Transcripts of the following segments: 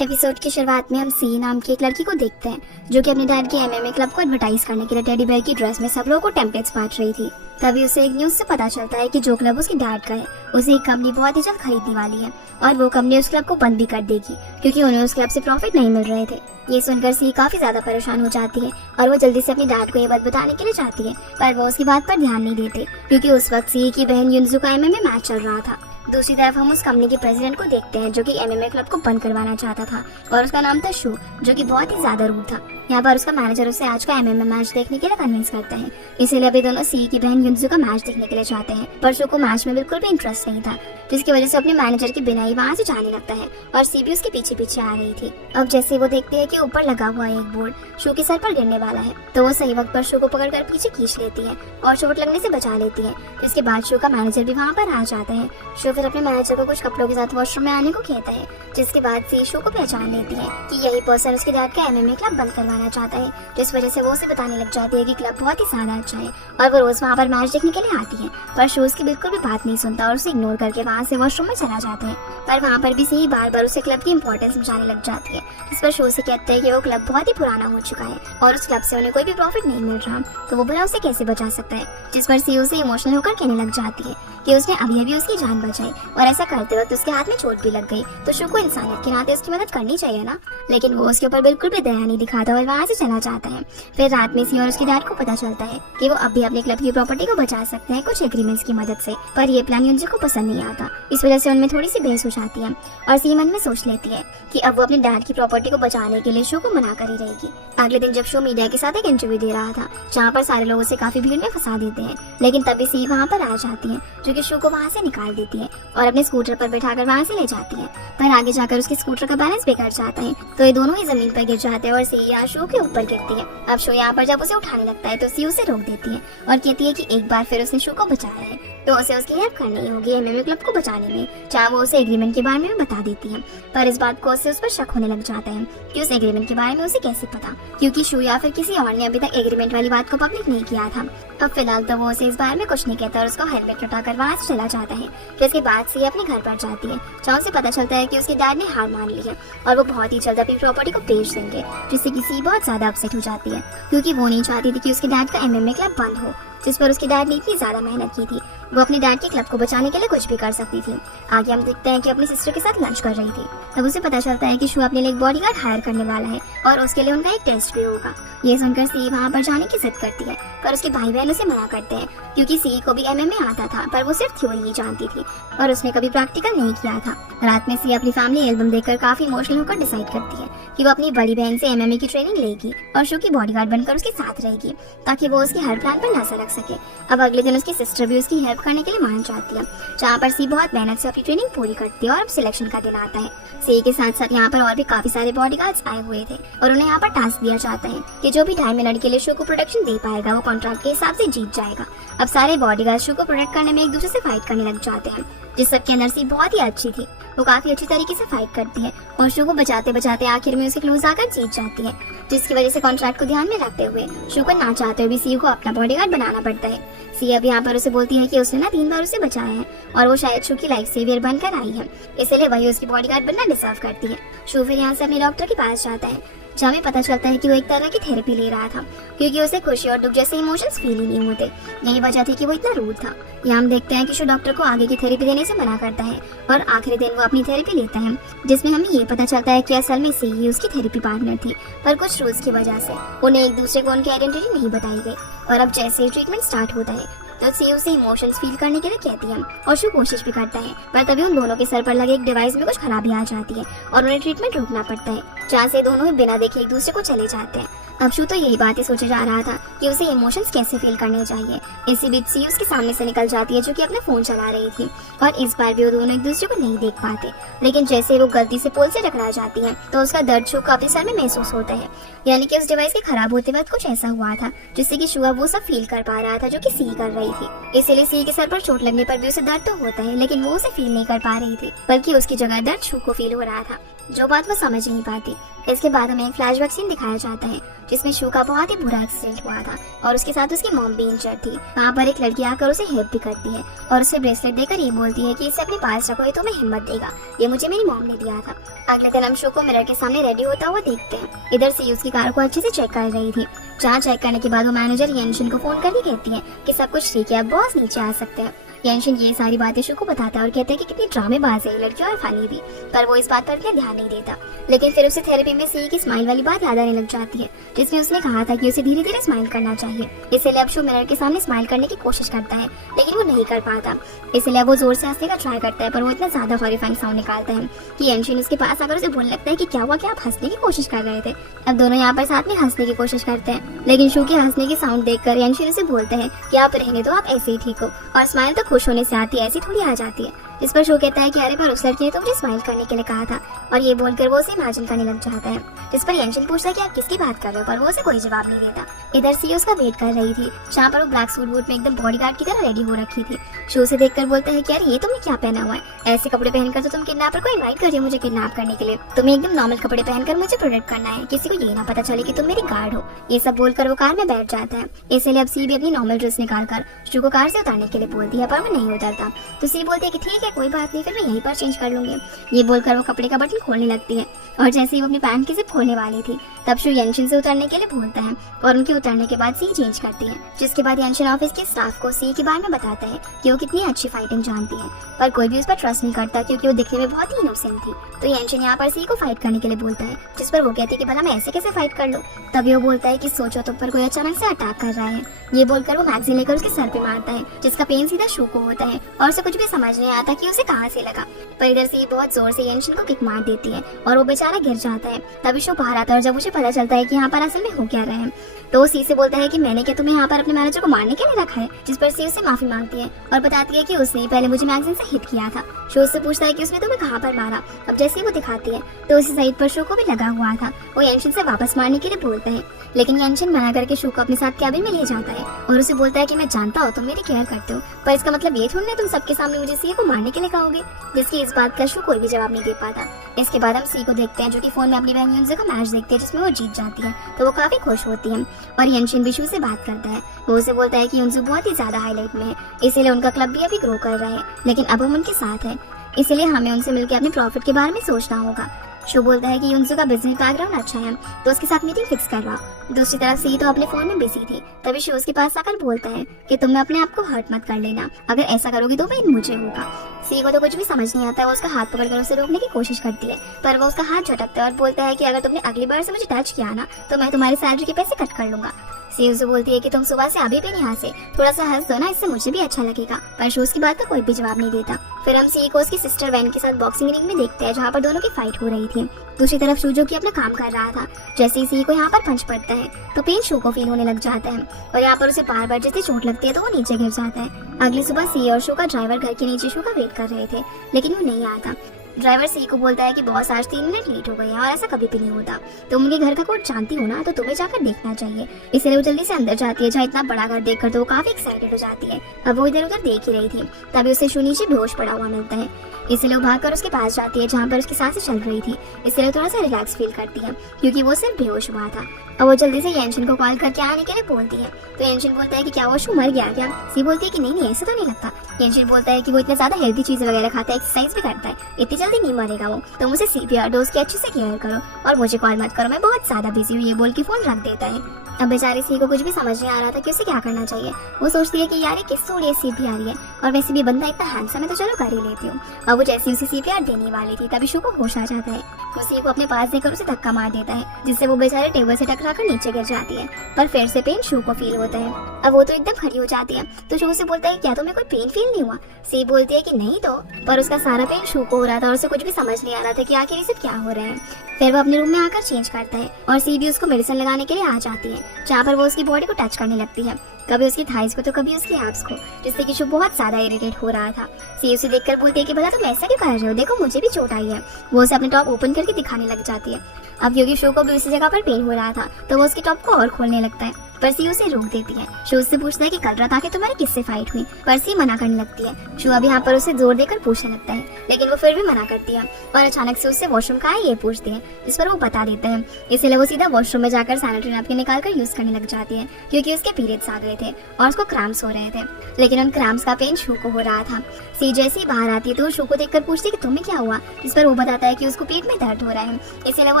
Episode की शुरुआत में हम सी नाम की एक लड़की को देखते हैं जो कि अपने डैड के एमएमए क्लब को एडवर्टाइज करने के लिए टेडी बेयर की ड्रेस में सब लोगों को टेम्पलेट्स बांट रही थी। तभी उसे एक न्यूज से पता चलता है कि जो क्लब उसके डैड का है उसे एक कंपनी बहुत ही जल्द खरीदने वाली है और वो कंपनी उस क्लब को बंद भी कर देगी क्योंकि उन्हें उस क्लब से प्रॉफिट नहीं मिल रहे थे। ये सुनकर सी काफी ज्यादा परेशान हो जाती है और वो जल्दी से अपने डैड को ये बात बताने के लिए चाहती है, पर वो उसकी बात पर ध्यान नहीं देते क्योंकि उस वक्त सी की बहन युनजू का एमएमए मैच चल रहा था। दूसरी तरफ हम उस कंपनी के प्रेसिडेंट को देखते हैं जो कि एमएमए क्लब को बंद करवाना चाहता था और उसका नाम था शू, जो कि बहुत ही ज्यादा रूड था। यहाँ पर उसका मैनेजर उसे आज का एमएमए मैच देखने के लिए कन्विंस करता है, इसीलिए अभी दोनों सी की बहन युनजू का मैच देखने के लिए चाहते हैं, पर शू को मैच में बिल्कुल भी इंटरेस्ट नहीं था, जिसकी वजह से अपने मैनेजर के बिना ही वहाँ से जाने लगता है और सी भी उसके पीछे पीछे आ रही थी। अब जैसे वो देखती है कि ऊपर लगा हुआ एक बोर्ड शू के सर पर गिरने वाला है, तो वो सही वक्त पर शू को पकड़कर पीछे खींच लेती है और चोट लगने से बचा लेती है। जिसके बाद शू का मैनेजर भी वहाँ पर आ जाता है। शू फिर अपने मैनेजर को कुछ कपड़ों के साथ वॉशरूम में आने को कहता है, जिसके बाद सी शू को पहचान लेती है कि यही पर्सन उसके डैड का एमएमए क्लब बंद करवाना चाहता है, जिस वजह से वो उसे बताने लग जाती है कि क्लब बहुत ही ज्यादा अच्छा है और वो रोज वहाँ पर मैच देखने के लिए आती है। पर शू उसकी बिल्कुल भी बात नहीं सुनता और उसे इग्नोर करके वहाँ से वॉशरूम में चला जाता है। पर वहाँ पर भी सी बार बार उसे क्लब की इंपॉर्टेंस समझाने लग जाती है, जिस पर शू से कहते हैं कि वो क्लब बहुत ही पुराना हो चुका है और उस क्लब से उन्हें कोई भी प्रॉफिट नहीं मिल रहा, तो वो भला उसे कैसे बचा सकता है। जिस पर सी उसे इमोशनल होकर कहने लग जाती है कि उसने अभी अभी उसकी जान बचाई और ऐसा करते वक्त उसके हाथ में चोट भी लग गई, तो शू को इंसानियत के नाते उसकी मदद करनी चाहिए ना। लेकिन वो उसके ऊपर बिल्कुल भी दया नहीं दिखाता और वहाँ से चला जाता है। फिर रात में सी और उसके डैड को पता चलता है कि वो अब भी अपने क्लब की प्रॉपर्टी को बचा सकते हैं कुछ एग्रीमेंट्स की मदद से, पर ये प्लान युनजू को पसंद नहीं आता। इस वजह से उनमें थोड़ी सी बहस हो जाती है और सी मन में सोच लेती है कि अब वो अपने डैड की प्रॉपर्टी को बचाने के लिए शू को मना कर ही रहेगी। अगले दिन जब शू मीडिया के साथ एक इंटरव्यू दे रहा था जहाँ पर सारे लोग उसे काफी भीड़ में फंसा देते हैं, लेकिन तभी सी वहाँ पर आ जाती है जो कि शू को वहाँ से निकाल देती है और अपने स्कूटर पर बैठाकर वहाँ से ले जाती है। पर आगे जाकर उसके स्कूटर का बैलेंस बिगड़ जाता है, तो ये दोनों ही जमीन पर गिर जाते हैं और सी यहाँ शू के ऊपर गिरती है। अब शू यहाँ पर जब उसे उठाने लगता है तो सी उसे रोक देती है और कहती है कि एक बार फिर उसने शू को बचाया है तो उसे उसकी हेल्प करनी होगी एमएमए क्लब को बचाने में, जहाँ वो उसे एग्रीमेंट के बारे में बता देती है। पर इस बात को उसे उस पर शक होने लग जाता है कि उस एग्रीमेंट के बारे में उसे कैसे पता, क्योंकि शू या फिर किसी और ने अभी तक एग्रीमेंट वाली बात को पब्लिक नहीं किया था। अब फिलहाल तो वो उसे इस बारे में कुछ नहीं कहता और उसको हेलमेट लौटाकर वहाँ से चला जाता है। फिर इसके बाद सी अपने घर पर जाती है जहाँ उसे पता चलता है कि उसके डैड ने हार मान ली है और वो बहुत ही जल्द अपनी प्रॉपर्टी को बेच देंगे, जिससे कि सी बहुत ज्यादा अपसेट हो जाती है क्योंकि वो नहीं चाहती थी कि उसके डैड का एमएमए क्लब बंद हो, जिस पर उसके डैड ने इतनी ज्यादा मेहनत की थी। वो अपने डैड के क्लब को बचाने के लिए कुछ भी कर सकती थी। आगे हम देखते हैं कि अपनी सिस्टर के साथ लंच कर रही थी, तब उसे पता चलता है कि शू अपने लिए एक बॉडीगार्ड हायर करने वाला है और उसके लिए उनका एक टेस्ट भी होगा। ये सुनकर सी वहाँ पर जाने की जिद करती है, पर उसके भाई बहन उसे मना करते हैं क्योंकि सी को भी एमएमए आता था, पर वो सिर्फ थ्योरी ही जानती थी और उसने कभी प्रैक्टिकल नहीं किया था। रात में सी अपनी फैमिली एल्बम देखकर काफी इमोशनल होकर डिसाइड करती है कि वो अपनी बड़ी बहन से एमएमए की ट्रेनिंग लेगी और शू की बॉडीगार्ड बनकर उसके साथ रहेगी ताकि वो उसके हर प्लान पर नजर रख सके। अब अगले दिन उसकी सिस्टर भी उसकी हेल्प करने के लिए मान जाती है, जहाँ पर सी बहुत मेहनत से अपनी ट्रेनिंग पूरी करती है और अब सिलेक्शन का दिन आता है। सी के साथ साथ यहाँ पर और भी काफी सारे बॉडीगार्ड्स आए हुए थे और उन्हें यहाँ पर टास्क दिया जाता है कि जो भी 2.5 मिनट के लिए शू को प्रोटेक्शन दे पाएगा वो कॉन्ट्रैक्ट के हिसाब से जीत जाएगा। अब सारे बॉडीगार्ड शू को प्रोटेक्ट करने में एक दूसरे से फाइट करने लग जाते हैं, जिस सबके अंदर सी बहुत ही अच्छी थी। वो काफी अच्छी तरीके से फाइट करती है और शू को बचाते बचाते आखिर में उसके क्लोज आकर जीत जाती है, जिसकी वजह से कॉन्ट्रैक्ट को ध्यान में रखते हुए शू को ना चाहते हुए भी सी को अपना बॉडीगार्ड बनाना पड़ता है। सी अब यहाँ पर उसे बोलती है कि उसने ना 3 बार उसे बचाया है और वो शायद शू की लाइफ सेवियर बनकर आई है, इसलिए वही उसकी बॉडीगार्ड बनना डिजर्व करती है। शू फिर यहाँ से अपने डॉक्टर के पास जाता है, जहाँ में पता चलता है कि वो एक तरह की थेरेपी ले रहा था क्योंकि उसे खुशी और दुख जैसे इमोशंस फील ही नहीं होते। यही वजह थी कि वो इतना रूड था। यहाँ हम देखते हैं कि शो डॉक्टर को आगे की थेरेपी देने से मना करता है और आखिरी दिन वो अपनी थेरेपी लेता है, जिसमें हमें ये पता चलता है कि असल में सी ही उसकी थेरेपी पार्टनर थी, पर कुछ रूल्स की वजह से उन्हें एक दूसरे को उनकी आइडेंटिटी नहीं बताई गई। और अब जैसे ही ट्रीटमेंट स्टार्ट होता है तो सी उसे इमोशंस फील करने के लिए कहती है और शू कोशिश भी करता है, पर तभी उन दोनों के सर पर लगे एक डिवाइस में कुछ खराबी आ जाती है और उन्हें ट्रीटमेंट रोकना पड़ता है, जहाँ से दोनों ही बिना देखे एक दूसरे को चले जाते हैं। अब शू तो यही बातें सोचे जा रहा था कि उसे इमोशंस कैसे फील करने चाहिए। इसी बीच सी उसके सामने से निकल जाती है जो कि अपना फोन चला रही थी और इस बार भी वो दोनों एक दूसरे को नहीं देख पाते, लेकिन जैसे वो गलती से पोल से टकरा जाती है तो उसका दर्द शू को अपने सर में महसूस होता है, यानी कि उस डिवाइस के खराब होते वक्त कुछ ऐसा हुआ था जिससे कि शू अब वो सब फील कर पा रहा था जो कि सी कर रही थी। इसीलिए सी के सर पर चोट लगने पर भी उसे दर्द तो होता है, लेकिन वो उसे फील नहीं कर पा रही थी, बल्कि उसकी जगह दर्द शू को फील हो रहा था। जो बात वो समझ नहीं पाती। इसके बाद हमें एक फ्लैशबैक सीन दिखाया जाता है जिसमें शू का बहुत ही बुरा एक्सीडेंट हुआ था और उसके साथ उसकी मॉम भी इंजर्ड थी। वहाँ पर एक लड़की आकर उसे हेल्प भी करती है और उसे ब्रेसलेट देकर ये बोलती है कि इसे अपने पास रखो, ये तुम्हें हिम्मत देगा, ये मुझे मेरी मॉम ने दिया था। अगले दिन हम शू को मिरर के सामने रेडी होता हुआ देखते हैं। इधर से उसकी कार को अच्छे से चेक कर रही थी, जहाँ चेक करने के बाद वो मैनेजर येनशिन को फोन करके कहती है कि सब कुछ ठीक है, अब बॉस नीचे आ सकते हैं। येनशिन ये सारी बातें शू को बताता है और कहते हैं कि कितनी ड्रामेबाज है ये लड़की और फनी भी, पर वो इस बात पर क्या ध्यान नहीं देता। लेकिन फिर उसे थेरेपी में सी की स्माइल वाली बात याद आने लग जाती है जिसमें उसने कहा था कि उसे धीरे धीरे स्माइल करना चाहिए। इसलिए अब शू मिरर के सामने स्माइल करने की कोशिश करता है लेकिन वो नहीं कर पाता। इसलिए वो जोर से हंसने का ट्राई करता है पर वो इतना ज्यादा हॉरिफाइंग साउंड निकालता है कि येनशिन उसके पास आकर उसे बोलने लगता है कि क्या हुआ, क्या आप हंसने की कोशिश कर रहे थे। अब दोनों यहाँ पर साथ में हंसने की कोशिश करते हैं लेकिन शू के हंसने की साउंड देखकर येनशिन उसे बोलते हैं कि आप रहने दो, आप ऐसे ही ठीक हो, और स्माइल तो खुश होने से आती है, ऐसी थोड़ी आ जाती है। इस पर शो कहता है कि अरे पर उस लड़की ने तो मुझे स्माइल करने के लिए कहा था, और ये बोलकर वो उसे इमेजिन करने लग जाता है। जिस पर येनशिन पूछता है कि आप किसकी बात कर रहे हो, पर वो उसे कोई जवाब नहीं देता। इधर सी उसका वेट कर रही थी जहाँ पर वो ब्लैक सूट बूट में एकदम बॉडीगार्ड की तरह रेडी हो रखी थी। शो से देखकर बोलता है कि अरे ये तुमने क्या पहना हुआ है, ऐसे कपड़े पहनकर तो तुम किडनैपर को इनवाइट कर रही हो मुझे किडनैप करने के लिए, तुम्हें एकदम नॉर्मल कपड़े पहनकर मुझे प्रोटेक्ट करना है, किसी को ये ना पता चले कि तुम मेरी गार्ड हो। ये सब बोलकर वो कार में बैठ जाता है। इसलिए अब सी भी अपनी नॉर्मल ड्रेस निकालकर शो को कार से उतारने के लिए बोलती है पर वो नहीं उतरता। तो सी बोलती है कि ठीक है कोई बात नहीं, फिर मैं यहीं पर चेंज कर लूंगी। ये बोलकर वो कपड़े का बटन खोलने लगती है और जैसे ही वो अपनी पैंट की जिप खोलने वाली थी तब शू येनशिन से उतरने के लिए बोलता है और उनके उतरने के बाद सी चेंज करती है। जिसके बाद येनशिन ऑफिस के स्टाफ को सी के बारे में बताता है कि वो कितनी अच्छी फाइटिंग जानती है, पर कोई भी उस पर ट्रस्ट नहीं करता क्योंकि वो दिखने में बहुत ही इनोसेंट थी। तो येनशिन यहाँ पर सी को फाइट करने के लिए बोलता है जिस पर वो कहती है कि भला मैं ऐसे कैसे फाइट कर लूं। तभी वो बोलता है कि सोचो तुम पर कोई अचानक से अटैक कर रहा है। ये बोलकर वो मैगजीन लेकर उसके सर पे मारता है जिसका पेन सीधा शू को होता है और उसे कुछ भी समझ नहीं आता कि उसे कहाँ से लगा। पर इधर से बहुत जोर से येनशिन को किक मार देती है और वो बेचारा गिर जाता है। तभी शो बाहर आता है और जब उसे पता चलता है कि यहाँ पर असल में हो क्या रहा है तो सी से बोलता है कि मैंने क्या तुम्हें यहाँ पर अपने मैनेजर को मारने के लिए रखा है। जिस पर सी उससे माफी मांगती है और बताती है कि उसने पहले मुझे मैगजीन से हिट किया था। शो उससे पूछता है कि उसने तुम्हें कहाँ पर मारा। अब जैसे ही वो दिखाती है तो उसी साइड पर शो को भी लगा हुआ था। वो येनशिन से वापस मारने के लिए बोलता है लेकिन येनशिन मना करके शो को अपने साथ कैबिन में ले जाता है और उसे बोलता है कि मैं जानता हूँ तुम मेरी केयर करते हो, पर इसका मतलब ये थोड़ी ना तुम सबके सामने मुझे सी को मारने के लिए कहोगे। जिसकी इस बात का शो कोई भी जवाब नहीं दे पाता। इसके बाद हम सी को देखते हैं जो कि फोन में अपनी बहन युनजे का मैच देखते हैं जिसमें वो जीत जाती है तो वो काफी खुश होती है और येनशिन भी शू से बात करता है। वो उसे बोलता है कि युनजू बहुत ही ज्यादा हाईलाइट में है, इसीलिए उनका क्लब भी अभी ग्रो कर रहा है, लेकिन अब हम उनके साथ है, इसीलिए हमें उनसे मिलकर अपने प्रॉफिट के बारे में सोचना होगा। शो बोलता है कि युनजू का बिजनेस बैकग्राउंड अच्छा है तो उसके साथ मीटिंग फिक्स करवा। दूसरी तरफ सी तो अपने फोन में बिजी थी। तभी शो उसके पास आकर बोलता है कि तुम अपने आप को हर्ट मत कर लेना, अगर ऐसा करोगी तो मैं मुझे होगा। सी को तो कुछ भी समझ नहीं आता। वो उसका हाथ पकड़कर उसे रोकने की कोशिश करती है पर वो उसका हाथ झटकता है और बोलता है कि अगर तुमने अगली बार से मुझे टच किया ना तो मैं तुम्हारी सैलरी के पैसे कट कर लूंगा। सी उसे बोलती है कि तुम सुबह से अभी भी नहीं हंसे, थोड़ा सा हंस दो ना, इससे मुझे भी अच्छा लगेगा। पर शू उसकी बात का कोई भी जवाब नहीं देता। फिर हम सी को उसकी सिस्टर वैन के साथ बॉक्सिंग रिंग में देखते हैं जहाँ पर दोनों की फाइट हो रही थी। दूसरी तरफ शू जो कि अपना काम कर रहा था, जैसे ही सी को यहाँ पर पंच पड़ता है तो पेन शू को फील होने लग जाता है और यहाँ पर उसे बार बार जैसे चोट लगती है तो वो नीचे गिर जाता है। अगली सुबह सी और शू का ड्राइवर घर के नीचे शू का वेट कर रहे थे लेकिन वो नहीं आता। ड्राइवर सी को बोलता है कि बॉस आज 3 मिनट लेट हो गए हैं और ऐसा कभी भी नहीं होता, तुम उनके घर का कोड जानती हो ना तो तुम्हें जाकर देखना चाहिए। इसलिए वो जल्दी से अंदर जाती है जहाँ इतना बड़ा घर देखकर तो वो काफी एक्साइटेड हो जाती है। अब वो इधर उधर देख ही रही थी तभी उसे शू नीचे बेहोश पड़ा हुआ मिलता है। इसलिए वो भागकर उसके पास जाती है जहाँ पर उसकी सांसें चल रही थी। इसलिए थोड़ा सा रिलैक्स फील करती है क्योंकि वो सिर्फ बेहोश हुआ था। और वो जल्दी से येनशिन को कॉल करके आने के लिए बोलती है तो येनशिन बोलता है कि क्या वो शू मर गया क्या। सी बोलती है कि नहीं ऐसा तो नहीं लगता। येनशिन बोलता है कि वो इतना ज्यादा हेल्दी चीजें वगैरह खाता है, एक्सरसाइज भी करता है, इतनी जल्दी नहीं मरेगा वो, तुम उसे सीपीआर डोज की अच्छे से केयर करो और मुझे कॉल मत करो, मैं बहुत ज्यादा बिजी हूँ। ये बोल के फोन रख देता है। अब बेचारी सी को कुछ भी समझ नहीं आ रहा था कि उसे क्या करना चाहिए। वो सोचती है कि यार किस थोड़ी सीपीआर है और वैसे भी बंदा इतना हैंडसम है तो चलो कर ही लेती हूँ। अब वो जैसे उसे सीपीआर देने वाली थी तभी शू को होश आ जाता है। वो सी को अपने पास देकर उसे धक्का मार देता है जिससे वो बेचारे टेबल से टकराकर नीचे गिर जाती है, पर फिर से पेन शू को फील होता है। अब वो तो एकदम खड़ी हो जाती है तो शू से बोलता है क्या तुम्हें कोई पेन फील नहीं हुआ। सी बोलती है कि नहीं तो, पर उसका सारा पेन शू को हो रहा था और उसे कुछ भी समझ नहीं आ रहा था कि आखिर इसे क्या हो रहा है। फिर वो अपने रूम में आकर चेंज करता है और सी भी उसको मेडिसिन लगाने के लिए आ जाती है जहाँ पर वो उसकी बॉडी को टच करने लगती है, कभी उसकी थाइस को तो कभी उसकी एब्स को, जिससे कि शू बहुत ज्यादा इरिटेट हो रहा था। सी उसे देखकर बोलती है कि भला तुम ऐसा क्यों कर रहे हो, देखो मुझे भी चोट आई है। वो उसे अपने टॉप ओपन करके दिखाने लग जाती है। अब क्योंकि शू को भी उसी जगह पर पेन हो रहा था तो वो उसकी टॉप को और खोलने लगता है पर सी उसे रोक देती है। शू उससे पूछता है कि कल रात आके तुम्हारी किससे फाइट हुई, पर सी मना करने लगती है। शू अब यहाँ पर उसे जोर देकर पूछने लगता है, लेकिन वो फिर भी मना करती है और अचानक से उससे वॉशरूम कहाँ है ये पूछती है, जिस पर वो बता देते हैं। इसलिए वो सीधा वॉशरूम में जाकर सैनिटरी नैपकिन निकाल कर यूज करने लग जाती है, क्योंकि उसके पीरियड्स आ गए थे और उसको क्रैम्प्स हो रहे थे। लेकिन उन क्रैम्प्स का पेन शू को हो रहा था। सी जैसे ही बाहर आती है तो शू को देखकर पूछती है कि तुम्हें क्या हुआ, जिस पर वो बताता है कि उसको पेट में दर्द हो रहा है। इसलिए वो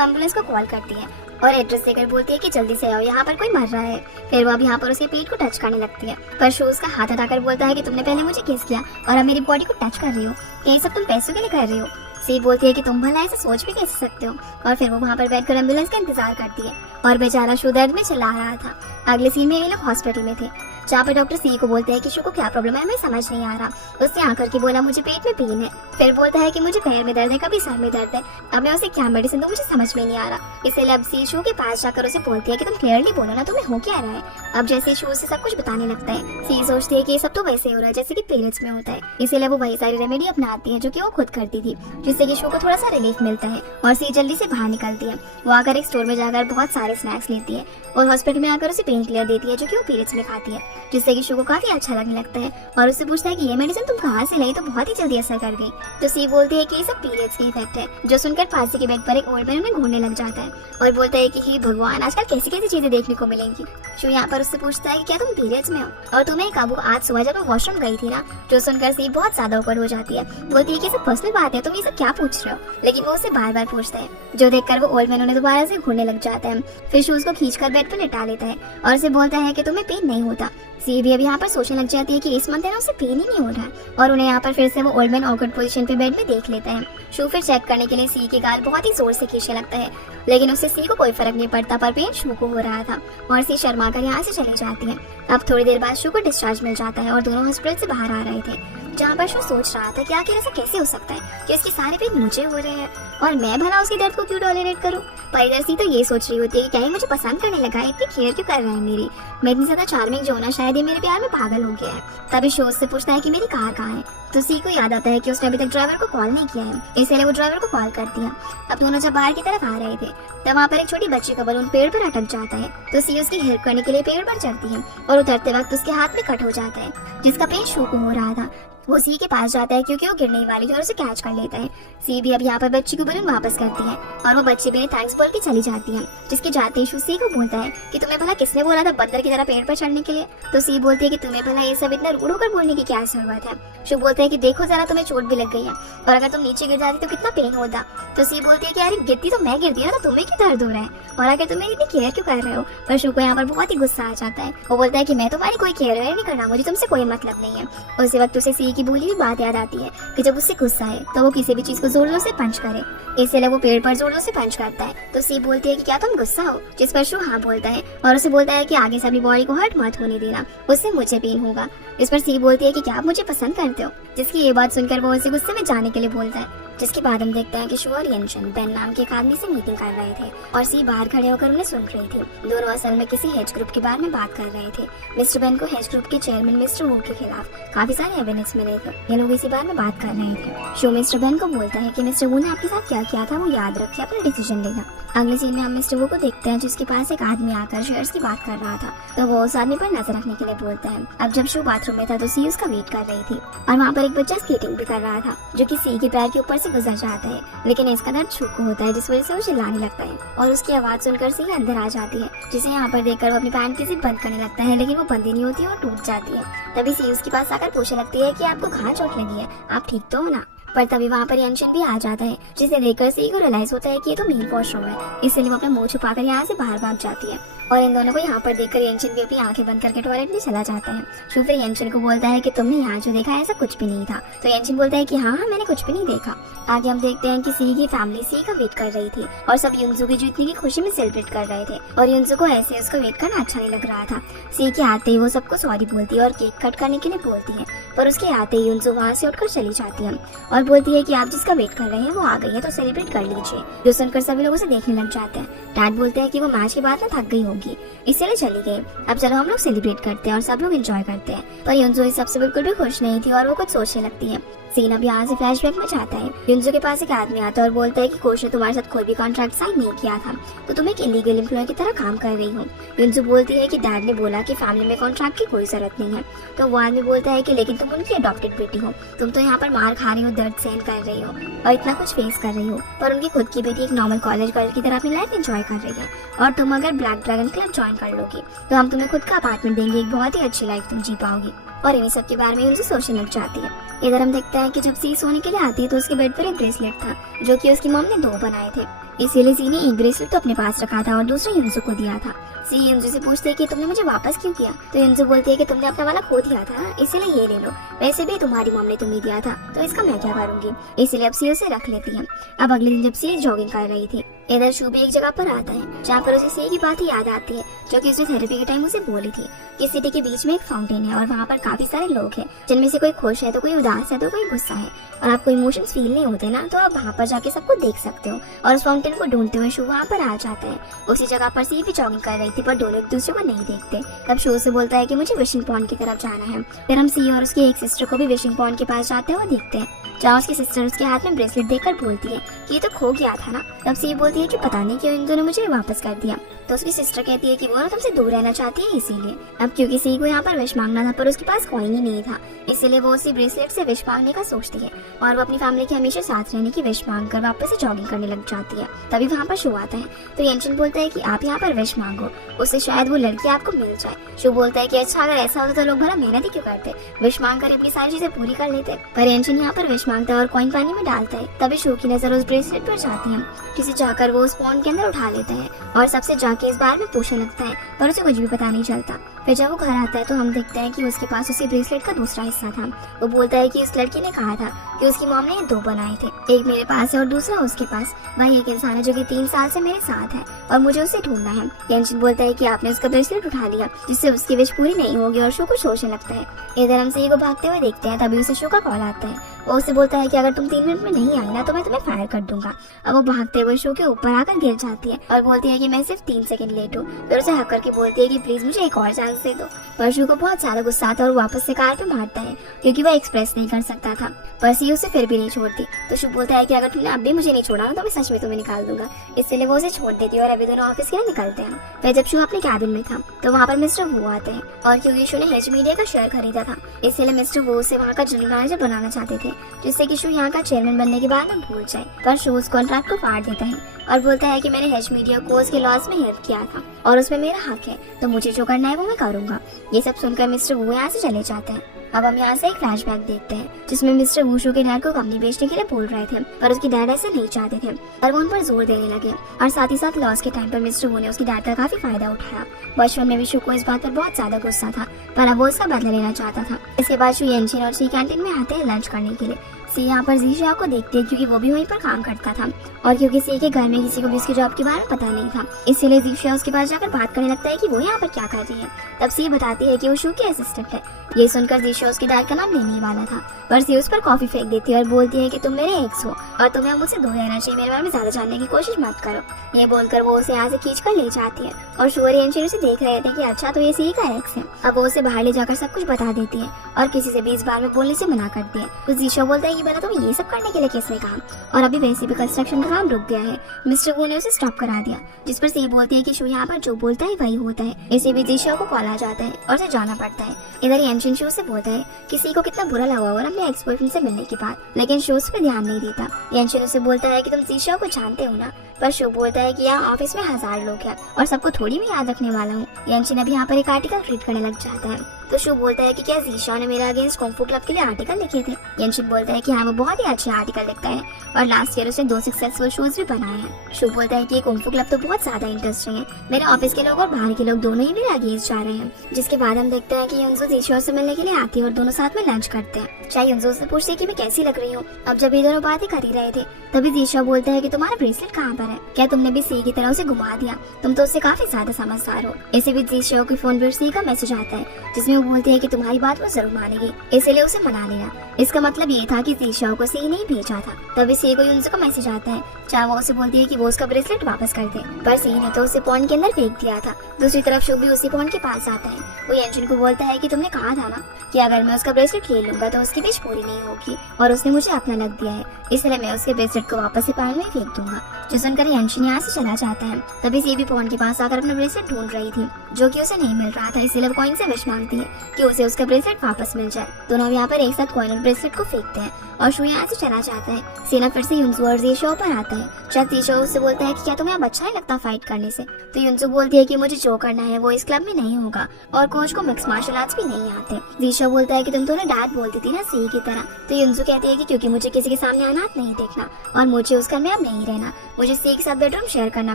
एम्बुलेंस को कॉल करती है और एड्रेस देकर बोलती है कि जल्दी से आओ, यहाँ पर कोई मर रहा है। फिर वो अब यहाँ पर उसके पेट को टच करने लगती है, पर शू उसका हाथ हटाकर बोलता है कि तुमने पहले मुझे किस किया और अब मेरी बॉडी को टच कर रही हो, ये सब तुम पैसों के लिए कर रही हो। सी बोलती है कि तुम भला ऐसे सोच भी कैसे सकते हो, और फिर वो वहाँ पर बैठकर एम्बुलेंस का इंतजार करती है और बेचारा शू दर्द में चिल्ला रहा था। अगले सीन में ये लोग हॉस्पिटल में थे, जहाँ पर डॉक्टर सी को बोलते हैं कि शू को क्या प्रॉब्लम है, हमें समझ नहीं आ रहा। उसने आकर के बोला मुझे पेट में पेन है, फिर बोलता है कि मुझे पैर में दर्द है, कभी सर में दर्द है। अब मैं उसे क्या मेडिसिन दूं मुझे समझ में नहीं आ रहा। इसलिए अब सी शू के पास जाकर उसे बोलती है कि तुम क्लियरली बोलो ना, तुम्हें हो क्या रहा है। अब जैसे शू से सब कुछ बताने लगता है, सी सोचती है कि ये सब तो वैसे हो रहा है जैसे कि पीरियड्स में होता है। इसीलिए वो वही सारी रेमेडी अपनाती है जो कि वो खुद करती थी, जिससे कि शू को थोड़ा सा रिलीफ मिलता है और सी जल्दी से बाहर निकलती है। वो आकर एक स्टोर में जाकर बहुत सारे स्नैक्स लेती है और हॉस्पिटल में आकर उसे पेन किलर देती है जो कि वो पीरियड्स में खाती है, जिससे कि शू को काफी अच्छा लगने लगता है और उससे पूछता है कि ये मेडिसिन तुम कहाँ से लाई, तो बहुत ही जल्दी असर कर गई। तो सी बोलती है कि ये सब पीरियड्स के इफेक्ट है। जो सुनकर फांसी के बेड पर एक ओल्ड मैन में घूरने लग जाता है और बोलता है कि हे भगवान, आजकल कैसी कैसी चीजें देखने को मिलेंगी। शू यहाँ पर उससे पूछता है कि क्या तुम पीरियड्स में हो और तुम्हें कब, आज सुबह जब मैं वॉशरूम गई थी ना। जो सुनकर सी बहुत ज्यादा ऊपर हो जाती है, बोलती है कि सब पर्सनल बात है, तुम ये सब क्या पूछ रहे हो। लेकिन वो उसे बार बार पूछता है, जो देखकर वो ओल्ड मैन उन्हें दोबारा से घूरने लग जाता है। फिर शू उसको खींचकर बेड पर लिटा लेता है और उसे बोलता है कि तुम्हें पेन नहीं होता। सी भी अब यहाँ पर सोचने लग जाती है कि इस मंथ है ना उसे पेन ही नहीं हो रहा है, और उन्हें यहाँ पर फिर से वो ओल्ड मैन ऑकवर्ड पोजीशन पे बेड में देख लेता है। शू फिर चेक करने के लिए सी के गाल बहुत ही जोर से खींचने लगता है, लेकिन उससे सी को कोई फर्क नहीं पड़ता, पर पेन शू को हो रहा था और सी शर्मा कर यहाँ से चली जाती है। अब थोड़ी देर बाद शू को डिस्चार्ज मिल जाता है और दोनों हॉस्पिटल से बाहर आ रहे थे, जहाँ पर शू सोच रहा था कि आखिर ऐसा कैसे हो सकता है कि उसके सारे पेन मुझे हो रहे हैं और मैं भला उसके दर्द को क्यों टॉलरेट करूं। पर इधर सी तो ये सोच रही होती है कि क्या ये मुझे पसंद करने लगा है, इतनी केयर क्यों कर रहा है मेरी, मैं इतनी ज्यादा चार्मिंग जो ना, शायद ये मेरे प्यार में पागल हो गया है। तभी शो से पूछता है कि मेरी कार कहाँ है, तो सी को याद आता है कि उसने अभी तक ड्राइवर को कॉल नहीं किया है, इसलिए वो ड्राइवर को कॉल करती है। अब दोनों जब बाहर की तरफ आ रहे थे तब वहाँ पर एक छोटी बच्ची का बलून पेड़ पर अटक जाता है, तो सी उसकी हेल्प करने के लिए पेड़ पर चढ़ती है और उतरते वक्त उसके हाथ में कट हो जाता है, जिसका पेन शू को हो रहा था। वो सी के पास जाता है क्योंकि वो गिरने वाली थी और उसे कैच कर लेता है। सी भी अब यहाँ पर बच्ची को बलून वापस करती है और वो बच्ची भी थैंक्स बोल के चली जाती है, जिसके जाते ही शू सी को बोलता है कि तुम्हें भला किसने बोला था बंदर की तरह पेड़ पर चढ़ने के लिए। तो सी बोलती है कि तुम्हें भला ये सब इतना रूड होकर बोलने की क्या जरूरत है। शू बोलता है कि देखो जरा, तुम्हें चोट भी लग गई है और अगर तुम नीचे गिर जाती तो कितना पेन होता। तो सी बोलती है कि अरे गिरती तो मैं गिरती है ना, तो तुम्हें क्यों दर्द हो रहा है और आगे तुम मेरी इतनी केयर क्यों कर रहे हो। पर शू को यहाँ पर बहुत ही गुस्सा आ जाता है। वो बोलता है कि मैं तुम्हारी कोई केयर नहीं करना, मुझे तुमसे कोई मतलब नहीं है। उसी वक्त उसे सी की बोली हुई बात याद आती है कि जब उससे गुस्सा है तो वो किसी भी चीज को जोर जोर से पंच करे, इसलिए वो पेड़ पर जोर जोर से पंच करता है। तो सी बोलती है कि क्या तुम गुस्सा हो, जिस पर शू हाँ बोलता है और उसे बोलता है कि आगे से अपनी बॉडी को हर्ट मत होने देना, उससे मुझे पेन होगा। इस पर सी बोलती है कि क्या आप मुझे पसंद करते हो, जिसकी ये बात सुनकर वो उसे गुस्से में जाने के लिए बोलता है। जिसके बाद हम देखते हैं कि शू और येनशन बेन नाम के एक आदमी से मीटिंग कर रहे थे और सी बाहर खड़े होकर उन्हें सुन रही थी। दोनों असल में किसी हेज ग्रुप के बारे में बात कर रहे थे। मिस्टर बेन को हेज ग्रुप के चेयरमैन मिस्टर वू के खिलाफ काफी सारे एविडेंस मिले थे, ये लोग इसी बारे में बात कर रहे थे। शू मिस्टर बेन को बोलता है कि मिस्टर वू ने आपके साथ क्या किया था वो याद रखे, अपना डिसीजन लेना। अगले सीन में हम मिस्टर वू को देखते हैं जिसके पास एक आदमी आकर शेयर्स की बात कर रहा था, तो वो उस आदमी पर नजर रखने के लिए बोलता है। अब जब शू बाथरूम में था तो सी उसका वेट कर रही थी और वहाँ पर एक बच्चा स्केटिंग भी कर रहा था जो कि सी के पैर के ऊपर से गुजर जाता है, लेकिन इसका दर्द शू को होता है जिस वजह से वो चिल्लाने लगता है और उसकी आवाज सुनकर सी अंदर आ जाती है, जिसे यहाँ पर देखकर वो अपनी पैंट की जिप बंद करने लगता है, लेकिन वो बंद ही नहीं होती और टूट जाती है। तभी सी उसके पास आकर पूछने लगती है कि आपको कहाँ चोट लगी है, आप ठीक तो हो ना। पर तभी वहाँ पर येनशन भी आ जाता है, जिसे देखकर सी को रियलाइज होता है कि ये तो मेल वॉशरूम है, इसलिए वो अपना मुंह छुपाकर यहाँ से बाहर भाग जाती है और इन दोनों को यहाँ पर देखकर येनशन भी अपनी आंखें बंद करके टॉयलेट में चला जाता है। शू फिर येनशन को बोलता है कि तुमने यहाँ जो देखा ऐसा कुछ भी नहीं था, तो येनशन बोलता है कि हाँ मैंने कुछ भी नहीं देखा। आगे हम देखते हैं कि सी की फैमिली सी का वेट कर रही थी और सब युनजू की जीतने की खुशी में सेलिब्रेट कर रहे थे और युनजू को ऐसे उसका वेट करना अच्छा नहीं लग रहा था। सी के आते ही वो सबको सॉरी बोलती है और केक कट करने के लिए बोलती है, पर उसके आते ही युनजू वहाँ से उठकर चली जाती है और बोलती है कि आप जिसका वेट कर रहे हैं वो आ गई है तो सेलिब्रेट कर लीजिए। जो सुनकर सभी लोग उसे देखने लग जाते हैं। डैड बोलते हैं कि वो मैच के बाद ना थक गई होगी इसलिए चली गई, अब चलो हम लोग सेलिब्रेट करते हैं और सब लोग एंजॉय करते हैं। पर युनजू इस सबसे बिल्कुल भी खुश नहीं थी और वो कुछ सोचने लगती है। सीन अब यहाँ से फ्लैशबैक में जाता है। युनजो के पास एक आदमी आता है और बोलता है कि कोच ने तुम्हारे साथ कोई भी कॉन्ट्रैक्ट साइन नहीं किया था, तो तुम एक इलीगल एम्प्लॉय की तरह काम कर रही हो। युनजो बोलती है कि डैड ने बोला कि फैमिली में कॉन्ट्रैक्ट की कोई जरूरत नहीं है। तो वो आदमी बोलता है कि लेकिन तुम उनकी अडॉप्टेड बेटी हो, तुम तो यहाँ पर मार खा रही हो, दर्द सहन कर रही हो और इतना कुछ फेस कर रही हो, पर उनकी खुद की बेटी एक नॉर्मल कॉलेज गर्ल की तरह अपनी लाइफ एंजॉय कर रही है। और तुम अगर ब्लैक ड्रैगन क्लब ज्वाइन कर लोगी तो हम तुम्हें खुद का अपार्टमेंट देंगे, एक बहुत ही अच्छी लाइफ तुम जी पाओगी। और इन्हीं सब के बारे में उनसे सोचने लग जाती है। इधर हम देखते हैं कि जब सी सोने के लिए आती है तो उसके बेड पर एक ब्रेसलेट था जो कि उसकी मॉम ने 2 बनाए थे। इसीलिए सी ने एक ब्रेसलेट तो अपने पास रखा था और दूसरा युनजो को दिया था। सी युनजो से पूछती है कि तुमने मुझे वापस क्यों किया, तो युनजो बोलती है कि तुमने अपना वाला खो दिया था, इसीलिए ये ले लो, वैसे भी तुम्हारी मॉम ने तुम्हें दिया था तो इसका मैं क्या करूंगी। इसीलिए अब सी उसे रख लेती है। अब अगले दिन जब सी जॉगिंग कर रही थी, इधर शू भी एक जगह पर आता है जहाँ पर उसे सी की बात याद आती है जो कि उसने थेरेपी के टाइम उसे बोली थी कि सिटी के बीच में एक फाउंटेन है और वहाँ पर काफी सारे लोग हैं, जिनमें से कोई खुश है तो कोई उदास है तो कोई गुस्सा है, और आपको इमोशंस फील नहीं होते ना तो आप वहाँ पर जाके सबको देख सकते हो। और उस फाउंटेन को ढूंढते हुए शू वहाँ पर आ जाता है। उसी जगह पर सी भी जॉगिंग कर रही थी पर दोनों एक दूसरे को नहीं देखते। तब शू से बोलता है कि मुझे विशिंग पॉइंट की तरफ जाना है। फिर हम सी और उसकी एक सिस्टर को भी विशिंग पॉइंट के पास जाते हुए देखते हैं, जहाँ उसकी सिस्टर उसके हाथ में ब्रेसलेट देखकर बोलती है कि ये तो खो गया था ना। तब सी बोलती है कि पता नहीं क्यों इन दोनों मुझे वापस कर दिया। तो उसकी सिस्टर कहती है कि वो ना तुमसे दूर रहना चाहती है इसीलिए। अब क्योंकि सी को यहाँ पर विश मांगना था पर उसके पास कॉइन ही नहीं था, इसीलिए वो उसी ब्रेसलेट से विश मांगने का सोचती है और वो अपनी फैमिली के हमेशा साथ रहने की विश मांग कर वापस से जॉगिंग करने लग जाती है। तभी वहाँ पर शू आता है तो येंशिन बोलता है कि आप यहाँ पर विश मांगो, उससे शायद वो लड़की आपको मिल जाए। शू बोलता है कि अच्छा अगर ऐसा होता तो लोग भला मेहनत ही क्यों करते, विश मांग कर अपनी सारी चीजें पूरी कर लेते। पर येंशिन यहाँ पर विश मांगता है और कॉइन पानी में डालता है। तभी शू की नजर उस ब्रेसलेट पर जाती है, जिसे जाकर वो उस पॉन्ड के अंदर उठा लेता है और सबसे जाके इस बार में पूछने लगता है, पर उसे कुछ भी पता नहीं चलता। फिर जब वो घर आता है तो हम देखते हैं कि उसके पास उसी ब्रेसलेट का दूसरा हिस्सा था। वो बोलता है कि उस लड़की ने कहा था कि उसकी मॉम ने 2 बनाए थे, एक मेरे पास है और दूसरा उसके पास। वही एक इंसान है जो कि 3 साल से मेरे साथ है और मुझे उसे ढूंढना है। येंशिन बोलता है कि आपने उसका ब्रेसलेट उठा लिया, जिससे उसकी विश पूरी नहीं होगी और शू को सोचने लगता है। इधर हम सी को भागते हुए देखते हैं, तभी उसे शू का कॉल आता है। वो उसे बोलता है कि अगर तुम 3 मिनट में नहीं आई ना तो मैं तुम्हें फायर कर दूंगा। अब वो भागते हुए शू के ऊपर आकर गिर जाती है और बोलती है कि मैं सिर्फ 3 सेकंड लेट हूँ। फिर उसे हक करके बोलती है कि प्लीज मुझे एक और चांस दे दो। पर शू को बहुत ज्यादा गुस्सा आता है और वापस से कार पे मारता है क्योंकि वह एक्सप्रेस नहीं कर सकता था। पर सी उसे फिर भी नहीं छोड़ती। तो शू बोलता है कि अगर तुमने अब भी मुझे नहीं छोड़ा ना तो मैं सच में तुम्हें निकाल दूंगा। इसलिए वो उसे छोड़ देती है और अभी दोनों ऑफिस के लिए निकलते हैं। फिर जब शू अपने कैबिन में था तो वहाँ पर मिस्टर वू आते हैं और क्योंकि शू ने एच मीडिया का शेयर खरीदा था इसलिए मिस्टर वू उसे वहाँ का जनरल मैनेजर बनाना चाहते थे, जिससे कि शू यहाँ का चेयरमैन बनने के बाद में भूल जाए। पर शू उस कॉन्ट्रैक्ट को फाड़ देता है और बोलता है कि मैंने एच मीडिया को उसके लॉस में हेल्प किया था और उसमें मेरा हक है, तो मुझे जो करना है वो मैं करूंगा। ये सब सुनकर मिस्टर वू यहाँ से चले जाते हैं। अब हम यहाँ से एक फ्लैशबैक देखते हैं जिसमें मिस्टर वू शू के डैड को कंपनी बेचने के लिए बोल रहे थे, पर उसके डैड ऐसे नहीं चाहते थे और वो उन पर जोर देने लगे। और साथ ही साथ लॉस के टाइम पर मिस्टर वू ने उसके डैड का काफी फायदा उठाया। बचपन में भी शू को इस बात पर बहुत ज्यादा गुस्सा था, पर अब वो इसका बदला लेना चाहता था। इसके बाद शू येंशिन और सी कैंटीन में आते हैं लंच करने के लिए। सी यहाँ पर जीशिया को देखती है क्योंकि वो भी वहीं पर काम करता था और क्योंकि सी के घर में किसी को भी उसकी जॉब के बारे में पता नहीं था, इसीलिए जीशिया उसके पास जाकर बात करने लगता है कि वो यहाँ पर क्या कर रही है। तब सी बताती है कि वो शू की असिस्टेंट है। ये सुनकर जीशिया उसके डैड का नाम लेने वाला था, पर सी उस पर कॉफी फेंक देती है और बोलती है कि तुम मेरे एक्स हो और तुम्हें मुझसे दूर रहना चाहिए, मेरे बारे में ज्यादा जानने की कोशिश मत करो। ये बोलकर वो उसे यहाँ से खींच कर ले जाती है और शू और येंशिन उसे देख रहे थे कि अच्छा तो ये सी का एक्स है। अब वो उसे बाहर ले जाकर सब कुछ बता देती है और किसी से भी इस बार में बोलने से मना करती है। तो जीशिया बोलता है कि भला तुम्हें ये सब करने के लिए किसने कहा, और अभी वैसे भी कंस्ट्रक्शन का काम रुक गया है, मिस्टर वू ने उसे स्टॉप करा दिया। जिस पर सी बोलती है कि शू यहाँ पर जो बोलता है वही होता है। इसी बीच जीशिया को कॉल आ जाता है और उसे जाना पड़ता है। इधर येंशिन शू से बोलता है कि सी को कितना बुरा लगा होगा अपने एक्स बॉयफ्रेंड से मिलने के बाद, लेकिन शू उस पर ध्यान नहीं देता। येंशिन उसे बोलता है कि तुम जीशिया को जानते हो ना, पर शू बोलता है कि यहाँ ऑफिस में 1000 लोग हैं और सबको थोड़ी मैं याद रखने वाला हूँ। येंशिन अभी यहाँ पर एक आर्टिकल रीड करने लग जाता है तो शू बोलता है कि क्या जीशिया ने मेरे अगेंस्ट कुंग-फू क्लब के लिए आर्टिकल लिखे थे। येंशिन बोलता है कि हाँ वो बहुत ही अच्छे आर्टिकल लिखता है और लास्ट ईयर उसने 2 सक्सेसफुल शोज भी बनाए हैं। शू बोलता है कि ये कुंग-फू क्लब तो बहुत ज्यादा इंटरेस्टिंग है, मेरे ऑफिस के लोग और बाहर के लोग दोनों ही मेरे अगेंस्ट जा रहे हैं। जिसके बाद हम देखते हैं कि युनजो जीशिया से मिलने के लिए आती है और दोनों साथ में लंच करते हैं। चाहे युनजो से पूछती है कि मैं कैसी लग रही हूँ। अब जब ये दोनों बातें कर ही रहे थे तभी जीशिया बोलता है कि तुम्हारा ब्रेसलेट कहाँ पर है, क्या तुमने भी सी की तरह उसे घुमा दिया, तुम तो उससे काफी ज्यादा समझदार हो। इसी बीच जीशिया के फोन पर सी का मैसेज आता है जिसमें वो बोलती है कि तुम्हारी बात वो जरूर मानेगी, इसलिए उसे मना लेना। इसका मतलब ये था कि जीशाओ को सी नहीं भेजा था। तभी सी को युनसो का मैसेज आता है जहाँ वो उसे बोलती है कि वो उसका ब्रेसलेट वापस कर दे, पर सी ने तो उसे पॉन्ड के अंदर फेंक दिया था। दूसरी तरफ शु भी उसी पॉन्ड के पास आता है। वो यंशिन को बोलता है कि तुमने कहा था ना कि अगर मैं उसका ब्रेसलेट ले लूंगा तो उसकी विश पूरी नहीं होगी, और उसने मुझे अपना लग दिया है, इसलिए मैं उसके ब्रेसलेट को वापस से पानी में फेंक दूंगा। जो सुनकर यंशिन यहाँ से चला जाता है। तभी सी भी पॉन्ड के पास आकर अपना ब्रेसलेट ढूंढ रही थी जो कि उसे नहीं मिल रहा था, इसलिए वो कॉइन से विश मांगती है कि उसे उसका ब्रेसलेट वापस मिल जाए। दोनों यहाँ पर एक साथ कॉइन और ब्रेसलेट को फेंकते हैं और शु यहाँ से चला जाता है। सीना फिर से युनसो और जीशो पर आता है। जब जीशो उससे बोलता है कि क्या तुम्हें अब अच्छा नहीं लगता फाइट करने से, तो युनसो बोलती है कि मुझे जो करना है वो इस क्लब में नहीं होगा और कोच को मिक्स मार्शल आर्ट्स भी नहीं आते। जीशो बोलता है कि तुम तो ना डैड बोलती थी ना सी की तरह, तो युनसो कहती है कि क्योंकि मुझे किसी के सामने अनाथ नहीं देखना और मुझे उस घर में अब नहीं रहना, मुझे सी के साथ बेडरूम शेयर करना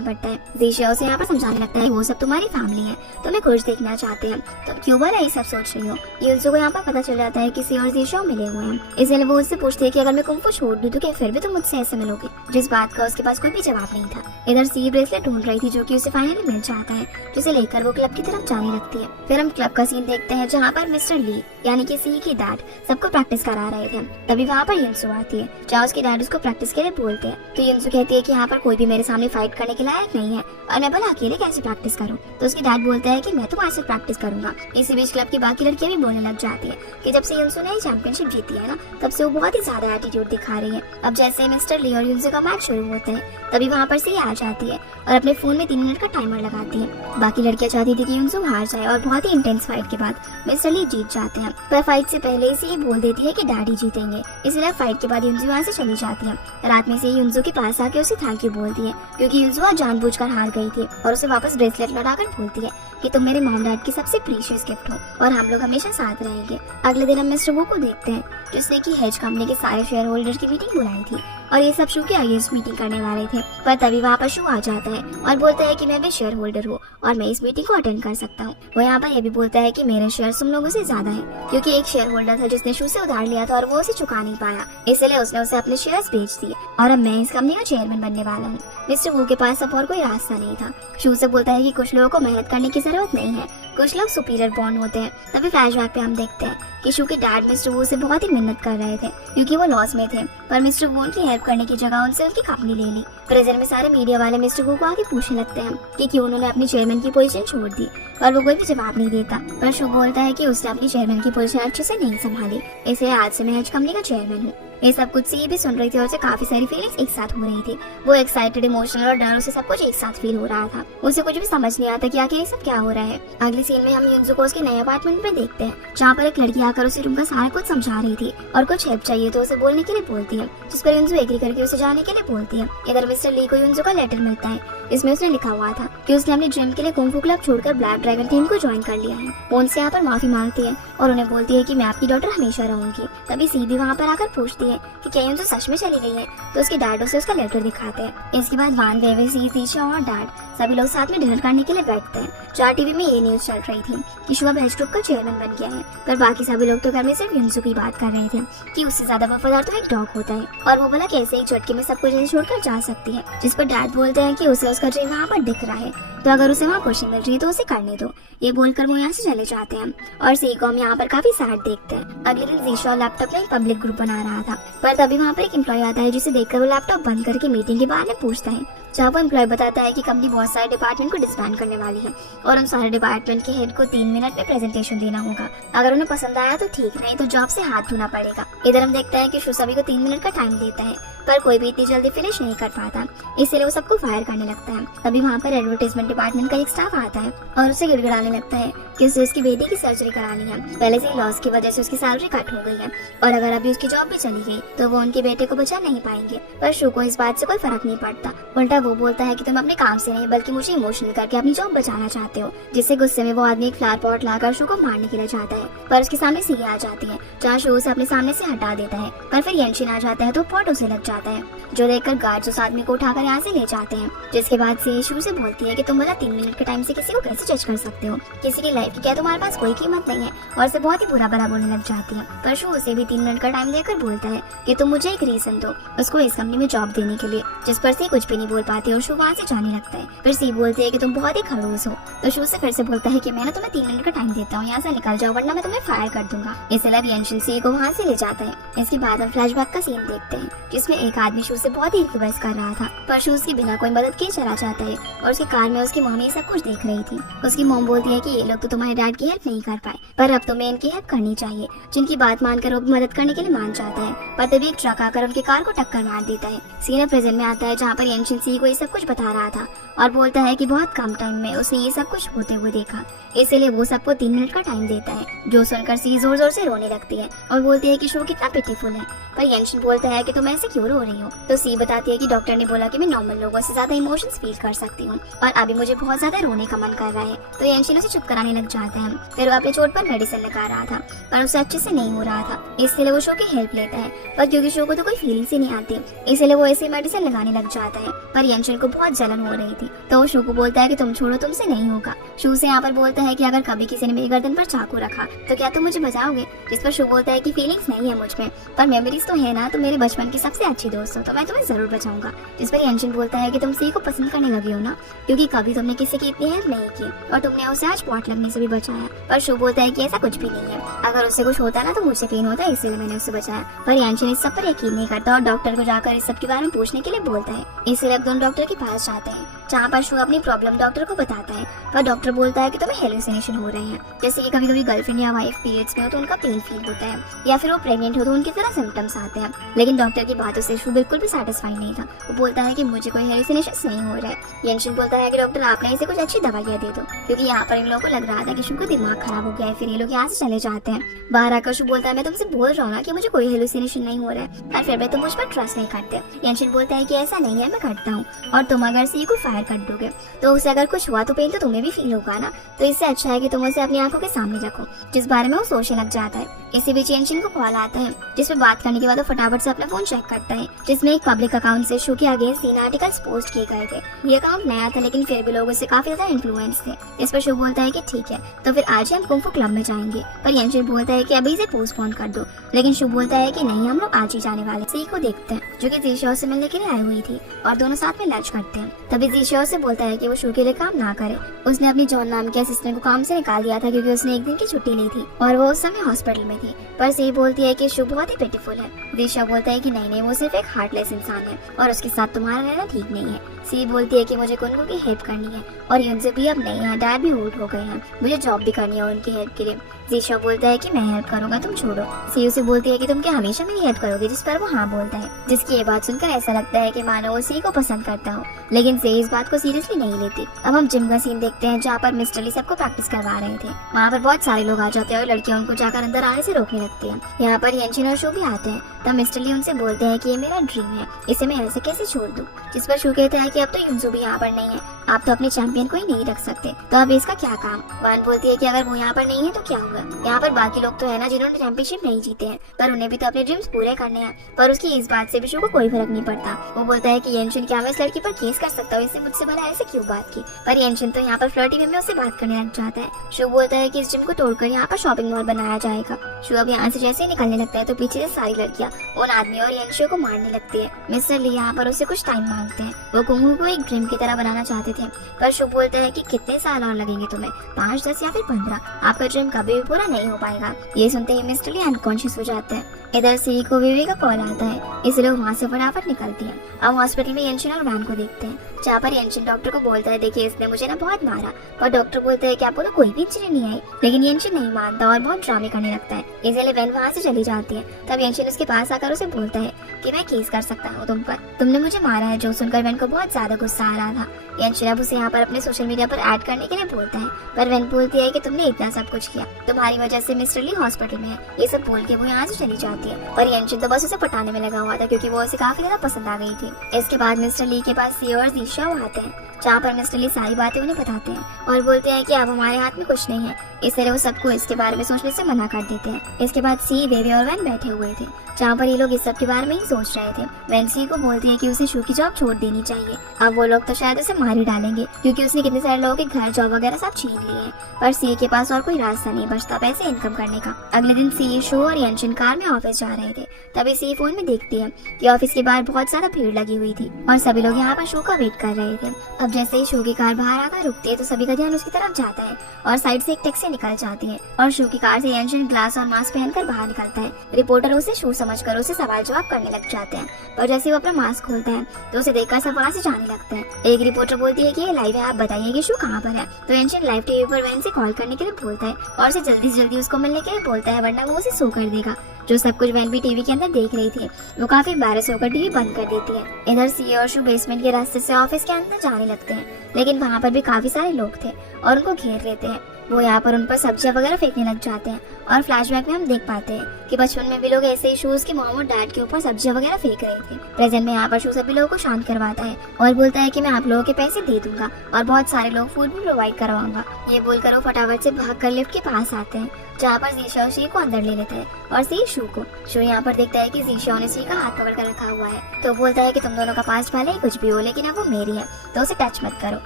पड़ता है। जीशो उसे यहाँ पर समझाने लगता है वो सब तुम्हारी फैमिली है, तुम्हें खुश देखना चाहते हैं, तुम क्यों बार ये सब सोच रही हो। युनसो को यहाँ पर पता चल जाता है कि सी और जीशो मिले हुए हैं, इसलिए वो उससे पूछती है कि अगर मैं कुंफू छोड़ दूं तो क्या फिर भी तुम मुझसे ऐसे मिलोगे, जिस बात का उसके पास कोई भी जवाब नहीं था। इधर सी ब्रेसलेट ढूंढ रही थी जो कि उसे फाइनली मिल जाता है, जिसे लेकर वो क्लब की तरफ जाने लगती है। फिर हम क्लब का सीन देखते हैं जहाँ पर मिस्टर ली यानी कि सी की डैड सबको प्रैक्टिस करा रहे थे। तभी वहाँ पर युनसो आती है जहाँ उसके डैड उसको प्रैक्टिस के लिए बोलते हैं। तो युनसो कहती है कि यहाँ पर कोई भी मेरे सामने फाइट करने के लायक नहीं है और मैं भला अकेले कैसे प्रैक्टिस करूँ। तो उसके डैड बोलता है कि मैं तुम्हारे साथ प्रैक्टिस करूंगा। इसी बीच क्लब की बाकी लड़कियां भी बोलने लग जाती है कि जब से युनसो ने चैंपियनशिप जीती है ना, तब से वो बहुत ही ज्यादा एटीट्यूड दिखा रही है। अब जैसे मिस्टर ली और युनसो का मैच शुरू होते हैं तभी वहाँ पर सी आ जाती है और अपने फोन में 3 मिनट का टाइमर लगाती है। बाकी लड़कियां चाहती थी कि युनसो हार जाए और बहुत ही इंटेंस फाइट के बाद मिस्टर ली जीत जाते हैं, पर फाइट से पहले सी ये बोल देती है कि डैडी जीतेंगे, इसलिए फाइट के बाद युनसो यहाँ से चली जाती है। रात में से युनसो के पास आके उसे थैंक यू बोलती है क्योंकि युनसो जानबूझकर हार गई थी, और उसे वापस ब्रेसलेट लौटाकर बोलती है कि तुम मेरे मॉम डैड की सबसे प्रीशियस गिफ्ट हो और हम लोग हमेशा साथ रहेंगे। अगले दिन हम मिस्टर वो को देखते हैं जिसने की हेज कंपनी के सारे शेयर होल्डर की मीटिंग बुलाई थी और ये सब शू के अगेंस्ट मीटिंग करने वाले थे, पर तभी वहाँ पर शू आ जाता है और बोलता है कि मैं भी शेयर होल्डर हूँ और मैं इस मीटिंग को अटेंड कर सकता हूँ। वो यहाँ पर ये भी बोलता है कि मेरे शेयर तुम लोगों से ज्यादा है, क्योंकि एक शेयर होल्डर था जिसने शू से उधार लिया था और वो उसे चुका नहीं पाया, इसलिए उसने उसे अपने शेयर्स बेच दिए और अब मैं इस कंपनी का चेयरमैन बनने वाला हूँ। मिस्टर वू के पास अब और कोई रास्ता नहीं था। शू से बोलता है कि कुछ लोगों को मेहनत करने की जरूरत नहीं है, कुछ लोग सुपीरियर बॉर्न होते हैं। तभी फ्लैशबैक पे हम देखते हैं कि शू के डैड मिस्टर वू से बहुत ही मिन्नत कर रहे थे क्योंकि वो लॉस में थे, पर मिस्टर वू उनकी हेल्प करने की जगह उनसे उनकी कंपनी ले ली। प्रेजेंट में सारे मीडिया वाले मिस्टर वू को आगे पूछने लगते हैं कि क्यों उन्होंने अपनी चेयरमैन की पोजीशन छोड़ दी, पर वो कोई भी जवाब नहीं देता। पर शू बोलता है कि उसने अपनी चेयरमैन की पोजीशन अच्छे से नहीं संभाली, इसलिए आज से मैं हेज कंपनी का चेयरमैन हूँ। ये सब कुछ सी भी सुन रही थी और उसे काफी सारी फीलिंग्स एक साथ हो रही थी। वो एक्साइटेड, इमोशनल और डर, उसे सब कुछ एक साथ फील हो रहा था। उसे कुछ भी समझ नहीं आता कि आखिर ये सब क्या हो रहा है। अगले सीन में हम युनसो को उसके नए अपार्टमेंट में देखते हैं जहाँ पर एक लड़की आकर उसे रूम का सारा कुछ समझा रही थी और कुछ हेल्प चाहिए तो उसे बोलने के लिए बोलती है, जिस पर युनसो एग्री करके उसे जाने के लिए बोलती है। इधर मिस्टर ली को युनसो का लेटर मिलता है, इसमें उसने लिखा हुआ था कि उसने अपने ड्रीम के लिए कुंफू क्लब छोड़कर ब्लैक ड्रैगन टीम को ज्वाइन कर लिया है। वो उनसे यहाँ पर माफी मांगती है और उन्हें बोलती है कि मैं आपकी डॉटर हमेशा रहूंगी। तभी सी भी वहाँ पर आकर पूछती है कि क्या युनसो सच में चली गई है, तो उसके डैड उसे उसका लेटर दिखाते हैं। इसके बाद वान वेवे, सी, तीशा और डैड सभी लोग साथ में डिनर करने के लिए बैठते हैं। जहाँ टीवी में ये न्यूज चल रही थी कि शू अब हेज ग्रुप का चेयरमैन बन गया है, पर बाकी सभी लोग तो घर में सिर्फ युनसो की बात कर रहे थे कि उससे ज्यादा वफादार तो एक डॉग होता है और वो भला कैसे एक झटके में सब कुछ ऐसे छोड़कर जा सकती है। जिस पर डैड बोलते हैं कि उसे उसका ड्रीम वहाँ पर दिख रहा है, तो अगर उसे वहाँ खुशी मिल रही है तो उसे करने दो। ये बोलकर वो यहाँ से चले जाते हैं और सी को हम यहाँ पर काफी सैड देखते हैं। अगले दिन जीशा लैपटॉप में एक पब्लिक ग्रुप बना रहा था, पर तभी वहाँ पर एक एम्प्लॉय आता है जिसे देखकर वो लैपटॉप बंद करके मीटिंग के बारे में पूछता है, जहाँ वो एम्प्लॉय बताता है कि कंपनी बहुत सारे डिपार्टमेंट को डिसबैंड करने वाली है और उन सारे डिपार्टमेंट के हेड को 3 मिनट में प्रेजेंटेशन देना होगा। अगर उन्हें पसंद आया तो ठीक, नहीं तो जॉब से हाथ धोना पड़ेगा। इधर हम देखते हैं कि शू सभी को 3 मिनट का टाइम देता है, पर कोई भी इतनी जल्दी फिनिश नहीं कर पाता, इसलिए वो सबको फायर करने लगता है। तभी वहाँ पर एडवर्टाइजमेंट डिपार्टमेंट का एक स्टाफ आता है और उसे गिड़गिड़ाने लगता है कि उसे उसकी बेटी की सर्जरी करानी है। पहले से ही लॉस की वजह से उसकी सैलरी कट हो गई है और अगर अभी उसकी जॉब भी चली गई तो वो उनके बेटे को बचा नहीं पाएंगे। पर शू को इस बात से कोई फर्क नहीं पड़ता, उल्टा वो बोलता है कि तुम अपने काम से नहीं बल्कि मुझे इमोशनल करके अपनी जॉब बचाना चाहते हो। जिससे गुस्से में वो आदमी एक फ्लावर पॉट लाकर शू को मारने के लिए जाता है, पर उसके सामने सी आ जाती है जहाँ शू उसे अपने सामने से हटा देता है। पर फिर येनशिन आ जाता है तो पॉट उसे लग जाता है। जाता है, जो देखकर गार्ड्स उस आदमी को उठाकर यहाँ से ले जाते हैं। जिसके बाद से शू से बोलती है कि तुम भला 3 मिनट के टाइम से किसी को कैसे जज कर सकते हो, किसी की लाइफ की क्या तुम्हारे पास कोई कीमत नहीं है, और उसे बहुत ही बुरा भला बोलने लग जाती है। पर शू उसे भी 3 मिनट का टाइम देकर बोलता है कि तुम मुझे एक रीजन दो उसको इस कंपनी में जॉब देने के लिए, जिस पर सी कुछ भी नहीं बोल पाती और शू वहाँ से जाने लगता है। फिर सी बोलती है कि तुम बहुत ही खड़ूस हो, तो शू से फिर से बोलता है कि मैं ना तुम्हें 3 मिनट का टाइम देता हूँ, यहाँ से निकल जाओ वरना मैं तुम्हें फायर कर दूंगा। इसलिए यंशिन सी को वहाँ से ले जाता है। इसके बाद हम फ्लैशबैक का सीन देखते हैं, जिसमें एक आदमी शू से बहुत ही रिक्वेस्ट कर रहा था, पर शू उसके बिना कोई मदद किए चला जाता है और उसकी कार में उसकी मम्मी सब कुछ देख रही थी। उसकी मॉम बोलती है कि ये लोग तो तुम्हारे डैड की हेल्प नहीं कर पाए, पर अब तुम्हें इनकी हेल्प करनी चाहिए। जिनकी बात मानकर वो मदद करने के लिए मान जाता है, पर तभी एक ट्रक आकर उनकी कार को टक्कर मार देता है। सीना प्रेजेंट में आता है, जहाँ पर यंशिन सी को ये सब कुछ बता रहा था और बोलता है कि बहुत कम टाइम में उसने ये सब कुछ होते हुए देखा, इसलिए वो सबको 3 मिनट का टाइम देता है। जो सुनकर सी जोर जोर से रोने लगती है और बोलती है कि शो कितना पिटीफुल है। पर यंशिन बोलता है कि तुम ऐसे क्यों रो रही हो, तो सी बताती है कि डॉक्टर ने बोला कि मैं नॉर्मल लोगों से ज्यादा इमोशंस फील कर सकती हूँ और अभी मुझे बहुत ज्यादा रोने का मन कर रहा है। तो यंशिन उसे चुप कराने लग जाते हैं। फिर वो अपने चोट पर मेडिसिन लगा रहा था, पर उसे अच्छे से नहीं हो रहा था, इसलिए वो शो की हेल्प लेता है। पर क्योंकि शो को तो कोई फीलिंग्स ही नहीं आती, इसलिए वो ऐसी मेडिसिन लगाने लग जाता है। पर यंशिन को बहुत जलन हो रही थी, तो वो शो को बोलता है कि तुम छोड़ो, तुमसे नहीं होगा। शो से यहाँ पर बोलता है कि अगर कभी किसी ने मेरी गर्दन पर चाकू रखा तो क्या तुम मुझे बचाओगे। जिस पर शो बोलता है कि फीलिंग्स नहीं है मुझ में, पर मेमोरीज तो है ना, तो मेरे बचपन की सबसे अच्छी दोस्त हो, तो मैं तुम्हें जरूर बचाऊंगा। जिस पर यंशिन बोलता है कि तुम सी को पसंद करने लगे हो ना, क्योंकि कभी तुमने किसी की इतनी हेल्प नहीं की और तुमने उसे आज पॉट लगने से भी बचाया। पर शो बोलता है कि ऐसा कुछ भी नहीं है, अगर उससे कुछ होता ना तो मुझसे पेन होता, इसीलिए मैंने उसे बचाया। पर यंशिन इस सब पर यकीन नहीं करता और डॉक्टर को जाकर इस सब के बारे में पूछने के लिए बोलता है। इसलिए अब दोनों डॉक्टर के पास जाते हैं, जहाँ पर शो अपनी प्रॉब्लम डॉक्टर को बताता है। पर डॉक्टर बोलता है कि तुम्हें हेलुसिनेशन हो रहे हैं, जैसे कि कभी कभी गर्लफ्रेंड या वाइफ पीरियड्स में हो तो उनका पेन फील होता है, या फिर वो प्रेग्नेंट हो तो उनकी तरह सिम्टम्स आते हैं। लेकिन डॉक्टर की बातों से शो बिल्कुल भी सेटिस्फाइड नहीं था। वो बोलता है कि मुझे कोई हेलुसिनेशन नहीं हो रहा है। यंशिन बोलता है कि डॉक्टर आपने इसे कुछ अच्छी दवाइयाँ दे दो, क्योंकि यहाँ पर इन लोगों को लग रहा था कि शो का दिमाग खराब हो गया है। फिर ये लोग यहाँ से चले जाते हैं। बाहर आकर शो बोलता है मैं तुमसे बोल रहा हूँ ना कि मुझे कोई हेलुसिनेशन नहीं हो रहा है, और फिर भी तुम मुझ पर ट्रस्ट नहीं करते। यंशिन बोलता है कि ऐसा नहीं है, मैं करता हूँ, और तुम अगर सी को फायर कर दोगे तो उसे अगर कुछ हुआ तो पेन तो तुम्हें भी फील होगा ना, तो इससे अच्छा है कि तुम उसे अपनी आंखों के सामने रखो। जिस बारे में वो सोचने लग जाता है। इसी बीच यंशिन को कॉल आता है, जिसमें बात करने के बाद वो फटाफट से अपना फोन चेक करता है, जिसमें एक पब्लिक अकाउंट से शो के अगेंस्ट 3 आर्टिकल्स पोस्ट किए गए थे। ये अकाउंट नया था, लेकिन फिर भी लोग उससे काफी ज्यादा इन्फ्लुएंस थे। इस पर शो बोलता है कि ठीक है, तो फिर आज ही हम कुंग फू क्लब में जाएंगे। पर यंशिन बोलता है कि अभी इसे पोस्टपोन कर दो, लेकिन शो बोलता है कि नहीं, हम लोग आज ही जाने वाले। सी को देखते हैं, जो कि जीशो से मिलने के लिए आई हुई थी, और दोनों साथ में लंच करते हैं। तभी जीशो से बोलता है कि वो शो के लिए काम ना करे। उसने अपनी जॉन नाम के असिस्टेंट को काम से निकाल दिया था, क्योंकि उसने एक दिन की छुट्टी ली थी और वो उस समय हॉस्पिटल में थी। पर सी बोलती है कि शो बहुत ही पिटीफुल है। दिशा बोलता है कि नहीं, वो सिर्फ एक हार्टलेस इंसान है और उसके साथ तुम्हारा रहना ठीक नहीं है। सी बोलती है कि मुझे कुंगू की हेल्प करनी है और युनसे भी अब नहीं है, डैड भी ओल्ड हो गए हैं, मुझे जॉब भी करनी है उनकी हेल्प के लिए। जीशा बोलता है कि मैं हेल्प करूंगा, तुम छोड़ो। सी उसे बोलती है कि तुम क्या हमेशा मेरी हेल्प करोगे, जिस पर वो हाँ बोलता है। जिसकी ये बात सुनकर ऐसा लगता है कि मानो वो सी को पसंद करता हो, लेकिन सी इस बात को सीरियसली नहीं लेती। अब हम जिम का सीन देखते हैं, जहाँ पर मिस्टर ली सबको प्रैक्टिस करवा रहे थे। वहाँ पर बहुत सारे लोग आ जाते हैं और लड़कियां उनको जाकर अंदर आने से रोकने लगती है। यहाँ पर यंशिन और शो भी आते हैं। तब मिस्टर ली उनसे बोलते हैं कि ये मेरा ड्रीम है, इसे मैं ऐसे कैसे छोड़ दूं। जिस पर शो कहता है कि अब तो युनसू भी यहाँ पर नहीं है, आप तो अपने चैंपियन को ही नहीं रख सकते, तो अब इसका क्या काम। वान बोलती है कि अगर वो यहाँ पर नहीं है तो क्या होगा, यहाँ पर बाकी लोग तो है ना जिन्होंने चैंपियनशिप नहीं जीते हैं, पर उन्हें भी तो अपने ड्रीम्स पूरे करने हैं। पर उसकी इस बात से भी शो को कोई फर्क नहीं पड़ता। वो बोलता है कि यंशिन, क्या मैं इस लड़की पर केस कर सकता हूँ, इससे मुझसे भला ऐसे क्यों बात की। पर यंशिन तो यहाँ पर फ्लर्टी वे में उससे बात करने लग जाता है। शो बोलता है कि इस जिम को तोड़कर यहाँ पर शॉपिंग मॉल बनाया जाएगा। शो अब यहाँ से जैसे ही निकलने लगता है तो पीछे से सारी लड़कियाँ उन आदमी और यंशिन को मारने लगती है। मिस्टर ली यहाँ पर उससे कुछ टाइम मांगते हैं। वो कुंगू को एक ड्रीम की तरह बनाना चाहते थे, पर शो बोलता है कि कितने साल और लगेंगे तुम्हें, 5, 10 या फिर 15, आपका ड्रीम कभी भी पूरा नहीं हो पाएगा। ये सुनते ही मिस्टर ली अनकॉन्शियस हो जाते हैं। इधर सी को विवी का कॉल आता है, इसलिए वो वहाँ से फटाफट निकलती है। अब हॉस्पिटल में यंशिन और वैन को देखते हैं, जहाँ पर यंशिन डॉक्टर को बोलता है देखिए इसने मुझे ना बहुत मारा, पर डॉक्टर बोलता है कि आपको तो कोई भी इंजरी नहीं आई। लेकिन यंशिन नहीं मानता और बहुत ड्रामे करने लगता है, इसलिए वैन वहाँ से चली जाती है। तब यंशिन उसके पास आकर उसे बोलता है कि मैं केस कर सकता हूँ तुम पर, तुमने मुझे मारा है। जो सुनकर वैन को बहुत ज्यादा गुस्सा आ रहा था। यंशिन अब उसे यहाँ पर अपने सोशल मीडिया पर ऐड करने के लिए बोलता है, पर वैन बोलती है कि तुमने इतना सब कुछ किया, तुम्हारी वजह से मिस्टर ली हॉस्पिटल में है। ये सब बोल के वो यहाँ से चली जाती है। पर यंशिन तो बस उसे पटाने में लगा हुआ था, क्योंकि वो उसे काफी ज्यादा पसंद आ गई थी। इसके बाद मिस्टर ली के पास सी और जीशा आते हैं जहाँ पर मिस्टर ली सारी बातें उन्हें बताते हैं और बोलते हैं कि अब हमारे हाथ में कुछ नहीं है, इसलिए वो सबको इसके बारे में सोचने से मना कर देते हैं। इसके बाद सी, बेबी और वैन बैठे हुए थे, जहाँ पर ये लोग इस सब के बारे में ही सोच रहे थे। वैन सी को बोलती है कि उसे शू की जॉब छोड़ देनी चाहिए। अब वो लोग तो शायद उसे मार ही डालेंगे, क्योंकि उसने कितने सारे लोगों के घर, जॉब वगैरह सब छीन लिए हैं। पर सी के पास और कोई रास्ता नहीं बचता पैसे इनकम करने का। अगले दिन सी, शू और यंशिन कार में ऑफिस जा रहे थे। तभी सी फोन में देखती है कि ऑफिस के बाहर बहुत ज्यादा भीड़ लगी हुई थी और सभी लोग यहाँ पर शू का वेट कर रहे थे। अब जैसे ही शू की कार बाहर आकर रुकती है तो सभी का ध्यान उसकी तरफ जाता है और साइड से एक टैक्सी निकल जाती है और शू की कार से यंशिन ग्लास और मास्क पहनकर बाहर निकलता है। रिपोर्टर उसे शू समझकर उसे सवाल जवाब करने लग जाते हैं, पर जैसे वो अपना मास्क खोलता है तो उसे देखकर सब वहाँ से जाने लगते हैं। एक रिपोर्टर बोलती है कि ये लाइव है, आप बताइए कि शू कहाँ पर है। तो यंशिन लाइव टीवी पर वैन से कॉल करने के लिए बोलता है और उसे जल्दी से जल्दी उसको मिलने के लिए बोलता है, वरना वो उसे सो कर देगा। जो सब कुछ वैन भी टीवी के अंदर देख रही थी, वो काफी एम्बैरेस होकर टीवी बंद कर देती है। इधर सी और शू बेसमेंट के रास्ते से ऑफिस के अंदर जाने लगते हैं, लेकिन वहाँ पर भी काफी सारे लोग थे और उनको घेर लेते हैं। वो यहाँ पर उन पर सब्जियां वगैरह फेंकने लग जाते हैं और फ्लैशबैक में हम देख पाते हैं कि बचपन में भी लोग ऐसे ही शूज के मॉम और डैड के ऊपर सब्जियां वगैरह फेंक रहे थे। प्रेजेंट में यहाँ पर शू सभी लोगों को शांत करवाता है और बोलता है कि मैं आप लोगों के पैसे दे दूंगा और बहुत सारे लोग फूड भी प्रोवाइड करवाऊंगा। ये बोलकर वो फटाफट से भागकर लिफ्ट के पास आते हैं, जहाँ पर जीशा और शी को अंदर ले लेता है और सी शू को। शू यहाँ पर देखता है कि जीशा ने शी का हाथ पकड़ कर रखा हुआ है, तो बोलता है कि तुम दोनों का पास्ट भले ही कुछ भी हो, लेकिन अब वो मेरी है तो उसे टच मत करो।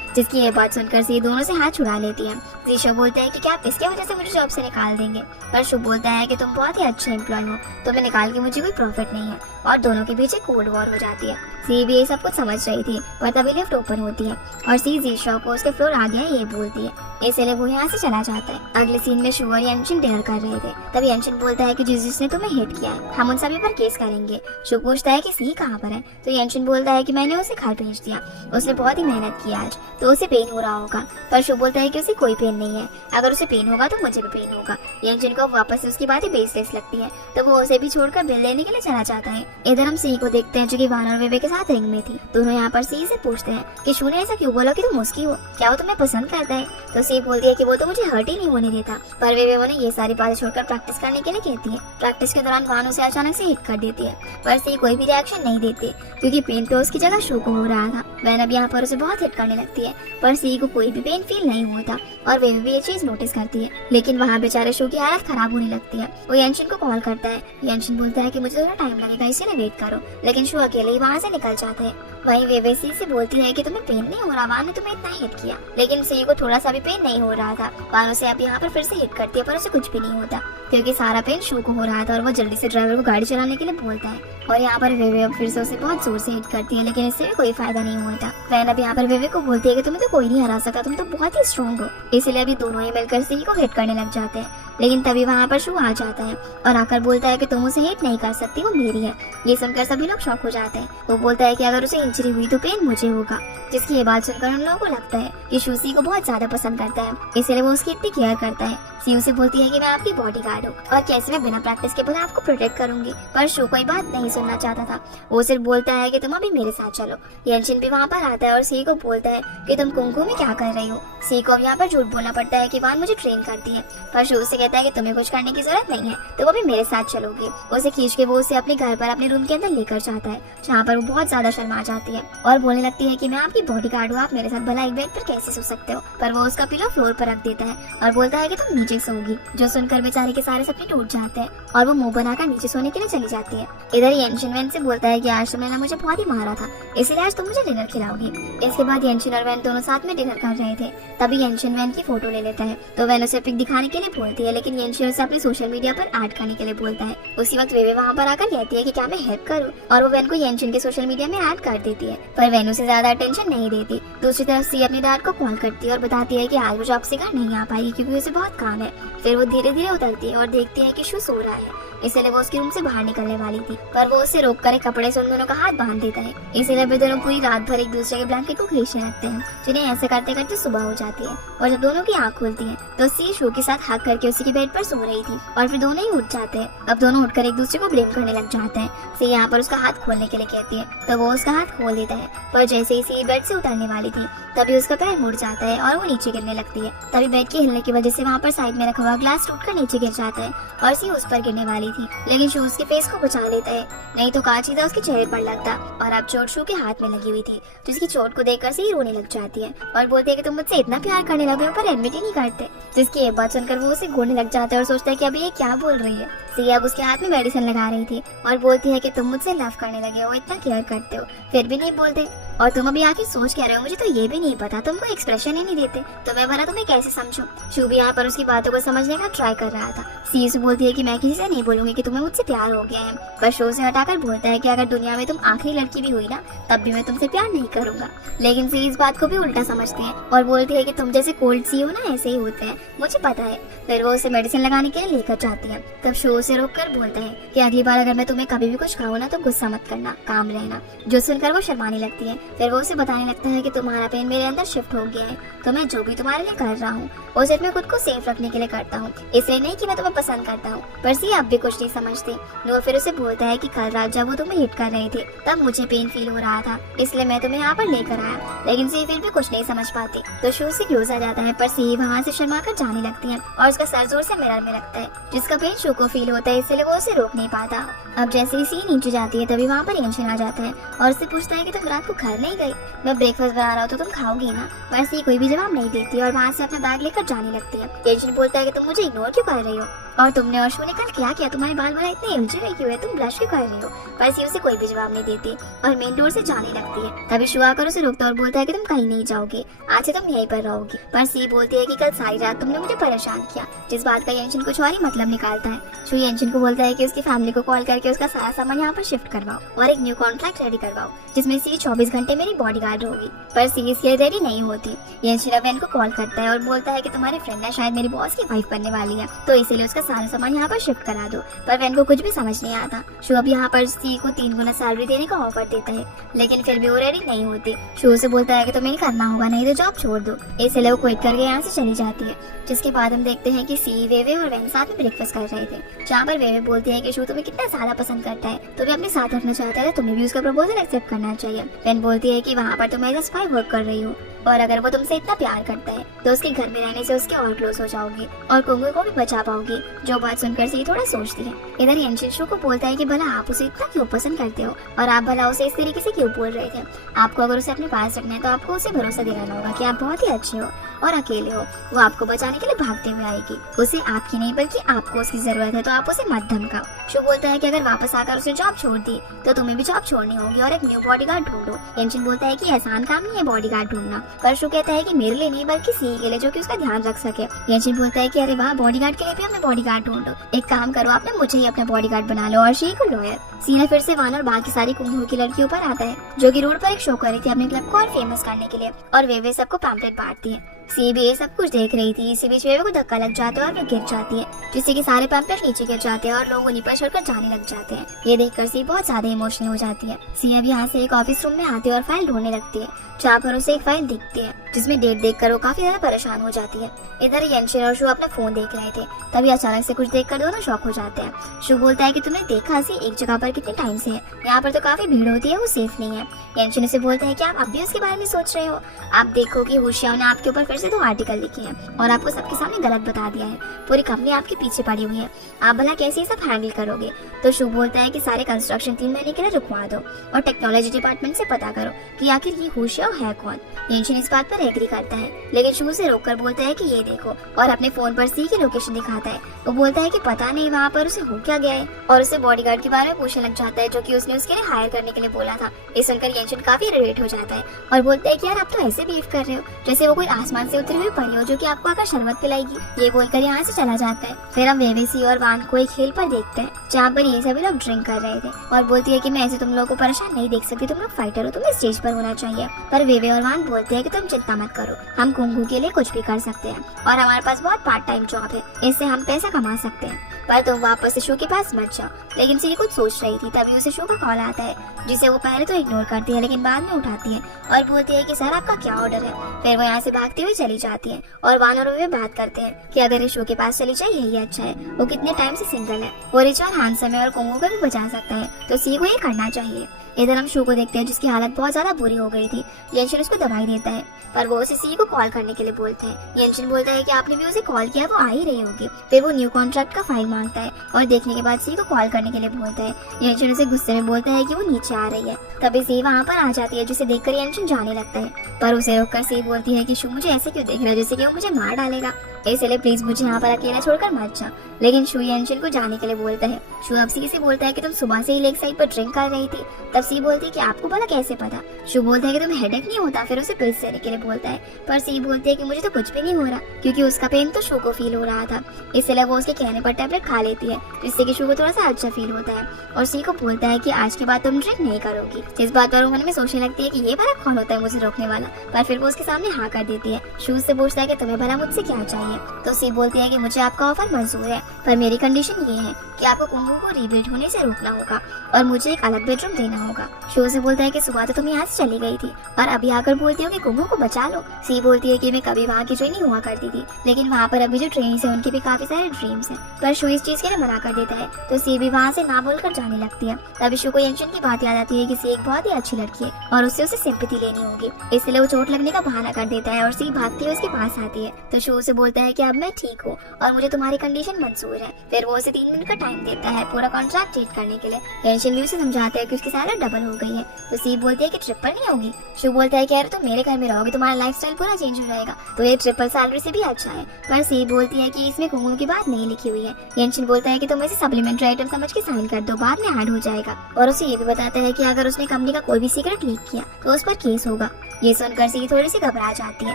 जिसकी ये बात सुनकर सी दोनों से हाथ छुड़ा लेती है। जीशा बोलता है कि क्या आप इसके वजह से मुझे जॉब से निकाल देंगे, पर शू बोलता है कि तुम बहुत ही अच्छे एम्प्लॉय हो, तुम्हें निकाल के मुझे कोई प्रॉफिट नहीं है और दोनों के बीच कोल्ड वॉर हो जाती है। सी भी ये सब कुछ समझ रही थी, पर तभी लिफ्ट ओपन होती है और सी जीशा को उसके फ्लोर आ गया है ये बोलती है, इसलिए वो यहाँ से चला जाता है। अगले सीन में शू और यंशिन डिनर कर रहे थे। तभी यंशिन बोलता है कि जिसने तुम्हें हिट किया है हम उन सभी पर केस करेंगे। शू पूछता है कि सी कहाँ पर है, तो यंशिन बोलता है कि मैंने उसे घर भेज दिया, उसने बहुत ही मेहनत की आज, तो उसे पेन हो रहा होगा। पर शू बोलता है कि उसे कोई पेन नहीं है, अगर उसे पेन होगा तो मुझे भी पेन होगा। यंशिन को वापस से उसकी बातें बेसलेस लगती है, तो वो उसे भी छोड़कर बिल लेने के लिए चला जाता है। इधर हम सी को देखते हैं जो कि वान और बेबे के साथ रिंग में थी। दोनों यहाँ पर सी से पूछते हैं कि शू ने ऐसा क्यों बोला कि तुम उसकी हो, क्या वो तुम्हें पसंद करता है। तो सी बोलती है कि वो तो मुझे हर्ट ही नहीं होने देता। पर बेबे उन्हें ये सारी बातें छोड़कर प्रैक्टिस करने के लिए कहती है। प्रैक्टिस के दौरान वान उसे अचानक से हिट कर देती है, पर सी कोई भी रिएक्शन नहीं देती क्योंकि पेन तो उसकी जगह शू को हो रहा था। वैन अब यहाँ पर उसे बहुत हिट करने लगती है, पर सी को कोई भी पेन फील नहीं होता और बेबी भी ये चीज नोटिस करती है। लेकिन वहाँ बेचारे शू की हालत खराब होने लगती है। वो यंशिन को कॉल करता है। यंशिन बोलता है कि मुझे थोड़ा टाइम लगेगा, इसीलिए वेट करो, लेकिन शू अकेले ही वहाँ से निकल जाते हैं। वहीं बेबे सी से बोलती है कि तुम्हें पेन नहीं हो रहा, वान ने तुम्हें इतना हिट किया, लेकिन सी को थोड़ा सा भी पेन नहीं हो रहा था। वान उसे अब यहाँ पर फिर से हिट करती है, पर उसे कुछ भी नहीं होता क्योंकि सारा पेन शू को हो रहा था और वो जल्दी से ड्राइवर को गाड़ी चलाने के लिए बोलता है। और यहाँ पर वेवे अब फिर से उसे बहुत जोर से हिट करती है, लेकिन इससे भी कोई फायदा नहीं होता। वैन अब यहाँ पर वेवे को बोलती है कि तुम्हें तो कोई नहीं हरा सकता, तुम तो बहुत ही स्ट्रॉन्ग हो, इसलिए अभी दोनों ही मिलकर सी को हिट करने लग जाते हैं। लेकिन तभी वहाँ पर शू आ जाता है और आकर बोलता है कि तुम उसे हिट नहीं कर सकती, वो मेरी है। ये सुनकर सभी लोग शॉक हो जाते हैं। वो बोलता है कि अगर उसे इंजरी हुई तो पेन मुझे होगा। जिसकी ये बात सुनकर उन लोगों को लगता है कि शू सी को बहुत ज्यादा पसंद करता है, इसलिए वो उसकी इतनी केयर करता है। सी उसे बोलती है कि मैं आपकी बॉडीगार्ड हूँ और कैसे मैं बिना प्रैक्टिस के बाद आपको प्रोटेक्ट करूंगी। पर शू कोई बात नहीं सुनना चाहता था, वो सिर्फ बोलता है कि तुम अभी मेरे साथ चलो। यंशिन भी वहाँ पर आता है और सी को बोलता है कि तुम कुंकू में क्या कर रही हो। सी को अब यहाँ पर झूठ बोलना पड़ता है कि वान मुझे ट्रेन करती है, पर शू से कहता है कि तुम्हें कुछ करने की जरूरत नहीं है, तो वो भी मेरे साथ चलोगी। उसे खींच के वो उसे अपने घर पर अपने रूम के अंदर लेकर जाता है, जहाँ पर वो बहुत ज्यादा शर्मा जाती है और बोलने लगती है कि मैं आपकी बॉडीगार्ड हूँ, आप मेरे साथ भला एक बेड पर कैसे सो सकते हो। पर वो उसका पिलो फ्लोर पर रख देता है और बोलता है कि तुम नीचे सोगी। जो सुनकर बेचारे के सारे सपने टूट जाते हैं और वो मुंह बनाकर नीचे सोने के लिए चली जाती है। इधर यंशिन वैन से बोलता है कि आज तुमने ना मुझे बहुत ही मारा था, इसलिए आज तुम मुझे डिनर खिलाओगी। इसके बाद यंशिन और वैन दोनों साथ में डिनर कर रहे थे। तभी यंशिन वैन की फोटो ले लेता है, तो वैन उसे पिक दिखाने के लिए बोलती है, लेकिन यंशिन उसे अपने सोशल मीडिया पर ऐड करने के लिए बोलता है। उसी वक्त वेवे वहाँ पर आकर कहती है कि क्या मैं हेल्प करूँ, और वो वैन को यंशिन के सोशल मीडिया में ऐड कर देती है। पर वैन उसे ज्यादा अटेंशन नहीं देती। दूसरी तरफ सी अपने डैड को कॉल करती है और बताती है कि आज वो जॉब से घर नहीं आ पाएगी क्योंकि उसे बहुत काम है। फिर वो धीरे धीरे उतरती है और देखती है कि शू सो रहा है, इसलिए वो उसके रूम से बाहर निकलने वाली थी, पर वो उसे रोककर एक कपड़े से उन दोनों का हाथ बांध देता है। इसलिए वे दोनों पूरी रात भर एक दूसरे के ब्लैंकेट को खींचने लगते हैं, जिन्हें ऐसे करते करते सुबह हो जाती है। और जब दोनों की आंख खुलती है तो सी शू के साथ हक करके उसी के बेड पर सो रही थी और फिर दोनों ही उठ जाते हैं। अब दोनों उठकर एक दूसरे को ब्लेम करने लग जाते हैं। सी यहाँ पर उसका हाथ खोलने के लिए कहती है, तो वो उसका हाथ खोल देता है, पर जैसे ही सी बेड से उतरने वाली थी तभी उसका पैर मुड़ जाता है और वो नीचे गिरने लगती है। तभी बेड के हिलने की वजह से वहाँ पर साइड में रखा हुआ ग्लास टूटकर नीचे गिर जाता है और सी उस पर गिरने वाली थी, लेकिन शू उसके फेस को बचा लेता है नहीं तो कांच सीधा उसके चेहरे पर लगता। और अब चोट शू के हाथ में लगी हुई थी, जिसकी चोट को देखकर से ही रोने लग जाती है और बोलती है कि तुम मुझसे इतना प्यार करने लगे हो पर एडमिट ही नहीं करते। जिसकी ये बात सुनकर वो उसे घूरने लग जाता है और सोचता है कि अभी ये क्या बोल रही है। सी अब उसके हाथ में मेडिसिन लगा रही थी और बोलती है कि तुम मुझसे लव करने लगे हो, इतना केयर करते हो, फिर भी नहीं बोलते, और तुम अभी आखिर सोच कह रहे हो, मुझे तो ये भी नहीं पता, तुमको एक्सप्रेशन ही नहीं देते, तो मैं भला तुम्हें कैसे समझूं। शू भी यहाँ पर उसकी बातों को समझने का ट्राई कर रहा था। सी उसे बोलती है कि मैं किसी से नहीं बोलूंगी कि तुम्हें मुझसे प्यार हो गया है, पर शो से हटाकर बोलता है कि अगर दुनिया में तुम आखिरी लड़की भी हुई ना तब भी मैं तुमसे प्यार नहीं करूंगा। लेकिन सी इस बात को भी उल्टा समझती है और बोलती है कि तुम जैसे कोल्ड सी हो ना ऐसे ही होते हैं, मुझे पता है। फिर वो उसे मेडिसिन लगाने के लिए लेकर जाती है। तब शो उसे रोक कर बोलता है कि अगली बार अगर मैं तुम्हें कभी भी कुछ खाऊं ना तो गुस्सा मत करना, काम रहना। जो सुनकर वो शर्माने लगती है। फिर वो उसे बताने लगता है कि तुम्हारा पेन मेरे अंदर शिफ्ट हो गया है, तो मैं जो भी तुम्हारे लिए कर रहा हूँ वो सिर्फ मैं खुद को सेफ रखने के लिए करता हूँ, इसलिए नहीं कि मैं तुम्हें पसंद करता हूँ। पर सी अब भी कुछ नहीं समझती। नो फिर उसे बोलता है कि कल रात जब वो तुम्हें हिट कर रही थी तब मुझे पेन फील हो रहा था, इसलिए मैं तुम्हें यहाँ पर लेकर आया। लेकिन सी फिर भी कुछ नहीं समझ पाती, तो शो से क्लोज आ जाता है। पर सी वहाँ से शर्मा कर जाने लगती है और उसका सर जोर से मिरर में लगता है, जिसका पेन शो को फील होता है, इसलिए वो उसे रोक नहीं पाता। अब जैसे ही सी नीचे जाती है तभी वहाँ पर एंशन आ जाता है और उससे पूछता है कि तुम रात को घर नहीं गई, मैं ब्रेकफास्ट बना रहा हूँ तो तुम खाओगी ना। पर सी कोई भी जवाब नहीं देती और वहाँ से अपना बैग लेकर जाने लगती है। एंशन बोलता है कि तुम मुझे इग्नोर क्यों कर रही हो, और तुमने और शो ने कल क्या किया, तुम्हारे बाल बाल इतने उलझे हुए क्यों है, तुम ब्लश क्यों कर रही हो। पर सी उसे कोई भी जवाब नहीं देती और मेन डोर से जाने लगती है। तभी शो आकर उसे रोकता और बोलता है कि तुम कहीं नहीं जाओगे, आज से तुम यहीं पर रहोगी। पर सी बोलती है कि कल सारी रात तुमने मुझे परेशान किया, जिस बात का एंशन कुछ और ही मतलब निकालता है। शो एंशन को बोलता है कि उसकी फैमिली को कॉल करके उसका सारा सामान यहाँ पर शिफ्ट करवाओ और एक न्यू कॉन्ट्रैक्ट रेडी करवाओ जिसमें सी 24 घंटे मेरी बॉडीगार्ड होगी। पर सी इसके रेडी नहीं होती। एंशन अब को कॉल करता है और बोलता है कि तुम्हारे फ्रेंड ने शायद मेरी बॉस की वाइफ बनने वाली है, तो इसीलिए उसका सारा सामान यहाँ पर शिफ्ट करा दो। पर वैन को कुछ भी समझ नहीं आता। शो अब यहाँ पर सी को 3 गुना सैलरी देने का ऑफर देता है, लेकिन फिर भी वो रेडी नहीं होती। शो से बोलता है कि तुम्हें करना होगा, नहीं तो जॉब छोड़ दो। इसलिए वो क्विट करके यहाँ से चली जाती है। जिसके बाद हम देखते हैं कि सी, वेवे और वैन साथ में ब्रेकफास्ट कर रहे थे, जहाँ पर वेवे बोलती है कि शो तुम्हें कितना ज्यादा पसंद करता है, तुम्हें अपने साथ रखना चाहता है, तुम्हें भी उसका प्रपोजल एक्सेप्ट करना चाहिए। वैन बोलती है कि वहाँ पर तुम एज अ स्पाई वर्क कर रही हो और अगर वो तुमसे इतना प्यार करता है तो उसके घर में रहने से उसके और क्लोज हो जाओगी और कुंगू को भी बचा पाओगी। जो बात सुनकर सी थोड़ा सोचती है। इधर एंशन शो को बोलता है कि भला आप उसे इतना क्यों पसंद करते हो और आप भला उसे इस तरीके से क्यों बोल रहे थे। आपको अगर उसे अपने पास रखना है तो आपको उसे भरोसा दिलाना होगा कि आप बहुत ही अच्छे हो और अकेले हो। वो आपको बचाने के लिए भागते हुए आएगी, उसे आपकी नहीं बल्कि आपको उसकी जरूरत है, तो आप उसे मत धमकाओ। शो बोलता है कि अगर वापस आकर उसने जॉब छोड़ दी तो तुम्हें भी जॉब छोड़नी होगी और एक न्यू बॉडीगार्ड ढूंढो। एंशन बोलता है कि आसान काम नहीं है बॉडीगार्ड ढूंढना, पर शो कहता है कि मेरे लिए नहीं बल्कि सी के लिए, जो कि उसका ध्यान रख सके। एंशन बोलता है कि अरे वाह, बॉडीगार्ड के लिए भी हमें बॉडीगार्ड ढूंढो, एक काम करो आपने मुझे ही अपना बॉडीगार्ड बना लो और शी को लॉयर। सीना फिर से वान और बाकी सारी कुंभू की लड़कियों पर आता है जो कि रोड पर एक शो कर रही थी अपने क्लब को और फेमस करने के लिए, और वे सबको पैम्पलेट बांटती है। सी भी ये सब कुछ देख रही थी। इसी बीच वेवे को धक्का लग जाता है और वे गिर जाती है, जिससे कि सारे पैम्पलेट नीचे गिर जाते हैं और लोग उन्हीं पर चढ़कर जाने लग जाते हैं। ये देखकर सी बहुत ज्यादा इमोशनल हो जाती है। सी अब यहाँ से एक ऑफिस रूम में आती है और फाइल ढूंढने लगती है, जहाँ पर उसे एक फाइल दिखती है जिसमें डेट देखकर वो काफी ज्यादा परेशान हो जाती है। इधर येंशिन और शू अपना फोन देख रहे थे, तभी अचानक से कुछ देखकर दोनों शॉक हो जाते हैं। शू बोलता है कि तुमने देखा सी एक जगह पर कितने टाइम से है, यहाँ पर तो काफी भीड़ होती है, वो सेफ नहीं है। येंशिन उसे बोलता है कि आप अब भी उसके बारे में सोच रहे हो, आप देखो कि होशियाओं ने आपके ऊपर फिर से 2 आर्टिकल लिखे हैं और आपको सबके सामने गलत बता दिया है, पूरी कंपनी आपके पीछे पड़ी हुई है, आप भला कैसे ये सब हैंडल करोगे। तो शू बोलता है कि सारे कंस्ट्रक्शन 3 महीने के लिए रुकवा दो और टेक्नोलॉजी डिपार्टमेंट से पता करो कि आखिर ये होशियाओ है कौन। येंशिन इस बात पर एग्री करता है, लेकिन शू से रोककर बोलता है कि ये देखो, और अपने फोन पर सी की लोकेशन दिखाता है। वो बोलता है कि पता नहीं वहाँ पर उसे हो क्या गया है और उसे बॉडीगार्ड के बारे में पूछने लग जाता है, जो कि उसने उसके लिए हायर करने के लिए बोला था। ये सुनकर येंशिन काफी इरिटेट हो जाता है और बोलता है कि यार आप तो ऐसे बिहेव कर रहे हो जैसे वो कोई आसमान से उतरी हुई परी हो जो कि आपको आकर शरबत पिलाएगी। ये बोलकर यहाँ से चला जाता है। फिर हम वेवे, सी और वान को एक खेल पर देखते हैं जहाँ पर ये सभी लोग ड्रिंक कर रहे थे और बोलती है कि मैं ऐसे तुम लोगों को परेशान नहीं देख सकती, तुम लोग फाइटर हो, तुम्हें स्टेज पर होना चाहिए। पर वेवे और वान बोलते हैं कि तुम चिंता मत करो, हम कुंगू के लिए कुछ भी कर सकते हैं और हमारे पास बहुत पार्ट टाइम जॉब है, इससे हम पैसा कमा सकते हैं, पर तुम वापस से शो के पास मत जाओ। लेकिन सी कुछ सोच रही थी, तभी उसे शो का कॉल आता है जिसे वो पहले तो इग्नोर करती है लेकिन बाद में उठाती है और बोलती है कि सर आपका क्या ऑर्डर है। फिर वो यहाँ से भागती हुई चली जाती है और वान और वे बात करते हैं कि अगर इस शो के पास चली जाए यही अच्छा है, वो कितने टाइम से सिंगल है, वो रिच और हैंडसम है और कुंगू को भी बचा सकता है, तो सी को ये करना चाहिए। इधर हम शू को देखते हैं जिसकी हालत बहुत ज्यादा बुरी हो गई थी। येनशिन उसको दवाई देता है पर वो उसे सी को कॉल करने के लिए बोलते हैं। येनशिन बोलता है कि आपने भी उसे कॉल किया, वो आ ही रही होगी। फिर वो न्यू कॉन्ट्रैक्ट का फाइल मांगता है और देखने के बाद सी को कॉल करने के लिए बोलता है। येनशिन उसे गुस्से में बोलता है कि वो नीचे आ रही है। तभी सी वहाँ पर आ जाती है जिसे देखकर येनशिन जाने लगता है पर उसे रोककर सी बोलती है कि शू मुझे ऐसे क्यों देख रहा है जैसे कि वो मुझे मार डालेगा, इसलिए प्लीज मुझे यहाँ पर अकेला छोड़कर मत जा। लेकिन शू येनशिन को जाने के लिए बोलता है। शू अब सी से बोलता है कि तुम सुबह से ही लेक साइड पर ड्रिंक कर रही थी। तब सी बोलती है कि आपको भला कैसे पता। शू बोलता है कि तुम्हें हेडेक नहीं होता, फिर उसे पिल्स देने के लिए बोलता है पर सी बोलती है कि मुझे तो कुछ भी नहीं हो रहा क्योंकि उसका पेन तो शू को फील हो रहा था, इसलिए वो उसके कहने पर टैबलेट खा लेती है जिससे कि शू को थोड़ा सा अच्छा फील होता है और सी को बोलता है कि आज के बाद तुम ड्रिंक नहीं करोगी। इस बात पर वो मन में सोचने लगती है कि ये भला कौन होता है मुझे रोकने वाला, पर फिर वो उसके सामने हाँ कर देती है। शू से पूछता है कि तुम्हें भला मुझसे क्या चाहिए, तो सी बोलती है कि मुझे आपका ऑफर मंजूर है पर मेरी कंडीशन ये है कि आपको कुंगू को रिबीट होने से रोकना होगा और मुझे एक अलग बेडरूम देना होगा। शो से बोलता है कि सुबह तो तुम यहाँ से चली गई थी और अभी आकर बोलती हो कि कुंगू को बचा लो। सी बोलती है कि मैं कभी वहाँ की ट्रेनिंग हुआ करती थी लेकिन वहाँ पर अभी जो ट्रेनिंग्स है उनके भी काफी सारे ड्रीम्स हैं, पर शो इस चीज के लिए मना कर देता है तो सी भी वहाँ से ना बोलकर जाने लगती है। तभी शो को येनशिन की बात याद आती है कि सी एक बहुत ही अच्छी लड़की है और उससे उसे सिंपैथी लेनी होगी, इसलिए वो चोट लगने का बहाना कर देता है और सी भागती है उसके पास आती है। तो शो से बोलता है कि अब मैं ठीक हूँ और मुझे तुम्हारी कंडीशन मंजूर है। फिर वो उसे 3 मिनट का टाइम देता है पूरा कॉन्ट्रैक्ट चेक करने के लिए। येनशिन भी उसे समझाता है कि उसकी सैलरी डबल हो गई है, तो सी बोलती है कि ट्रिपल नहीं होगी। शू बोलता है कि यार तुम मेरे घर में रहोगे, तुम्हारा लाइफस्टाइल पूरा चेंज हो जाएगा, तो ये ट्रिपल सैलरी से भी अच्छा है। पर सी बोलती है कि इसमें कुंगू की बात नहीं लिखी हुई है। येनशिन बोलता है कि तुम इसे सप्लीमेंट्री आइटम समझ के साइन कर दो, बाद में ऐड हो जाएगा। और उसे ये भी बताता है कि अगर उसने कंपनी का कोई भी सीक्रेट लीक किया तो उस पर केस होगा। ये सुनकर सी थोड़ी सी घबरा जाती है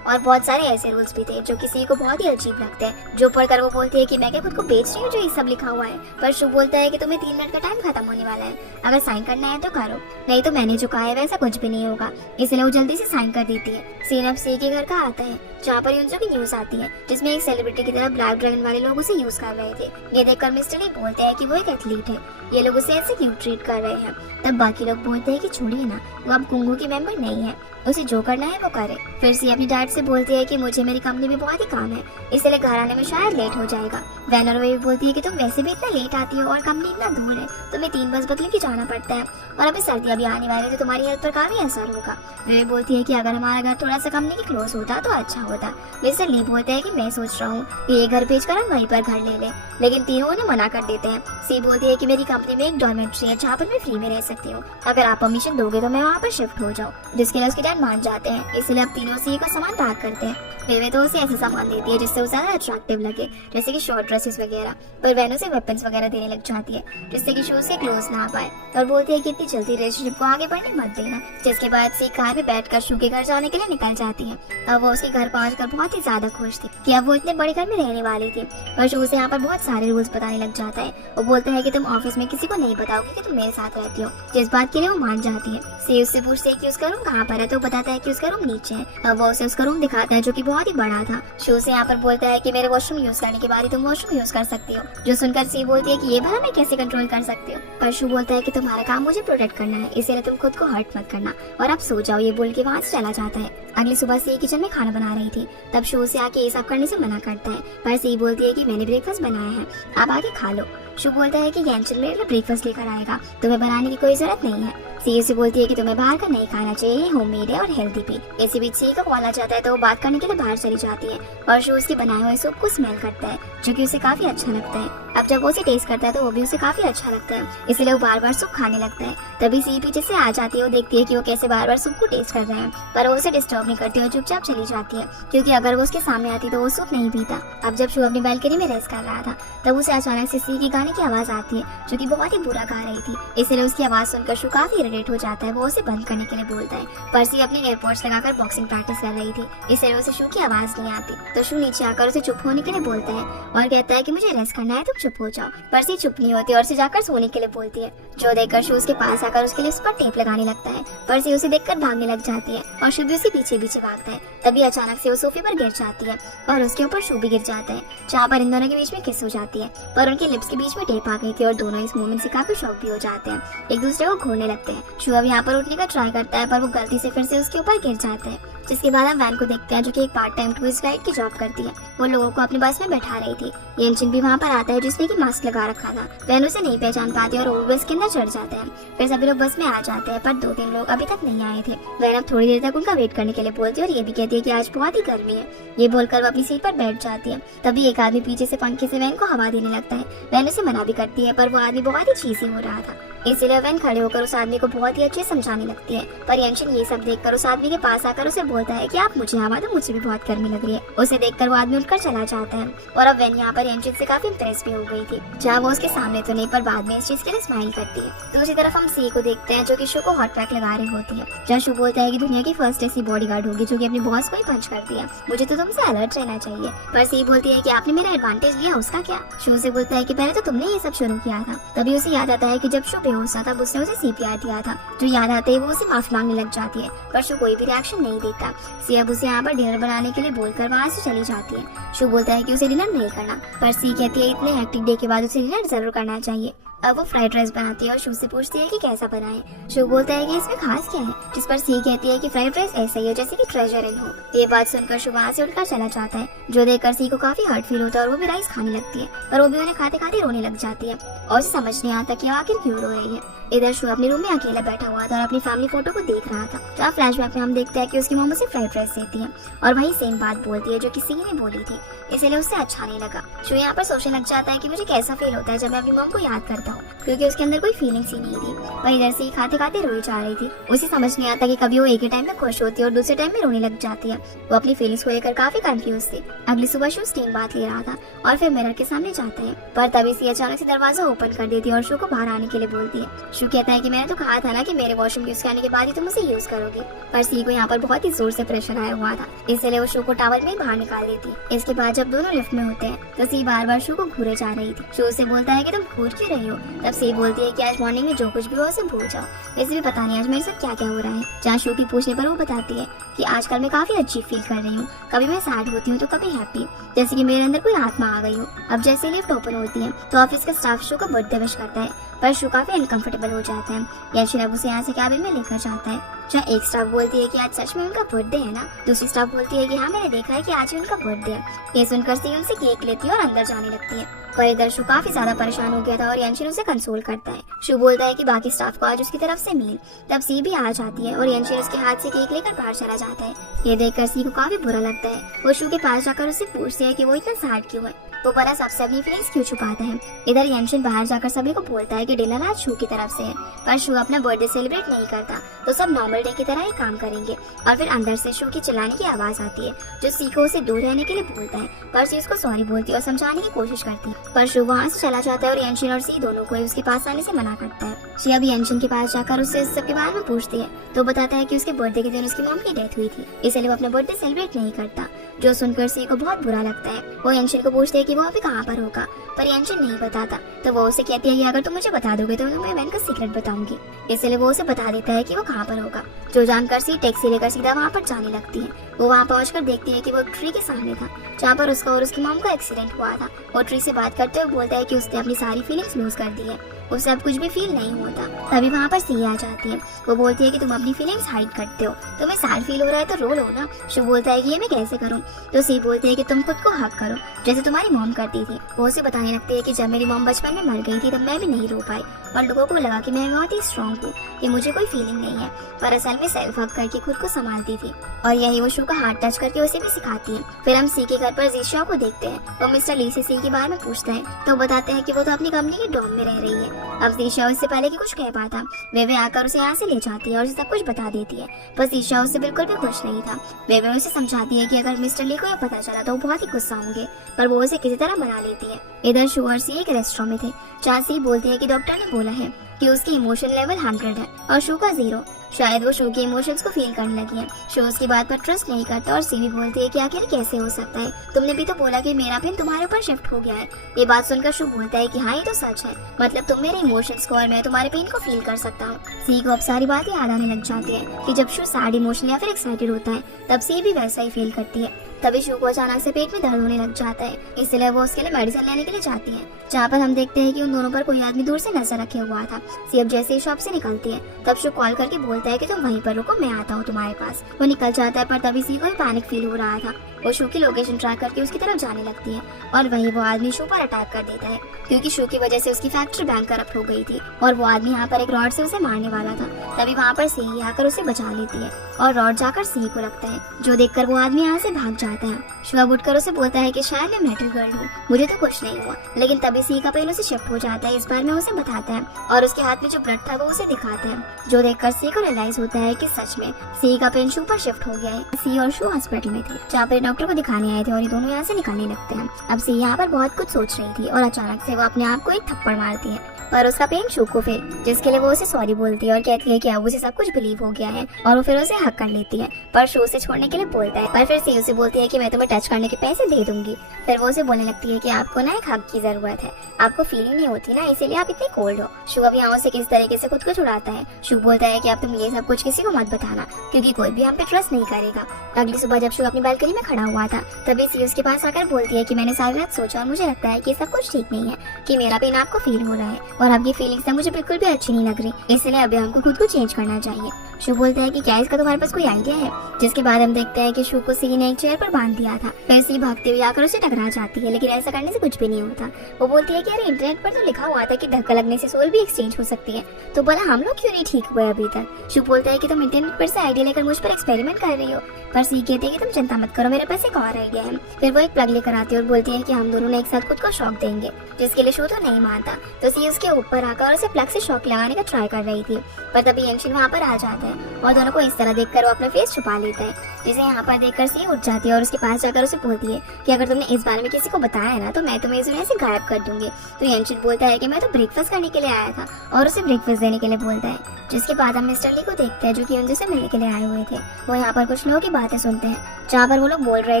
और बहुत सारे ऐसे रूल्स भी थे जो किसी को बहुत ही अजीब लगते हैं, जो पढ़कर वो बोलती है कि मैं क्या खुद को बेच रही हूँ जो ये सब लिखा हुआ है। पर शू बोलता है कि तुम्हें 3 मिनट का टाइम खत्म होने वाला है, अगर साइन करना है तो करो, नहीं तो मैंने जो कहा है वैसा कुछ भी नहीं होगा। इसलिए वो जल्दी से साइन कर देती है। सीन अब सी के घर का आता है जहाँ पर यूंजो की न्यूज आती है जिसमें एक सेलिब्रिटी की तरह ब्लैक ड्रैगन वाले लोग उसे यूज कर रहे थे। ये देखकर मिस्टर ली बोलते हैं कि वो एक एथलीट है, ये लोग उसे ऐसे क्यों ट्रीट कर रहे हैं। तब बाकी लोग बोलते हैं कि छोड़िए ना, वो अब कुंगू की मेंबर नहीं है, उसे जो करना है वो करे। फिर सी अपनी डैड से बोलती है कि मुझे मेरी कंपनी में बहुत ही काम है, इसलिए घर आने में शायद लेट हो जाएगा। वैनर वे भी बोलती है कि तुम वैसे भी इतना लेट आती हो और कंपनी इतना दूर है, तुम्हें 3 बस बदल के जाना पड़ता है और अभी सर्दियां भी आने वाली है तो तुम्हारी हेल्थ पर काफी असर होगा। वे बोलती है कि अगर हमारा घर थोड़ा सा कंपनी के क्लोज होता तो अच्छा होता। मिस्टर ली बोलते हैं कि मैं सोच रहा हूँ कि ये घर बेचकर हम वहीं पर घर ले लें, लेकिन तीनों उन्हें मना कर देते हैं। सी बोलती है कि मेरी कंपनी में एक डॉर्मेट्री है जहाँ पर मैं फ्री में रह सकती हूँ, अगर आप परमिशन दोगे तो मैं वहाँ पर शिफ्ट हो जाऊँ, जिसके लिए उसके डैड मान जाते हैं। इसलिए अब तीनों सी का सामान पैक करते हैं। फिर वे तो उसे ऐसा सामान देती है जिससे उसे ज्यादा अट्रैक्टिव लगे, जैसे कि शॉर्ट ड्रेसेस वगैरह, पर वैन उसे वेपन्स वगैरह देने लग जाती है जिससे कि शू से क्लोज ना आ पाए और बोलती है कि इतनी जल्दी रिलेशनशिप को आगे बढ़ने मत देना। जिसके बाद सी कार में बैठकर शू के घर जाने के लिए निकल जाती है। अब वो उसके घर पहुंचकर बहुत ही ज्यादा खुश थी कि अब वो इतने बड़े घर में रहने वाली थी, पर शू से यहाँ पर बहुत सारे रूल्स बताने लग जाता है। वो बोलता है कि तुम ऑफिस में किसी को नहीं बताओगे कि तुम मेरे साथ रहती हो, जिस बात के लिए वो मान जाती है। सी उससे पूछती है कि उसका रूम कहाँ पर है, तो बताता है कि उसका रूम नीचे है। अब वो उसे उसका रूम दिखाता है जो कि बहुत ही बड़ा था। शू से यहाँ पर बोलता है कि मेरे वॉशरूम यूज करने के बाद ही तुम वॉशरूम यूज कर सकती हो, जो सुनकर सी बोलती है कि ये भला मैं कैसे कंट्रोल कर सकती हूँ। पर शू बोलता है कि तुम्हारा काम मुझे प्रोटेक्ट करना है, इसलिए तुम खुद को हर्ट मत करना और अब सो जाओ, ये बोल के वहाँ से चला जाता है। अगली सुबह सी किचन में खाना बना रही थी, तब शू से आके ये सब करने से मना करता है, पर सी बोलती है कि मैंने ब्रेकफास्ट बनाया है, आप आके खा लो। शू बोलता है कि येनशिन मेरे लिए ब्रेकफास्ट लेकर आएगा, तुम्हें बनाने की कोई जरूरत नहीं है। सी उसे बोलती है कि तुम्हें बाहर का नहीं खाना चाहिए, होममेड है और हेल्दी भी। इसी बीच सी का कॉल आ जाता है तो वो बात करने के लिए बाहर चली जाती है और शू उसके बनाए हुए सूप को स्मेल करता है जो कि उसे काफी अच्छा लगता है। अब जब वो उसे टेस्ट करता है तो वो भी उसे काफी अच्छा लगता है, इसलिए वो बार बार सूप खाने लगता है। तभी सी पीछे से आ जाती है, वो देखती है कि वो कैसे बार बार सूप को टेस्ट कर रहे हैं, पर वो उसे डिस्टर्ब नहीं करती और चुपचाप चली जाती है, क्योंकि अगर वो उसके सामने आती तो वो सूप नहीं पीता। अब जब शू अपनी बालकनी में रेस्ट कर रहा था तब उसे अचानक से सी के गाने की आवाज आती है जो कि बहुत ही बुरा गा रही थी, इसलिए उसकी आवाज सुनकर शू काफी इरिटेट हो जाता है। वो उसे बंद करने के लिए बोलता है, पर सी अपने एयरपोर्ट्स लगाकर बॉक्सिंग प्रैक्टिस कर रही थी, इसलिए उसे शू की आवाज नहीं आती। तो शू नीचे आकर उसे चुप होने के लिए बोलता है और कहता है कि मुझे रेस्ट करना है, तुम चुप हो जाओ। पर सी चुप नहीं होती और उसे जाकर सोने के लिए बोलती है, जो देखकर शू उसके पास आकर उसके लिप्स पर टेप लगाने लगता है, पर सी उसे देखकर भागने लग जाती है और शू भी उसके पीछे पीछे भागता है। तभी अचानक से वो सोफे पर गिर जाती है और उसके ऊपर शू भी गिर जाता है, जहाँ पर इन दोनों के बीच में किस हो जाती है, पर उनके लिप्स के बीच में टेप आ गई थी और दोनों इस मोमेंट से काफी शॉक भी हो जाते हैं, एक दूसरे को घूरने लगते हैं। शू अब यहाँ पर उठने का ट्राई करता है पर वो गलती से फिर से उसके ऊपर गिर जाता है जिसके बाद हम वैन को देखते हैं जो कि एक पार्ट टाइम टूरिस्ट गाइड की जॉब करती है। वो लोगों को अपनी बस में बैठा रही थी। येनशिन भी वहाँ पर आता है जिसने की मास्क लगा रखा था। वैन उसे नहीं पहचान पाती और वो बस के अंदर चढ़ जाते हैं। फिर सभी लोग बस में आ जाते हैं पर 2-3 लोग अभी तक नहीं आए थे। वैन अब थोड़ी देर तक उनका वेट करने के लिए बोलती है और ये भी कहती है कि आज बहुत ही गर्मी है। ये बोलकर वो अपनी सीट पर बैठ जाती है। तभी एक आदमी पीछे से पंखे से वैन को हवा देने लगता है। वैन उसे मना भी करती है पर वो आदमी बहुत ही चीसी हो रहा था, इसलिए वैन खड़े होकर उस आदमी को बहुत ही अच्छे समझाने लगती है। पर येनशिन ये सब देखकर उस आदमी के पास आकर उसे बोलता है कि आप मुझे हवा दो, मुझे भी बहुत गर्मी लग रही है। उसे देखकर वो आदमी उठकर चला जाता है और अब वैन यहाँ पर येनशिन से काफी इंप्रेस भी हो गई थी, जहाँ वो उसके सामने तो नहीं पर बाद में इस चीज के लिए स्माइल करती है। दूसरी तरफ हम सी को देखते हैं जो कि शू को हॉट पैक लगा रही होती है, जहाँ शू बोलता है कि दुनिया की फर्स्ट ऐसी बॉडीगार्ड होगी जो कि अपने बॉस को ही पंच करती है, मुझे तो तुमसे अलर्ट रहना चाहिए। पर सी बोलती है कि आपने मेरा एडवांटेज लिया, उसका क्या। शू से बोलता है कि पहले तो तुमने ये सब शुरू किया था। तभी उसे याद आता है कि जब शू बेहोश था तब उसने उसे CPR दिया था, जो याद आते ही वो उसे माफी मांगने लग जाती है पर शू कोई भी रिएक्शन नहीं देता। सी अब उसे यहाँ पर डिनर बनाने के लिए बोलकर वहाँ से चली जाती है। शू बोलता है कि उसे डिनर नहीं करना पर सी कहती है इतने हेक्टिक डे के बाद उसे डिनर जरूर करना चाहिए। अब वो फ्राइड राइस बनाती है और शू से पूछती है कि कैसा बना है। शू बोलता है कि इसमें खास क्या है, जिस पर सी कहती है कि फ्राइड राइस ऐसा ही है जैसे कि ट्रेजर इन हो। ये बात सुनकर शू वहाँ से उठकर चला जाता है, जो देखकर सी को काफी हर्ट फील होता है और वो भी राइस खाने लगती है पर वो भी उन्हें खाते खाते रोने लग जाती है और उसे समझ नहीं आता कि आखिर क्यों रो रही है। इधर शू अपने रूम में अकेला बैठा हुआ था और अपनी फैमिली फोटो को देख रहा था, जहाँ फ्लैशबैक में हम देखते हैं कि उसकी मॉम उसे फ्राइड राइस देती है और वही सेम बात बोलती है जो कि सी ने बोली थी, इसलिए उससे अच्छा नहीं लगा। शू यहाँ पर सोचने लग जाता है कि मुझे कैसा फील होता है जब मैं अपनी मॉम को याद करता हूँ, क्योंकि उसके अंदर कोई फीलिंग्स ही नहीं थी। वही इधर से खाते खाते रोई जा रही थी। उसे समझ नहीं आता कि कभी वो एक ही टाइम में खुश होती है और दूसरे टाइम में रोने लग जाती है। वो अपनी फीलिंग्स को लेकर काफी कंफ्यूज थी। अगली सुबह शू स्टीम बात ले रहा था और फिर मिरर के सामने जाता है पर तभी सी अचानक से दरवाजा ओपन कर देती है और शू को बाहर आने के लिए बोलती है। शू कहता है कि मैंने तो कहा था ना कि मेरे वॉशरूम यूज करने के बाद ही तुम उसे यूज करोगी, पर सी को यहाँ पर बहुत ही जोर से प्रेशर आया हुआ था, इसलिए वो शू को टावर में बाहर निकाल देती है। इसके बाद जब दोनों लिफ्ट में होते हैं तो सी बार बार शू को घूरे जा रही थी। शू से बोलता है कि तुम घूर क्यों रही हो। तब सी बोलती है कि आज मॉर्निंग में जो कुछ भी हो उसे भूल जाओ, वैसे भी पता नहीं आज मेरे साथ क्या क्या हो रहा है। जहाँ शू की पूछने पर वो बताती है कि आजकल मैं काफी अजीब फील कर रही हूँ, कभी मैं सैड होती हूँ तो कभी हैप्पी, जैसे कि मेरे अंदर कोई आत्मा आ गई हो। अब जैसे लिफ्ट ओपन होती है तो ऑफिस का स्टाफ शू को बर्थडे विश करता है पर शू काफी अनकंफर्टेबल हो जाता है। येनशिन अब उसे यहाँ से कैबिन में लेकर जाता है, जहाँ एक स्टाफ बोलती है कि आज सच में उनका बर्थडे है ना। दूसरी स्टाफ बोलती है कि हाँ मैंने देखा है कि आज ही उनका बर्थडे है। ये सुनकर सी उनसे केक लेती है और अंदर जाने लगती है, पर इधर शू काफी ज्यादा परेशान हो गया था और येनशिन उसे कंसोल करता है। शू बोलता है कि बाकी स्टाफ को आज उसकी तरफ से मिल। तब सी भी आ जाती है और येनशिन उसके हाथ से केक लेकर बाहर चला जाता है। ये देखकर सी को काफी बुरा लगता है। वो शू के पास जाकर उससे पूछती है कि वो इतना सैड क्यों है, वो बड़ा सबसे अपनी फीलिंग्स क्यों छुपाता है। इधर येनशिन बाहर जाकर सभी को बोलता है कि डिनर आज शू की तरफ से है, पर शू अपना बर्थडे सेलिब्रेट नहीं करता तो सब नॉर्मल डे की तरह ही काम करेंगे। और फिर अंदर से शू की चिल्लाने की आवाज आती है जो सी को उसे दूर रहने के लिए बोलता है, पर सी उसको सॉरी बोलती है और समझाने की कोशिश करती है, पर शू वहाँ से चला जाता है और येनशिन और सी दोनों को उसके पास आने से मना करता है। सी अब येनशिन के पास जाकर उससे इस सब के बारे में पूछती है तो बताता है कि उसके बर्थडे के दिन उसकी मॉम की डेथ हुई थी, इसलिए वो अपना बर्थडे सेलिब्रेट नहीं करता, जो सुनकर सी को बहुत बुरा लगता है। वो येनशिन को पूछते है कि वो अभी कहाँ पर होगा, पर येनशिन नहीं बताता। तो वो उसे कहती है कि अगर तुम मुझे बता दोगे तो मैं वैन का सीक्रेट बताऊंगी, इसलिए वो उसे बता देता है कि वो कहाँ पर होगा, जो जानकर सी टैक्सी लेकर सीधा वहाँ पर जाने लगती है। वो वहाँ पहुँचकर देखती है कि वो ट्री के सामने था जहाँ पर उसका और उसकी मॉम का एक्सीडेंट हुआ था। वो ट्री से बात करते हुए बोलता है कि उसने अपनी सारी फीलिंग्स लूज कर दी है, उसे अब कुछ भी फील नहीं होता। तभी वहाँ पर सी आ जाती है। वो बोलती है कि तुम अपनी फीलिंग्स हाइड करते हो, तुम्हें सैड फील हो रहा है तो रो लो ना। शू बोलता है कि ये मैं कैसे करूँ। तो सी बोलती है कि तुम खुद को हक करो जैसे तुम्हारी मॉम करती थी। वो उसे बताने लगती है कि जब मेरी मॉम बचपन में मर गई थी तब मैं भी नहीं रो पाई और लोगों को लगा कि मैं बहुत ही स्ट्रॉन्ग हूँ, कि मुझे कोई फीलिंग नहीं है, पर असल में सेल्फ हक करके खुद को संभालती थी। और यही वो शू का हाथ टच करके उसे भी सिखाती है। फिर हम सी के घर पर जीशा को देखते हैं। वो मिस्टर ली से सी के बारे में पूछता है तो बताते हैं कि वो तो अपनी कंपनी के डॉम में रह रही है। अब जीशा उससे पहले कि कुछ कह पाता वे आकर उसे यहाँ से ले जाती है और उसे सब कुछ बता देती है, पर जीशा उससे बिल्कुल भी खुश नहीं था। वे उसे समझाती है कि अगर मिस्टर ली को यह पता चला तो वो बहुत ही गुस्सा होंगे, पर वो उसे किसी तरह मना लेती है। इधर शू और सी एक रेस्टोरेंट में थे जहाँ सी बोलती है कि डॉक्टर ने बोला है कि उसकी इमोशन लेवल 100 है और शू का 0। शायद वो शू के इमोशंस को फील करने लगी है। शू उसकी बात पर ट्रस्ट नहीं करता और सी भी बोलती है कि आखिर कैसे हो सकता है, तुमने भी तो बोला कि मेरा पेन तुम्हारे ऊपर शिफ्ट हो गया है। ये बात सुनकर शू बोलता है कि हाँ ये तो सच है, मतलब तुम मेरे इमोशंस को और मैं तुम्हारे पेन को फील कर सकता हूँ। सी को अब सारी बातें याद आने लग जाती है कि जब शू सैड इमोशन या फिर एक्साइटेड होता है तब सी भी वैसा ही फील करती है। तभी शू को अचानक से पेट में दर्द होने लग जाता है, इसलिए वो उसके लिए मेडिसिन लेने के लिए जाती है। जहाँ पर हम देखते हैं कि उन दोनों पर कोई आदमी दूर से नजर रखे हुआ था। सी अब जैसे ही शॉप से निकलती है तब शू कॉल करके बोलता है कि तुम वहीं पर रुको, मैं आता हूँ तुम्हारे पास। वो निकल जाता है पर तभी सी को पैनिक फील हो रहा था। वो शू की लोकेशन ट्रैक करके उसकी तरफ जाने लगती है और वहीं वो आदमी शू पर अटैक कर देता है, क्योंकि शू की वजह से उसकी फैक्ट्री बैंक करप्ट हो गई थी और वो आदमी यहाँ पर एक रॉड से उसे मारने वाला था। तभी वहाँ पर सी आकर उसे बचा लेती है और रॉड जाकर सी को लगता है, जो देखकर वो आदमी यहाँ से भाग जाता है। शू अब उठकर उसे बोलता है कि शायद मैं मेटल गर्ल हूँ, मुझे तो कुछ नहीं हुआ। लेकिन तभी सी का पेन उसे शिफ्ट हो जाता है, इस बार में उसे बताता है और उसके हाथ में जो ब्लड था वो उसे दिखाता है, जो देखकर सी को रियलाइज होता है कि सच में सी का पेन शू पर शिफ्ट हो गया है। सी और शू हॉस्पिटल में थे जहाँ पर डॉक्टर को दिखाने आए थे और ये दोनों यहाँ से निकलने लगते हैं। अब सी यहाँ पर बहुत कुछ सोच रही थी और अचानक से वो अपने आप को एक थप्पड़ मारती है, पर उसका पेन शू को फिर, जिसके लिए वो उसे सॉरी बोलती है और कहती है कि अब उसे सब कुछ बिलीव हो गया है और वो फिर उसे हक कर लेती है, पर शू उसे छोड़ने के लिए बोलता है। पर फिर सी उसे बोलती है कि मैं तुम्हें टच करने के पैसे दे दूंगी। फिर वो उसे बोलने लगती है कि आपको ना एक हक की जरूरत है, आपको फीलिंग नहीं होती ना, इसीलिए आप इतनी कोल्ड हो। शू अब यहाँ से किस तरीके से खुद को छुड़ाता है। शू बोलता है कि अब तुम ये सब कुछ किसी को मत बताना, क्योंकि कोई भी हम पे ट्रस्ट नहीं करेगा। अगली सुबह जब शू अपनी बालकनी में खड़ा हुआ था तभी सी उसके पास आकर बोलती है कि मैंने सारी रात सोचा और मुझे लगता है कि सब कुछ ठीक नहीं है, कि मेरा पेन आपको फील हो रहा है और आपकी फीलिंग्स मुझे बिल्कुल भी अच्छी नहीं लग रही, इसलिए अभी हमको खुद को चेंज करना चाहिए। शू बोलता है कि क्या इसका तुम्हारे पास कोई आइडिया है, जिसके बाद हम देखते हैं कि शू को सी ने एक चेयर पर बांध दिया था। फिर सी भागते हुए आकर उसे टकरा जाती है, लेकिन ऐसा करने से कुछ भी नहीं होता। वो बोलती है कि अरे इंटरनेट पर तो लिखा हुआ था कि धक्का लगने से सोल भी एक्सचेंज हो सकती है, तो बोला हम लोग क्यों नहीं ठीक हुए अभी तक। शू बोलता है कि तुम इंटरनेट पर से आइडिया लेकर मुझ पर एक्सपेरिमेंट कर रही हो, पर सी कहते हैं कि तुम चिंता मत करो, मेरे पास एक और आइडिया है। फिर वो एक प्लग लेकर आती है और बोलती है कि हम दोनों ने एक साथ खुद को शॉक देंगे, जिसके लिए शू तो नहीं मानता। तो सी उसके ऊपर आकर उसे प्लग से शॉक लगाने का ट्राई कर रही थी, पर तभी यंगशिन वहाँ पर आ जाता है और दोनों को इस तरह देखकर वो अपना फेस छुपा लेता है, जिसे यहाँ पर देखकर सी उठ जाती है और उसके पास जाकर उसे बोलती है कि अगर तुमने इस बारे में किसी को बताया ना तो मैं तुम्हें इस दुनिया से गायब कर दूंगी। तो यंगशिन बोलता है कि मैं तो ब्रेकफास्ट करने के लिए आया था और उसे ब्रेकफास्ट देने के लिए बोलता है। जिसके बाद हम मिस्टर ली को देखते हैं जो कि युनजू से मिलने के लिए आए हुए थे। वो यहाँ पर कुछ लोगों की बातें सुनते हैं जहाँ पर वो लोग बोल रहे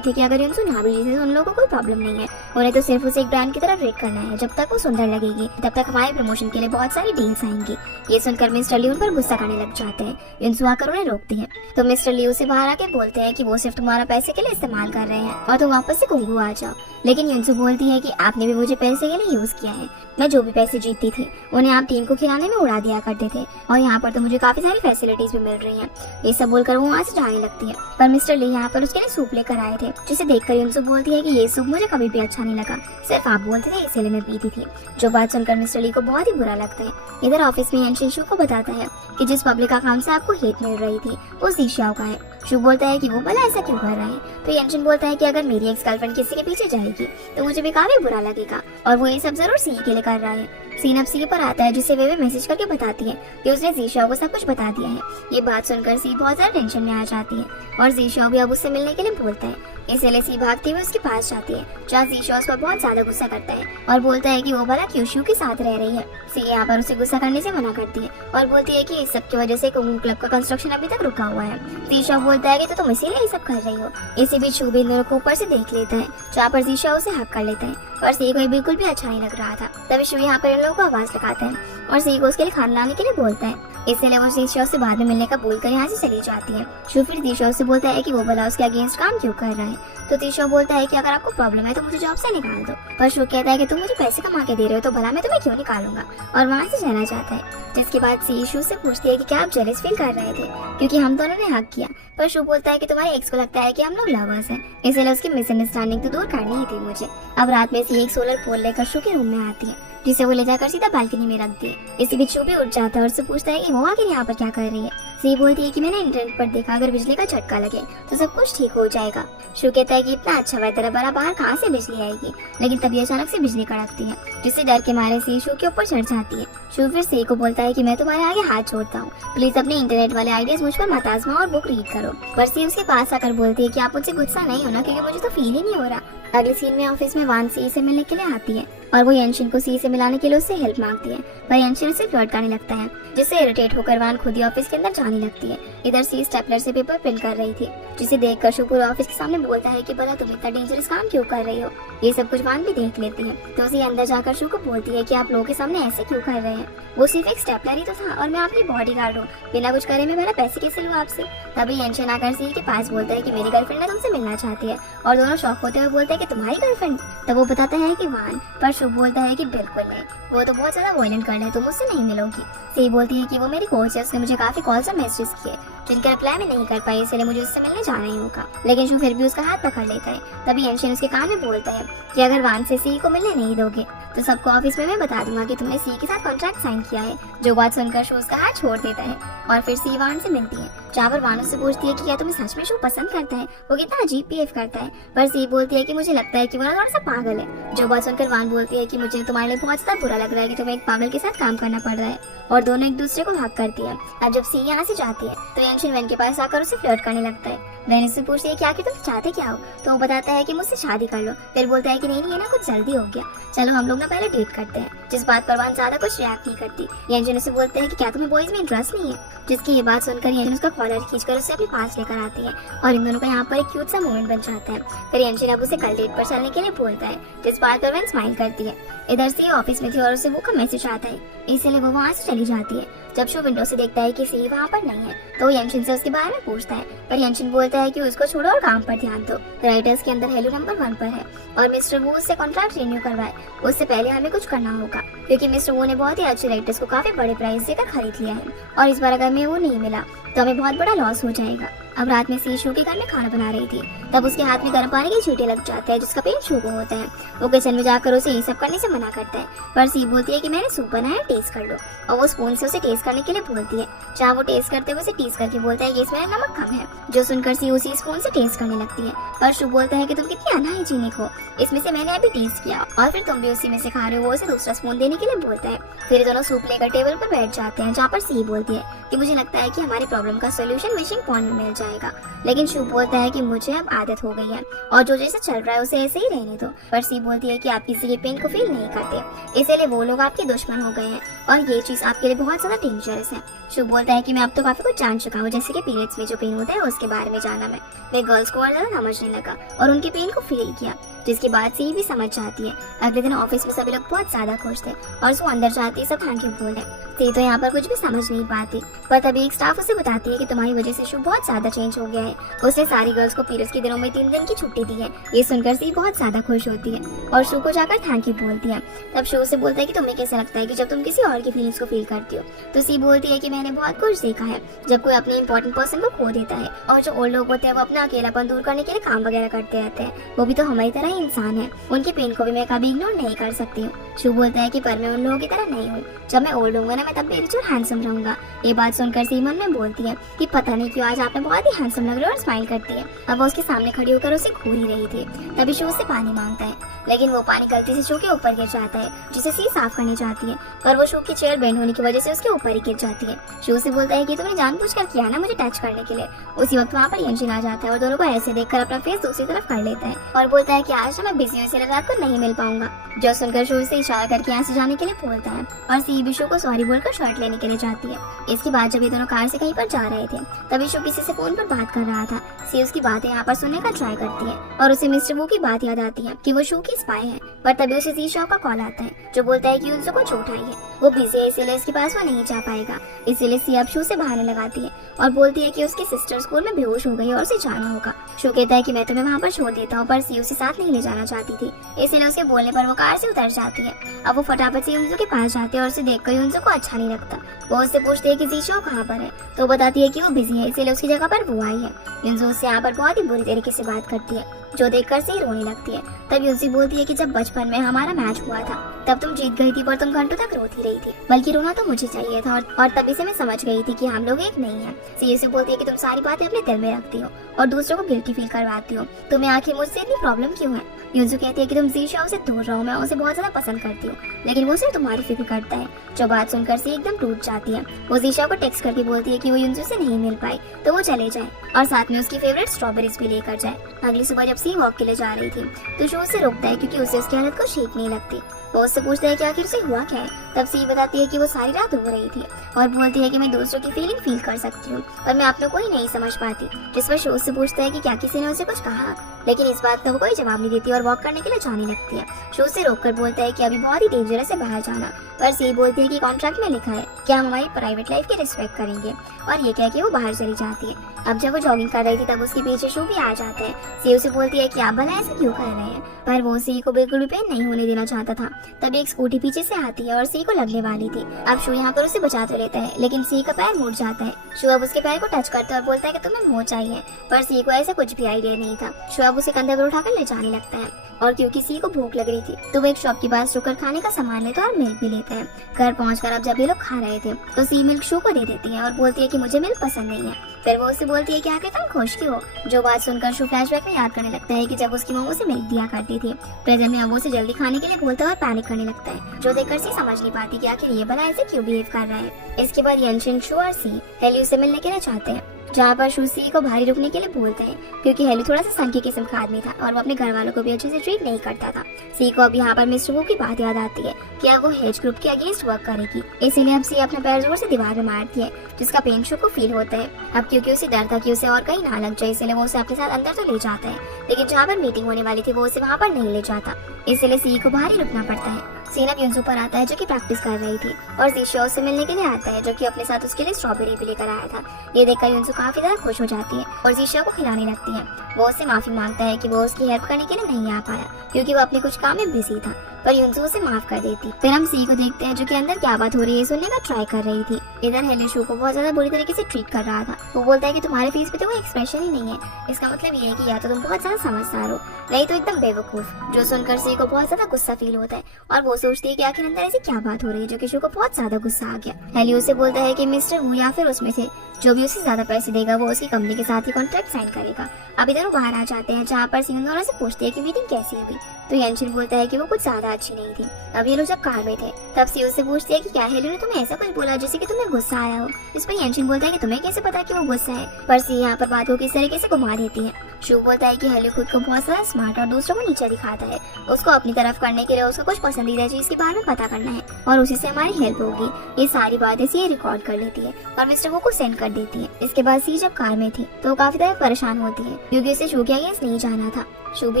थे कि अगर युनजू ना भी जीते तो उन लोगों को कोई प्रॉब्लम नहीं है, उन्हें तो सिर्फ उसे एक ब्रांड की तरह ट्रीट करना है, जब तक वो सुंदर लगेगी तब तक हमारे प्रमोशन के लिए बहुत सारी डील्स आएंगी। ये सुनकर मिस्टर ली उन पर गुस्सा करने लग जाते हैं। युनजू आकर उन्हें रोकती है तो मिस्टर ली उसे बाहर आके बोलते हैं कि वो सिर्फ तुम्हारा पैसे के लिए इस्तेमाल कर रहे हैं और तुम वापस से कुंगू आ जाओ। लेकिन युनजू बोलती है कि आपने भी मुझे पैसे के लिए यूज किया है, मैं जो भी पैसे जीतती थी उन्हें आप टीम को खिलाने में उड़ा दिया करते थे और यहाँ पर तो मुझे काफी सारी फैसिलिटीज भी मिल रही हैं। ये सब बोलकर वो वहाँ से जाने लगती है, पर मिस्टर ली यहाँ पर उसके लिए सूप लेकर आए थे, जिसे देखकर युनजू बोलती है कि ये सूप मुझे कभी भी अच्छा नहीं लगा, सिर्फ आप बोलते थे इसलिए मैं पीती थी। जो बात सुनकर मिस्टर ली को बहुत ही बुरा लगता है। इधर ऑफिस में यंगशिन शू को बताता है कि जिस पब्लिक अकाउंट से आपको हेट मिल रही थी वो सी शाओ का है। शू बोलता है कि वो भला ऐसा क्यों कर रहा है। तो यंगशिन बोलता है कि अगर मेरी एक्स गर्लफ्रेंड किसी के पीछे जाएगी तो मुझे भी काफी बुरा लगेगा और वो ये सब जरूर सी के लिए कर रहा है। सीन अब सी पर आता है जिसे वे मैसेज करके बताती है कि उसने जीशाओ को सब कुछ बता दिया है। ये बात सुनकर सी बहुत ज्यादा टेंशन में आ जाती है और जीशाओ भी अब उससे मिलने के लिए बोलता है, इसलिए सी भागती हुई उसके पास जाती है जहाँ जीशाओ उस पर बहुत ज्यादा गुस्सा करता है और बोलता है कि वो भला क्यों शू के साथ रह रही है। सी यहाँ पर उसे गुस्सा करने से मना करती है और बोलती है कि इस सब की वजह से कुंगू क्लब का कंस्ट्रक्शन अभी तक रुका हुआ है। जीशाओ बोलता है कि तो तुम इसीलिए ये सब कर रही हो। इसी बीच शू भी इन दोनों को ऊपर से देख लेता है जहाँ पर जीशाओ उसे हक कर लेता है और सी को बिल्कुल भी अच्छा नहीं लग रहा था। तभी शू यहाँ पर इन लोगों को आवाज लगाता है और सी को उसके लिए खाना लाने के लिए बोलता है, इसलिए वो जीशाओ से बाद में मिलने का बोलकर यहाँ से चली जाती है। शू फिर जीशाओ से बोलता है कि वो भला उसके अगेंस्ट काम क्यों कर रहा है। तो जीशाओ बोलता है कि अगर आपको प्रॉब्लम है तो मुझे जॉब से निकाल दो, पर शू कहता है कि तुम मुझे पैसे कमा के दे रहे हो तो भला मैं तुम्हें क्यों निकालूंगा, और वहाँ से चला जाता है। जिसके बाद सी शू से पूछती है कि क्या आप जेलस फील कर रहे थे क्योंकि हम दोनों ने हक किया, पर शू बोलता है कि तुम्हारे एक्स को लगता है कि हम लोग लवर्स हैं, इसलिए उसकी मिसअंडरस्टैंडिंग तो दूर करनी ही थी मुझे। अब रात में सी एक सोलर पोल लेकर शू के रूम में आती है जिसे वो ले जाकर सीधा बालकनी में रख दिए। इसी बीच शू भी उठ जाता है और उससे पूछता है कि वो आखिर यहाँ पर क्या कर रही है। सी बोलती है कि मैंने इंटरनेट पर देखा अगर बिजली का झटका लगे तो सब कुछ ठीक हो जाएगा। शू कहता है कि इतना अच्छा वेदर है बड़ा, बाहर कहाँ से बिजली आएगी, लेकिन तभी अचानक से बिजली कड़कती है जिससे डर के मारे सी शू के ऊपर चढ़ जाती है। शू फिर सी को बोलता है कि मैं तुम्हारे आगे हाथ जोड़ता हूँ, प्लीज अपने इंटरनेट वाले आइडियाज मुझ पर मत आजमाओ और बुक रीड करो। पर सी उसके पास आकर बोलती है कि आप मुझसे गुस्सा नहीं होना क्योंकि मुझे तो फील ही नहीं हो रहा। अगले सीन में ऑफिस में वान सी से मिलने के लिए आती है और वो यंशिन को सी से मिलाने के लिए उससे हेल्प मांगती है, पर यंशिन उसे फ्लर्ट करने लगता है, जिससे इरिटेट होकर वान खुद ही ऑफिस के अंदर जाने लगती है। इधर सी स्टेपलर से पेपर प्रिंट कर रही थी, जिसे देखकर शु पूरे ऑफिस के सामने बोलता है कि भला तुम इतना डेंजरस काम क्यों कर रही हो। ये सब कुछ वान भी देख लेती है, तो उसे अंदर जाकर शु को बोलती है कि आप लोगों के सामने ऐसे क्यों कर रहे हैं, वो सिर्फ एक स्टेपलर ही तो था और मैं आपकी बॉडीगार्ड हूँ, बिना कुछ करे मैं भला पैसे कैसे लूँ आपसे। तभी यंशिन आकर सी के पास बोलता है कि मेरी गर्लफ्रेंड तुमसे मिलना चाहती है, और दोनों शॉक होते हुए बोलते हैं कि तुम्हारी गर्लफ्रेंड। तब वो बताता है कि वान, पर शुभ बोलता है कि बिल्कुल नहीं, वो तो बहुत ज्यादा वायलेंट गर्ल है, तुम मुझसे नहीं मिलोगी। सी बोलती है कि वो मेरी कोच है, उसने मुझे काफी कॉल्स और मैसेज किए जिनका रिप्लाई मैं नहीं कर पाई, इसलिए मुझे उससे मिलने जाना ही होगा। लेकिन शु फिर भी उसका हाथ पकड़ लेता है। तभी यंशिन उसके कान में बोलता है कि अगर वान से सी को मिलने नहीं दोगे तो सबको ऑफिस में मैं बता दूंगा कि तुमने सी के साथ कॉन्ट्रैक्ट साइन किया है। जो बात सुनकर शु उसका हाथ छोड़ देता है और फिर सी वान से मिलती है, जहाँ पर वान उससे पूछती है कि क्या तुम्हें सच में शु पसंद करता है, वो कितना अजीब बिहेव करता है। पर सी बोलती है कि मुझे लगता है कि वो थोड़ा सा पागल है। जो बात सुनकर वान बोलती है कि मुझे तुम्हारे लिए बहुत ज्यादा बुरा लग रहा है कि तुम्हें एक पागल के साथ काम करना पड़ रहा है, और दोनों एक दूसरे को हक करती है। अब जब सी यहाँ से जाती है तो यंशिन वैन के पास आकर उसे फ्लर्ट करने लगता है। वैन उससे पूछती है क्या कि तुम चाहते क्या हो, तो वो बताता है कि मुझसे शादी कर लो। फिर बोलता है कि नहीं, ये ना कुछ जल्दी हो गया, चलो हम लोग ना पहले डेट करते हैं। जिस बात पर वान ज्यादा कुछ रिएक्ट नहीं करती। यंशिन उसे बोलते हैं कि क्या तुम्हें बॉयज में इंटरेस्ट नहीं है, जिसकी ये बात सुनकर यंशिन उसका कॉलर खींचकर उसे अपने पास लेकर आती है और इन दोनों का यहाँ पर एक क्यूट सा मोमेंट बन जाता है। फिर यंशिन अब उसे कल डेट पर चलने के लिए बोलता है, जिस बात पर वैन स्माइल करती है। इधर से ऑफिस में थी और उसे वो का मैसेज आता है, इसलिए वो वहाँ से चली जाती है। जब शो विंडो से देखता है कि सी वहाँ पर नहीं है तो वो यंशिन से उसके बारे में पूछता है, पर यंशिन बोलता है कि उसको छोड़ो और काम पर ध्यान दो। राइटर्स के अंदर हेलो नंबर 1 पर है और मिस्टर वू उससे कॉन्ट्रैक्ट रिन्यू करवाए, उससे पहले हमें कुछ करना होगा, क्योंकि मिस्टर वू ने बहुत ही अच्छे राइटर्स को काफी बड़े प्राइस देकर खरीद लिया है, और इस बार अगर हमें वो नहीं मिला तो हमें बहुत बड़ा लॉस हो जाएगा। अब रात में सी शू के घर में खाना बना रही थी, तब उसके हाथ में गर्म पानी की छींटे लग जाते हैं, जिसका पेन शू को होता है। वो किचन में जाकर उसे ये सब करने से मना करता है, पर सी बोलती है कि मैंने सूप बनाया, टेस्ट कर लो, और वो स्पून से उसे टेस्ट करने के लिए बोलती है। जहाँ वो टेस्ट करते हुए उसे टीज करके बोलता है कि इसमें नमक कम है, जो सुनकर सी उसी स्पून से टेस्ट करने लगती है। पर शू बोलता है कि तुम कितनी अनहाइजीनिक हो, इसमें से मैंने अभी टेस्ट किया और फिर तुम भी उसी में से खा रहे हो। वो उसे दूसरा स्पून देने के लिए बोलता है। फिर दोनों सूप लेकर टेबल पर बैठ जाते हैं, जहाँ पर सी बोलती है कि मुझे लगता है कि हमारी प्रॉब्लम का सोल्यूशन विशिंग पॉइंट में मिल जाएगा। लेकिन शू बोलता है कि मुझे अब आदत हो गई है और जो जैसे चल रहा है उसे ऐसे ही रहने दो। पर सी बोलती है कि आप किसी के पेन को फील नहीं करते, इसीलिए वो लोग आपके दुश्मन हो गए हैं और ये चीज आपके लिए बहुत ज्यादा डेंजरस है। शू बोलता है कि मैं अब तो काफी कुछ जान चुका हूँ, जैसे कि पीरियड्स में जो पेन होता है उसके बारे में जाना मैं गर्ल्स को और ज्यादा समझने लगा और उनके पेन को फील किया, जिसके बाद सी भी समझ जाती है। अगले दिन ऑफिस में सभी लोग बहुत ज्यादा खुश थे और वो अंदर जाती है सब थैंक यू बोले। सी तो यहाँ पर कुछ भी समझ नहीं पाती, पर तभी एक स्टाफ उसे बताती है कि तुम्हारी वजह से शू बहुत ज्यादा चेंज हो गया है, उसने सारी गर्ल्स को पीरियड्स के दिनों में 3 दिन की छुट्टी दी है। ये सुनकर सी बहुत ज्यादा खुश होती है और शू को जाकर थैंक यू बोलती है। तब शू से बोलता है कि तुम्हें कैसा लगता है कि जब तुम किसी और की फीलिंग्स को फील करती हो, तो सी बोलती है कि मैंने बहुत कुछ देखा है जब कोई अपने इंपॉर्टेंट पर्सन को खो देता है, और जो ओल्ड लोग होते हैं वो अपना अकेलापन दूर करने के लिए काम वगैरह करते रहते हैं, वो भी तो हमारी तरह ही इंसान है, उनके पेन को भी मैं कभी इग्नोर नहीं कर सकती हूँ। शू बोलता है कि पर मैं उन लोगों की तरह नहीं हूँ, जब मैं ओल्ड होऊंगा ना मैं तब भी रिच और हैंडसम रहूंगा। ये बात सुनकर सी मन में बोलती है कि पता नहीं क्यों आज आपने बहुत ही हैंडसम लग रहे हो, और स्माइल करती है। अब वो उसके सामने खड़ी होकर उसे घूर ही रही थी, तभी शू से पानी मांगता है, लेकिन वो पानी गलती से शू के ऊपर गिर जाता है, जिसे सी साफ करनी चाहती है, पर वो शू की चेयर बेंड होने की वजह से उसके ऊपर ही गिर जाती है। शू से बोलता है कि तुमने जानबूझकर किया ना मुझे टच करने के लिए। उसी वक्त वहाँ पर यंशिन आ जाता है और दोनों को ऐसे देखकर अपना फेस दूसरी तरफ कर लेता है और बोलता है कि आज मैं बिजी हूँ इसलिए रात को नहीं मिल पाऊंगा। जो सुनकर शू से इशारा करके यहाँ से जाने के लिए बोलता है और सी भी शू को सॉरी बोलकर शर्ट लेने के लिए जाती है। इसके बाद जब ये दोनों कार से कहीं पर जा रहे थे तभी शू किसी से फोन पर बात कर रहा था। सी उसकी बातें यहाँ पर सुनने का ट्राई करती है और उसे मिस्टर वू की बात याद आती है कि वो शू की स्पाई है, पर तभी उसे सी शॉ का कॉल आता है जो बोलता है कि उनसे को चोट आई है, वो बिजी है इसीलिए इसके पास वो नहीं जा पाएगा। इसीलिए सी अब शू से बहाने लगाती है और बोलती है कि उसकी सिस्टर स्कूल में बेहोश हो गई और उसे जाना होगा। शू कहता है कि मैं तुम्हें वहाँ पर छोड़ देता हूँ, पर सी उसे साथ नहीं ले जाना चाहती थी, इसलिए उसके बोलने पर वो कार से उतर जाती है। अब वो फटाफट से युनजो के पास जाती है और उसे देखकर युनजो को अच्छा नहीं लगता। वो उससे पूछती है कि जीशो कहाँ पर है, तो बताती है कि वो बिजी है इसीलिए उसकी जगह पर वो आई है। युनजो उससे यहाँ पर बहुत ही बुरी तरीके से बात करती है, जो देखकर से ही रोने लगती है। तब युनजी बोलती है कि जब बचपन में हमारा मैच हुआ था तब तुम जीत गई थी, पर तुम घंटों तक रोती रही थी, बल्कि रोना तो मुझे चाहिए था, और तभी से मैं समझ गई थी कि हम लोग एक नहीं है। सी से बोलती है कि तुम सारी बातें अपने दिल में रखती हो और दूसरों को गिल्टी फील करवाती हो, तुम्हें आखिर मुझसे इतनी प्रॉब्लम क्यों है। युनसू कहती है कि तुम जीशाओ से दूर रहो, मैं उसे बहुत ज्यादा पसंद करती हूँ, लेकिन वो सिर्फ तुम्हारी फिक्र करता है। जो बात सुनकर सी एकदम टूट जाती है। वो जीशाओ को टेक्स्ट करके बोलती है कि वो युनसू से नहीं मिल पाई तो वो चले जाए और साथ में उसकी फेवरेट स्ट्रॉबेरीज भी लेकर जाए। अगली सुबह जब सी वॉक के लिए जा रही थी तो शो उसे रोकता है क्योंकि उसे उसकी हालत को ठीक नहीं लगती। वो उससे पूछता है कि आखिर उसे हुआ क्या है। तब सी बताती है कि वो सारी रात रो रही थी और बोलती है कि मैं दूसरों की फीलिंग फील कर सकती हूँ और मैं अपनों को ही नहीं समझ पाती। जिस पर शो उससे पूछता है कि क्या किसी ने उसे कुछ कहा, लेकिन इस बात का वो कोई जवाब नहीं देती और वॉक करने के लिए जाने लगती है। शो उसे रोककर बोलता है कि अभी बहुत ही डेंजरस है बाहर जाना, पर सी बोलती है कि कॉन्ट्रैक्ट में लिखा है कि हम हमारी प्राइवेट लाइफ की रिस्पेक्ट करेंगे, और ये कह के वो बाहर चली जाती है। अब जब वो जॉगिंग कर रही थी तब उसके पीछे शो भी आ जाते हैं। सी उसे बोलती है कि आप भला ऐसे क्यों कर रहे हैं, पर वो सी को बिल्कुल भी पेन नहीं होने देना चाहता था। तभी एक स्कूटी पीछे से आती है और सी को लगने वाली थी। अब शो यहाँ पर उसे बचा तो लेता है, लेकिन सी का पैर मुड़ जाता है। शो अब उसके पैर को टच करता है और बोलता है कि तुम्हें मोच चाहिए, पर सी को ऐसा कुछ भी आइडिया नहीं था। शो अब उसे कंधे पर उठाकर ले जाने लगता है और क्योंकि सी को भूख लग रही थी तो वो एक शॉप के पास रुककर खाने का सामान लेते हैं और मिल्क भी लेते हैं। घर पहुंचकर अब जब ये लोग खा रहे थे तो सी मिल्क शो को दे देती है और बोलती है कि मुझे मिल्क पसंद नहीं है। फिर वो उससे बोलती है कि आखिर तुम खुश क्यों हो। जो बात सुनकर शो फ्लैशबैक में याद करने लगता है कि जब उसकी मम्मी उसे मिल्क दिया करती थी। प्रेजेंट में अब वो उसे जल्दी खाने के लिए बोलता है और पैनिक करने लगता है, जो देखकर सी समझ नहीं पाती कि आखिर ये भला ऐसे क्यों बिहेव कर रहा है। इसके बाद यंशिन, शो और सी हेली उसे मिलने के लिए चाहते हैं, जहाँ पर शू सी को भारी रुकने के लिए बोलते हैं क्योंकि हेली थोड़ा सा सन की किस्म का आदमी था और वो अपने घर वालों को भी अच्छे से ट्रीट नहीं करता था। सी को अब यहाँ पर मिस्टर वू की बात याद आती है कि अब वो हेज ग्रुप के अगेंस्ट वर्क करेगी, इसीलिए अब सी अपना पैर जोर से दीवार में मारती है, जिसका पेन शो को फील होता है। अब क्योंकि उसे डर था कि उसे और कहीं ना लग जाए, इसलिए वो उसे अपने साथ अंदर तो ले जाता है, लेकिन जहाँ पर मीटिंग होने वाली थी वो उसे वहाँ पर नहीं ले जाता, इसलिए सी को बाहर ही रुकना पड़ता है। सीन अब युनसू पर आता है जो कि प्रैक्टिस कर रही थी और जीशाओ से मिलने के लिए आता है, जो कि अपने साथ उसके लिए स्ट्रॉबेरी भी लेकर आया था। ये देखकर युनसू काफी ज्यादा खुश हो जाती है और जीशाओ को खिलाने लगती है। वो उससे माफी मांगता है कि वो उसकी हेल्प करने के लिए नहीं आ पाया क्योंकि वो अपने कुछ काम में बिजी था, पर युनसू उसे माफ कर देती। फिर हम सी को देखते हैं जो कि अंदर क्या बात हो रही है सुनने का ट्राई कर रही थी। इधर हेली शू को बहुत ज्यादा बुरी तरीके से ट्रीट कर रहा था। वो बोलता है कि तुम्हारे फेस पे तो कोई एक्सप्रेशन ही नहीं है, इसका मतलब ये है कि या तो तुम बहुत ज्यादा समझदार हो, नहीं तो एकदम बेवकूफ। जो सुनकर सी को बहुत ज्यादा गुस्सा फील होता है और वो सोचती है कि आखिर अंदर ऐसी क्या बात हो रही है, जो कि शू को बहुत ज्यादा गुस्सा आ गया। हेली उसे बोलता है कि मिस्टर वू या फिर उसमें से जो भी उसे ज्यादा पैसे देगा वो उसकी कंपनी के साथ ही कॉन्ट्रैक्ट साइन करेगा। अब इधर वो बाहर आ जाते हैं, जहाँ पर सीन दोनों से पूछती है कि मीटिंग कैसी हुई, तो यंशिन बोलता है कि वो कुछ ज्यादा अच्छी नहीं थी। अब ये लोग जब कार में थे तब सी उससे पूछती है कि क्या हेली ने तुम्हें ऐसा कुछ बोला जिससे कि तुम्हें गुस्सा आया हो। इस पर यंशिन बोलता है कि तुम्हें कैसे पता कि वो गुस्सा है, पर सी यहाँ पर बात को किस तरीके से घुमा देती है। शू बोलता है कि हेली खुद को बहुत ज्यादा स्मार्ट और दूसरों को नीचे दिखाता है, उसको अपनी तरफ करने के लिए उसको कुछ पसंदीदा चीज के बारे में पता करना है और उसी से हमारी हेल्प होगी। ये सारी बातें सी रिकॉर्ड कर लेती है और मिस्टर वो को सेंड कर देती है। इसके बाद सी जब कार में थी तो वो काफी ज्यादा परेशान होती है क्योंकि उसे शू के अगेंस्ट नहीं जाना था। शू भी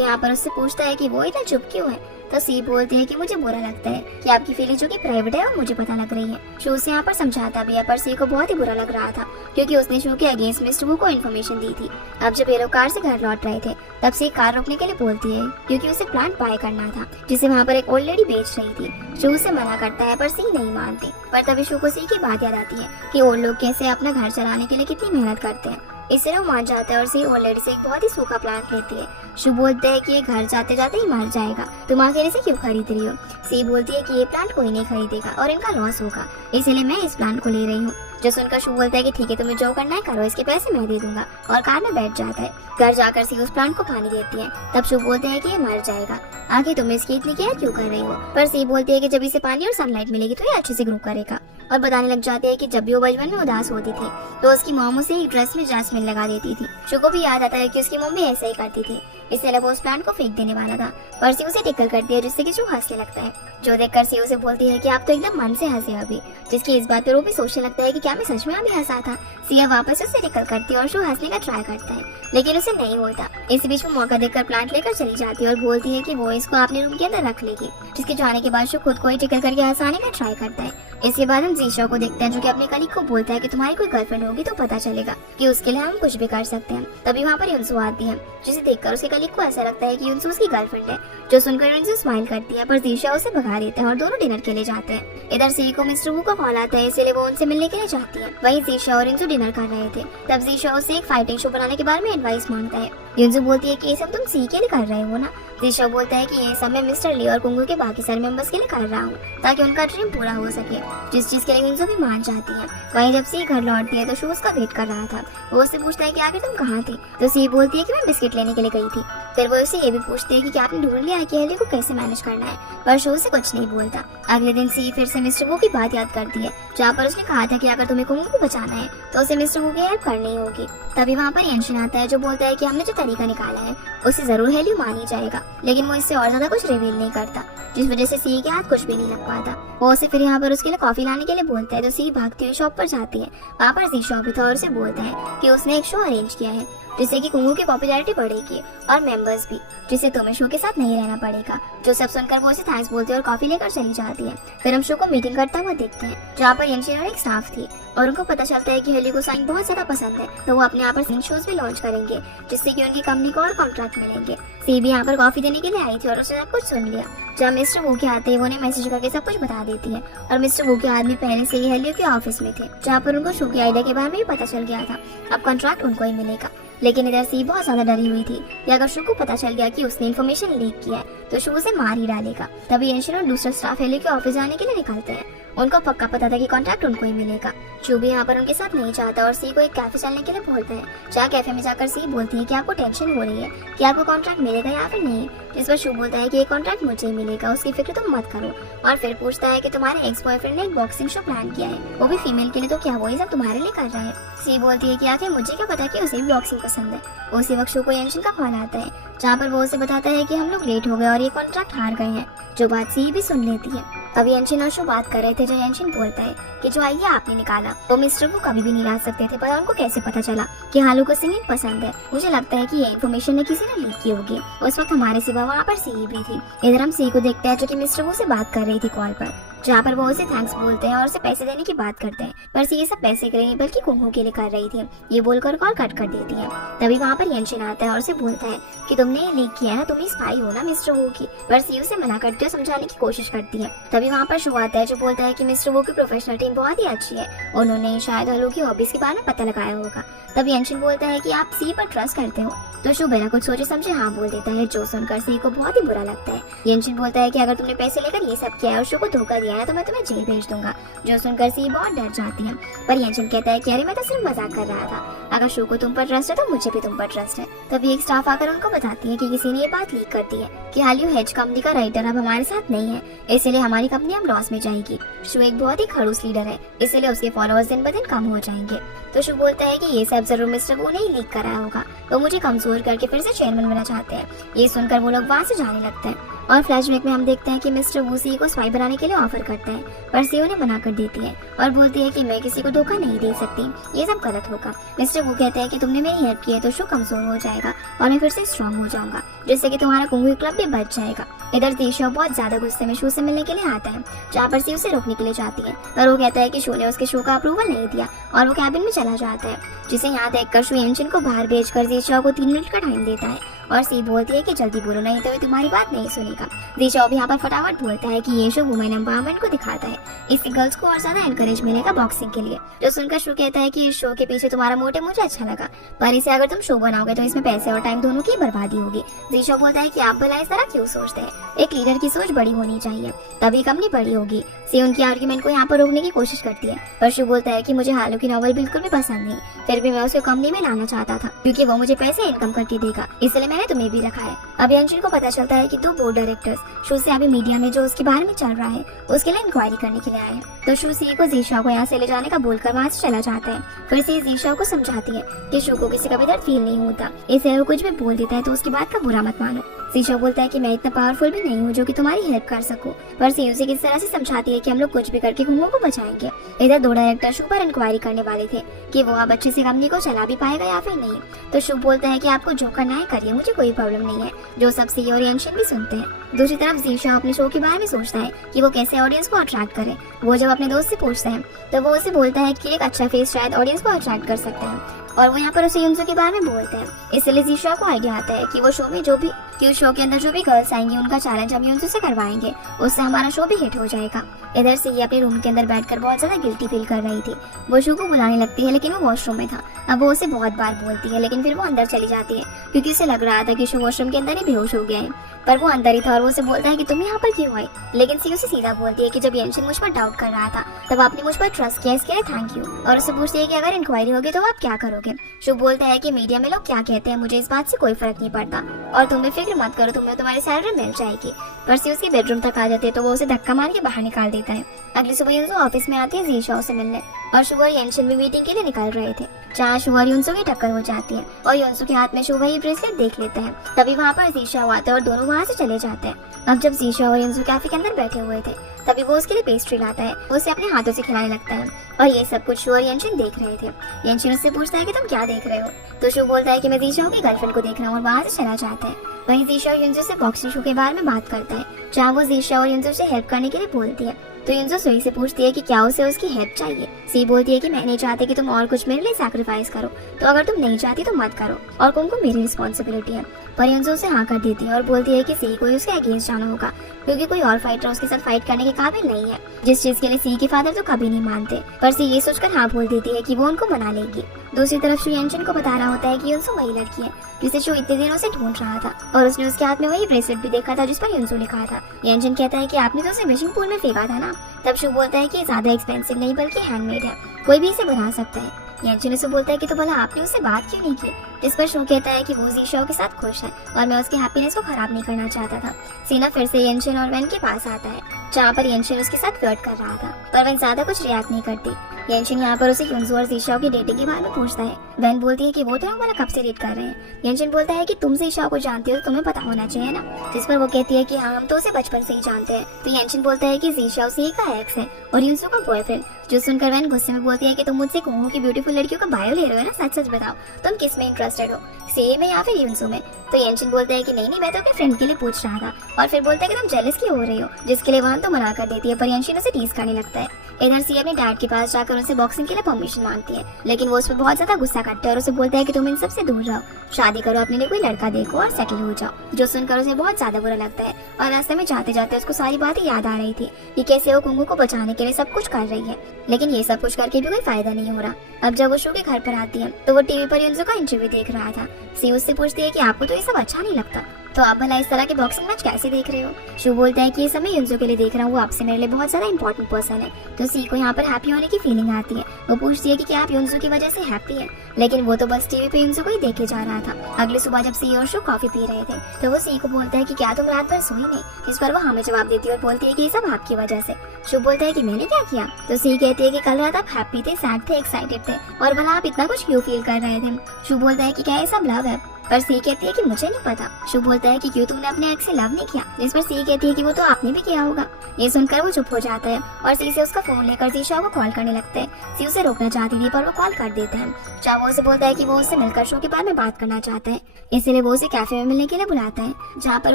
यहाँ पर उससे पूछता है कि वो इतना चुप क्यों है, तो सी बोलती है कि मुझे बुरा लगता है कि आपकी फीलिंग जो कि प्राइवेट है वो मुझे पता लग रही है। शू से यहाँ पर समझाता भी है, पर सी को बहुत ही बुरा लग रहा था क्योंकि उसने शू के अगेंस्ट मिस्टर वू को इन्फॉर्मेशन दी थी। अब जब ये लोग कार से घर लौट रहे थे तब सी कार रोकने के लिए बोलती है क्योंकि उसे प्लांट बाय करना था जिसे वहाँ पर एक ओल्ड लेडी बेच रही थी। शू से मना करता है पर सी नहीं मानती, पर तभी शू को सी की बात याद आती है कि ओल्ड लोग कैसे अपना घर चलाने के लिए कितनी मेहनत करते हैं। इससे वो मान जाता है और सी ओल्ड लेडी से एक बहुत ही सूखा प्लांट लेती है। शू बोलते है कि ये घर जाते जाते ही मर जाएगा, तुम आखिर इसे क्यों खरीद रही हो। सी बोलती है कि ये प्लांट कोई नहीं खरीदेगा और इनका लॉस होगा, इसीलिए मैं इस प्लांट को ले रही हूँ। जो सुनकर शू बोलता है कि ठीक है तुम्हें जो करना है करो, इसके पैसे मैं दे दूंगा, और कार में बैठ जाता है। घर जाकर सी उस प्लांट को पानी देती है। तब शू बोलते हैं कि ये मर जाएगा, आखिर तुम इसकी इतनी केयर क्यों कर रही हो। पर सी बोलती है कि जब इसे पानी और सनलाइट मिलेगी तो ये अच्छे से ग्रो करेगा, और बताने लग जाते हैं कि जब भी वो बचपन में उदास होती थी तो उसकी मॉम उसे एक ड्रेस में जैस्मिन लगा देती थी। शू को भी याद आता है कि उसकी मम्मी ऐसा ही करती थी, इसलिए वो उस प्लांट को फेंक देने वाला था, पर सी उसे टिकल करती है जिससे कि शू हंसने लगता है। जो देखकर सी उसे बोलती है कि आप तो एकदम मन से हंसे अभी, जिसकी इस बात पर वो भी सोचने लगता है कि क्या मैं सच में अभी हंसा था। सिया वापस उसे टिकल करती है और शू हंसने का ट्राई करता है, लेकिन उसे नहीं होता। इस बीच वो मौका देखकर प्लांट लेकर चली जाती है और बोलती है कि वो इसको अपने रूम के अंदर रख लेगी, जिसके जाने के बाद शू खुद को ही टिकल करके हंसाने का ट्राई करता है। इसके बाद हम जीशाओ को देखते हैं जो कि अपने कलीग को बोलता है कि तुम्हारी कोई गर्लफ्रेंड होगी तो पता चलेगा कि उसके लिए हम कुछ भी कर सकते हैं। तभी वहाँ पर युनसू आती है, जिसे देखकर उसके कलीग को ऐसा लगता है कि युनसू उसकी गर्लफ्रेंड है। जो सुनकर युनसू स्माइल करती है, पर जीशाओ उसे भगा देता है और दोनों डिनर के लिए जाते हैं। इधर सी को मिस्टर वू का कॉल आता है, इसलिए वो उनसे मिलने के लिए जाती है। वहीं जीशा और युनसू डिनर कर रहे थे। तब जीशा उससे एक फाइटिंग शो बनाने के बारे में एडवाइस मांगता है। युनसू बोलती है कि ये सब तुम सी के लिए कर रहे हो ना, जीशो बोलता है कि ये सब मैं मिस्टर ली और कुंगू के बाकी सारे मेंबर्स के लिए कर रहा हूँ ताकि उनका ड्रीम पूरा हो सके, जिस चीज के लिए युनसो भी मान जाती है। वहीं जब सी घर लौटती है तो शू उसका वेट कर रहा था। वो उससे पूछता है कि आखिर तुम कहाँ थी, तो सी बोलती है कि मैं बिस्किट लेने के लिए गई थी। फिर वो उससे ये भी पूछती है कि क्या आपने ढूंढ लिया कि हेली को कैसे मैनेज करना है, पर शू से कुछ नहीं बोलता। अगले दिन सी फिर से मिस्टर वू की बात याद करती है जहाँ पर उसने कहा था कि अगर तुम्हें कुंगू को बचाना है तो उसे मिस्टर वू की हेल्प करनी होगी। तभी वहाँ पर येनशिन आता है जो बोलता है कि हमने जो तरीका निकाला है उसे जरूर हेली मान ही जाएगा, लेकिन वो इससे और ज्यादा कुछ रिवील नहीं करता, जिस वजह से सी के हाथ कुछ भी नहीं लग पाता। वो उसे फिर यहाँ पर उसके लिए कॉफी लाने के लिए बोलता है तो सी भागती हुई शॉप पर जाती है। वहाँ पर सी शॉप और उसे बोलता है कि उसने एक शो अरेंज किया है जिससे कि कुंगू की पॉपुलैरिटी बढ़ेगी और मेंबर्स भी, जिससे तुम्हें शो के साथ नहीं रहना पड़ेगा। जो सब सुनकर वो उसे थैंक्स बोलती है और कॉफी लेकर चली जाती है। फिर हम शो को मीटिंग करता हुआ देखते हैं जहाँ पर येनशिन और एक स्टाफ थी और उनको पता चलता है कि हेली को साइन बहुत ज्यादा पसंद है, तो वो अपने यहाँ पर सीन शोज भी लॉन्च करेंगे जिससे कि उनकी कंपनी को और कॉन्ट्रैक्ट मिलेंगे। सी भी यहाँ पर कॉफी देने के लिए आई थी और उसने सब कुछ सुन लिया। जब मिस्टर वू के आते ही वो उन्हें मैसेज करके सब कुछ बता देती है और मिस्टर वू के आदमी पहले से ही हेली के ऑफिस में थे जहाँ पर उनको शो के आइडिया के बारे में भी पता चल गया था। अब कॉन्ट्रैक्ट उनको ही मिलेगा, लेकिन इधर सी बहुत ज्यादा डरी हुई थी कि अगर शू को पता चल गया कि उसने इन्फॉर्मेशन लीक किया है तो शू उसे मार ही डालेगा। तभी येनशिन और दूसरा स्टाफ हेली के ऑफिस जाने के लिए निकलते हैं। उनको पक्का पता था कि कॉन्ट्रैक्ट उनको ही मिलेगा। शू भी यहाँ पर उनके साथ नहीं चाहता और सी को एक कैफे चलने के लिए बोलते हैं, जहाँ कैफे में जाकर सी बोलती है कि आपको टेंशन हो रही है कि आपको कॉन्ट्रैक्ट मिलेगा या फिर नहीं, जिस पर शू बोलता है कि ये कॉन्ट्रैक्ट मुझे ही मिलेगा, उसकी फिक्र तुम मत करो। और फिर पूछता है कि तुम्हारे एक्स बॉयफ्रेंड ने एक बॉक्सिंग शो प्लान किया है, वो भी फीमेल के लिए, तो क्या वो ये सब तुम्हारे लिए कर रहा है। सी बोलती है कि आखिर मुझे क्या पता कि उसे भी बॉक्सिंग पसंद है। उसी वक्त शू को येनशिन का कॉल आता है जहाँ पर वो उसे बताता है कि हम लोग लेट हो गए और ये कॉन्ट्रैक्ट हार गए हैं, जो बात सी भी सुन लेती है। अभी येनशिन और शू बात कर रहे थे जो येनशिन बोलता है कि जो आइडिया आपने निकाला वो मिस्टर वो कभी भी नहीं ला सकते थे, पर उनको कैसे पता चला कि हालू को सिंगिंग पसंद है। मुझे लगता है कि ये इन्फॉर्मेशन ने किसी ने लीक की होगी। उस वक्त हमारे सिवा वहाँ पर सी भी थी। इधर हम सी को देखते हैं जो कि मिस्टर वो से बात कर रही थी कॉल पर, जहाँ पर वो उसे थैंक्स बोलते हैं और उसे पैसे देने की बात करते हैं, पर सी ये सब पैसे के लिए नहीं बल्कि कुंगू के लिए कर रही थी, ये बोलकर कॉल कट कर देती है। तभी वहाँ पर येनशिन आता है और उसे बोलता है कि तुमने ये लीक किया ना, तुम ही स्पाई हो ना मिस्टर वो की, पर सी उसे मना करते हुए समझाने की कोशिश करती है। तभी वहाँ पर शू आता है जो बोलता है कि मिस्टर वो की प्रोफेशनल टीम बहुत ही अच्छी है, उन्होंने शायद हलो की हॉबीज के बारे में पता लगाया होगा। तब येनशिन बोलता है कि आप सी पर ट्रस्ट करते हो, तो शू बिना कुछ सोचे समझे हाँ बोल देता है, जो सुनकर सी को बहुत ही बुरा लगता है। येनशिन बोलता है कि अगर तुमने पैसे लेकर ये सब किया है और शू को धोखा दिया है तो मैं तुम्हें जेल भेज दूंगा, जो सुनकर सी बहुत डर जाती है। पर येनशिन कहता है कि अरे मैं तो सिर्फ मजाक कर रहा था, अगर शू को तुम पर ट्रस्ट है तो मुझे भी तुम पर ट्रस्ट है। तभी एक स्टाफ आकर उनको बताती है कि किसी ने ये बात लीक कर दी है कि हालियो हेज कंपनी का राइटर अब हमारे साथ नहीं है, इसलिए हमारी कंपनी अब लॉस में जाएगी। शू एक बहुत ही खड़ूस लीडर है, इसलिए उसके फॉलोअर्स दिन ब दिन कम हो जाएंगे। तो शू बोलता है कि ये सब जरूर मिस्टर वो ने ही लीक कराया होगा, वो मुझे कमजोर करके फिर से चेयरमैन बनना चाहते हैं। ये सुनकर वो लोग वहाँ से जाने लगते हैं और फ्लैशबैक में हम देखते हैं कि मिस्टर वू सी को स्पाई बनाने के लिए ऑफर करते हैं, पर सी उन्हें मना कर देती है और बोलती है कि मैं किसी को धोखा नहीं दे सकती, ये सब गलत होगा। मिस्टर वू कहते हैं कि तुमने मेरी हेल्प की है तो शू कमजोर हो जाएगा और मैं फिर से स्ट्रांग हो जाऊंगा, जिससे कि तुम्हारा कुंगू क्लब भी बच जाएगा। इधर जीशो बहुत ज्यादा गुस्से में शू से मिलने के लिए आता है, जहाँ पर सी उसे रोकने के लिए जाती है, पर वो कहता है कि शू ने उसके शो का अप्रूवल नहीं दिया और वो कैबिन में चला जाता है, जिसे यहाँ देखकर शू येनशिन को बाहर भेजकर जीशो को 3 मिनट का टाइम देता है और सी बोलती है कि जल्दी बोलो नहीं तो ये तुम्हारी बात नहीं सुनेगा। जीशो भी यहाँ पर फटाफट बोलता है कि ये शो वुमेन एम्पावरमेंट को दिखाता है, इससे गर्ल्स को और ज्यादा एनकरेज मिलेगा बॉक्सिंग के लिए। जो सुनकर शू कहता है कि इस शो के पीछे तुम्हारा मोटिव मुझे अच्छा लगा, पर इसे अगर तुम शो बनाओगे तो इसमें पैसे और टाइम दोनों की बर्बादी होगी। जीशो बोलता है कि आप भला इस तरह क्यों सोचते हैं, एक लीडर की सोच बड़ी होनी चाहिए, तभी कंपनी बड़ी होगी। सी उनकी आर्ग्यूमेंट को यहाँ पर रोकने की कोशिश करती है, पर शू बोलता है कि मुझे हालू की नॉवल बिल्कुल भी पसंद नहीं, फिर भी मैं उसे कंपनी में लाना चाहता था क्योंकि वो मुझे पैसे इनकम करके देगा, इसलिए मैंने तुम्हें भी रखा है। अब येनशिन को पता चलता है कि 2 बोर्ड डायरेक्टर्स शू से अभी मीडिया में जो उसके बारे में चल रहा है उसके लिए इंक्वायरी करने के लिए आए हैं, तो शू सी को जीशा को यहाँ से ले जाने का बोलकर वहाँ से चला जाता है। फिर सी जीशा को समझाती है कि शू को किसी का भी दर्द फील नहीं होता, इसलिए वो कुछ भी बोल देता है तो उसकी बात का बुरा मत मानो। जीशा बोलता है कि मैं इतना पावरफुल भी नहीं हूँ जो कि तुम्हारी हेल्प कर सकूं, पर सी उसे किस तरह से समझाती है कि हम लोग कुछ भी करके कुंगू को बचाएंगे। इधर 2 डायरेक्टर शू पर इंक्वायरी करने वाले थे कि वो अब अच्छे से कंपनी को चला भी पाएगा या फिर नहीं, तो शू बोलता है कि आपको जो करना है करिए, मुझे कोई प्रॉब्लम नहीं है, जो सब सी और येनशिन भी सुनते हैं। दूसरी तरफ जीशा अपने शो के बारे में सोचता है कि वो कैसे ऑडियंस को अट्रैक्ट करे। वो जब अपने दोस्त से पूछता है तो वो उसे बोलता है कि एक अच्छा फेस शायद ऑडियंस को अट्रैक्ट कर सकता है, और वो यहाँ पर उसे युनसो के बारे में बोलते हैं। इसलिए जीशा को आइडिया आता है कि वो शो में जो भी शो के अंदर जो भी गर्ल्स आएंगी उनका चैलेंज हम युनसो से करवाएंगे, उससे हमारा शो भी हिट हो जाएगा। इधर से ये अपने रूम के अंदर बैठकर बहुत ज्यादा गिल्टी फील कर रही थी। वो शो को बुलाने लगती है लेकिन वो वॉशरूम में था। अब वो उसे बहुत बार बोलती है लेकिन फिर वो अंदर चली जाती है क्योंकि उसे लग रहा था कि शो वॉशरूम के अंदर ही बेहोश हो गया है। पर वो अंदर ही था और वो उसे बोलता है कि तुम यहाँ पर क्यों आई। लेकिन सी उसे सीधा बोलती है कि जब येनशिन मुझ पर डाउट कर रहा था तब आपने मुझ पर ट्रस्ट किया, इसके लिए थैंक यू। और उसे पूछती है कि अगर इंक्वायरी होगी तो आप क्या करोगे। शुभ बोलता है कि मीडिया में लोग क्या कहते हैं मुझे इस बात से कोई फर्क नहीं पड़ता और तुम्हें फिक्र मत करो, तुम्हें तुम्हारी सैलरी मिल जाएगी। पर सी उसके बेडरूम तक आ जाती है तो वो उसे धक्का मार के बाहर निकाल देता है। अगली सुबह युनसो ऑफिस में आती है ज़ीशाओ से मिलने और शुभ और येनशिन भी मीटिंग के लिए निकल रहे थे, जहाँ शुभ और युनसो की टक्कर हो जाती है और युनसो के हाथ में शुभ वही ब्रेसलेट देख लेते हैं। तभी वहाँ पर ज़ीशाओ आता है और दोनों वहाँ से चले जाते हैं। अब जब ज़ीशाओ और युनसो कैफे के अंदर बैठे हुए थे तभी वो उसके लिए पेस्ट्री लाता है, वो उसे अपने हाथों से खिलाने लगता है और ये सब कुछ शुभ और येनशिन देख रहे थे। येनशिन उससे पूछता है कि तुम क्या देख रहे हो, तो शुभ बोलता है कि मैं ज़ीशाओ की गर्लफ्रेंड को देख रहा हूँ और वहाँ से चला जाता है। वहीं ज़ीशाओ युनसो से बॉक्सिंग शो के बारे में बात करता है, जहाँ वो ज़ीशाओ और युनसो से हेल्प करने के लिए बोलती है। तो युनसो सुई से पूछती है कि क्या उसे उसकी हेल्प चाहिए। सी बोलती है कि मैं नहीं चाहती कि तुम और कुछ मेरे लिए सैक्रिफाइस करो, तो अगर तुम नहीं चाहती तो मत करो और कुमकुम मेरी रिस्पॉन्सिबिलिटी है। पर युनसो उसे हाँ कर देती है और बोलती है कि सी को उसके अगेंस्ट जाना होगा क्योंकि कोई और फाइटर उसके साथ फाइट करने के काबिल नहीं है, जिस चीज के लिए सी के फादर तो कभी नहीं मानते। पर सी ये सोचकर हाँ बोल देती है कि वो उनको मना लेगी। दूसरी तरफ शु येनशिन को बता रहा होता है कि युनसो वही लड़की है जिसे शु इतने दिनों से ढूंढ रहा था और उसने उसके हाथ में वही ब्रेसलेट भी देखा था जिस पर युनसो लिखा था। येनशिन कहता है कि आपने तो उसे विशिंग पूल में फेंका था ना। तब शु बोलता है कि ज्यादा एक्सपेंसिव नहीं बल्कि हैंडमेड है, कोई भी इसे बना सकता है। येनशिन उसे बोलता है कि तो भला आपने उससे बात क्यों नहीं की, जिस पर शु कहता है कि वो ज़ीशाओ के साथ खुश है और मैं उसके हैप्पीनेस को खराब नहीं करना चाहता था। सीना फिर से येनशिन और वेन के पास आता है, जहाँ पर येनशिन उसके साथ फ्लर्ट कर रहा था पर वेन ज्यादा कुछ रिएक्ट नहीं करती। येनशिन यहाँ पर उसे युनसो और ज़ीशाओ की डेटिंग के बारे में पूछता है। वेन बोलती है कि वो तो हमारा कब से डेट कर रहे हैं। येनशिन बोलता है कि तुम ज़ीशाओ को जानती हो तो तुम्हें पता होना चाहिए ना, जिस पर वो कहती है कि हाँ हम तो उसे बचपन से ही जानते हैं। तो येनशिन बोलता है कि ज़ीशाओ सी का एक्स है और युनसो का बॉयफ्रेंड, जो सुनकर वेन गुस्से में बोलती है कि तुम मुझसे कुंगू की ब्यूटीफुल लड़कियों का बायो ले रहे हो ना, सच सच बताओ तुम किस में इंटरेस्टेड हो, सी में या फिर युनसो में। तो येनशिन बोलता है कि नहीं नहीं मैं तो अपने फ्रेंड के लिए पूछ रहा था और फिर बोलता है कि तुम जेलस क्यों हो रही हो, जिसके लिए वान तो मना कर देती है पर येनशिन उसे टीज करने लगता है। इधर सी अपने डैड के पास जाकर उनसे बॉक्सिंग के लिए परमिशन मांगती है, लेकिन वो उस पर बहुत ज्यादा गुस्सा करता है और उसे बोलता है कि तुम इन सब से दूर रहो, शादी करो, अपने लिए कोई लड़का देखो और सेटल हो जाओ। जो सुनकर उसे बहुत ज्यादा बुरा लगता है और रास्ते में जाते जाते उसको सारी बातें याद आ रही थी कि कैसे वो कुंगू को बचाने के लिए सब कुछ कर रही है, लेकिन ये सब कुछ करके भी कोई फायदा नहीं हो रहा। अब जब वो शो के घर पर आती है तो वो टीवी पर युनसो का इंटरव्यू देख रहा था। सी उससे पूछती है कि आपको तो ये सब अच्छा नहीं लगता, तो आप भला इस तरह के बॉक्सिंग मैच कैसे देख रहे हो। शु बोलता है कि ये सब मैं युनसो के लिए देख रहा हूँ, वो आपसे मेरे लिए बहुत ज्यादा इंपॉर्टेंट पर्सन है। तो सी को यहाँ पर हैप्पी होने की फीलिंग आती है। वो पूछती है कि क्या आप युनसो की वजह से हैप्पी है, लेकिन वो तो बस टीवी पे युनसो को ही देखे जा रहा था। अगली सुबह जब सी और शु कॉफी पी रहे थे तो वो सी को बोलता है कि क्या तुम रात भर सोई नहीं, इस पर वो हमें जवाब देती है और बोलती है कि ये सब आपकी वजह से। शु बोलता है कि मैंने क्या किया, तो सी कहती है कि कल रात आप हैप्पी थे, सैड थे, एक्साइटेड थे और भला आप इतना कुछ क्यों फील कर रहे थे। शु बोलता है कि क्या ये सब लव है, पर सी कहती है कि मुझे नहीं पता। शु बोलता है कि क्यों तुमने अपने एक्स से लव नहीं किया, जिस पर सी कहती है कि वो तो आपने भी किया होगा। ये सुनकर वो चुप हो जाता है और सी से उसका फोन लेकर ज़ीशाओ को कॉल करने लगता है। सी उसे रोकना चाहती थी पर वो कॉल कर देता है। चावो उसे बोलता है कि वो उससे मिलकर शो के बारे में बात करना चाहता है, इसीलिए वो उसे कैफे में मिलने के लिए बुलाता है, जहाँ पर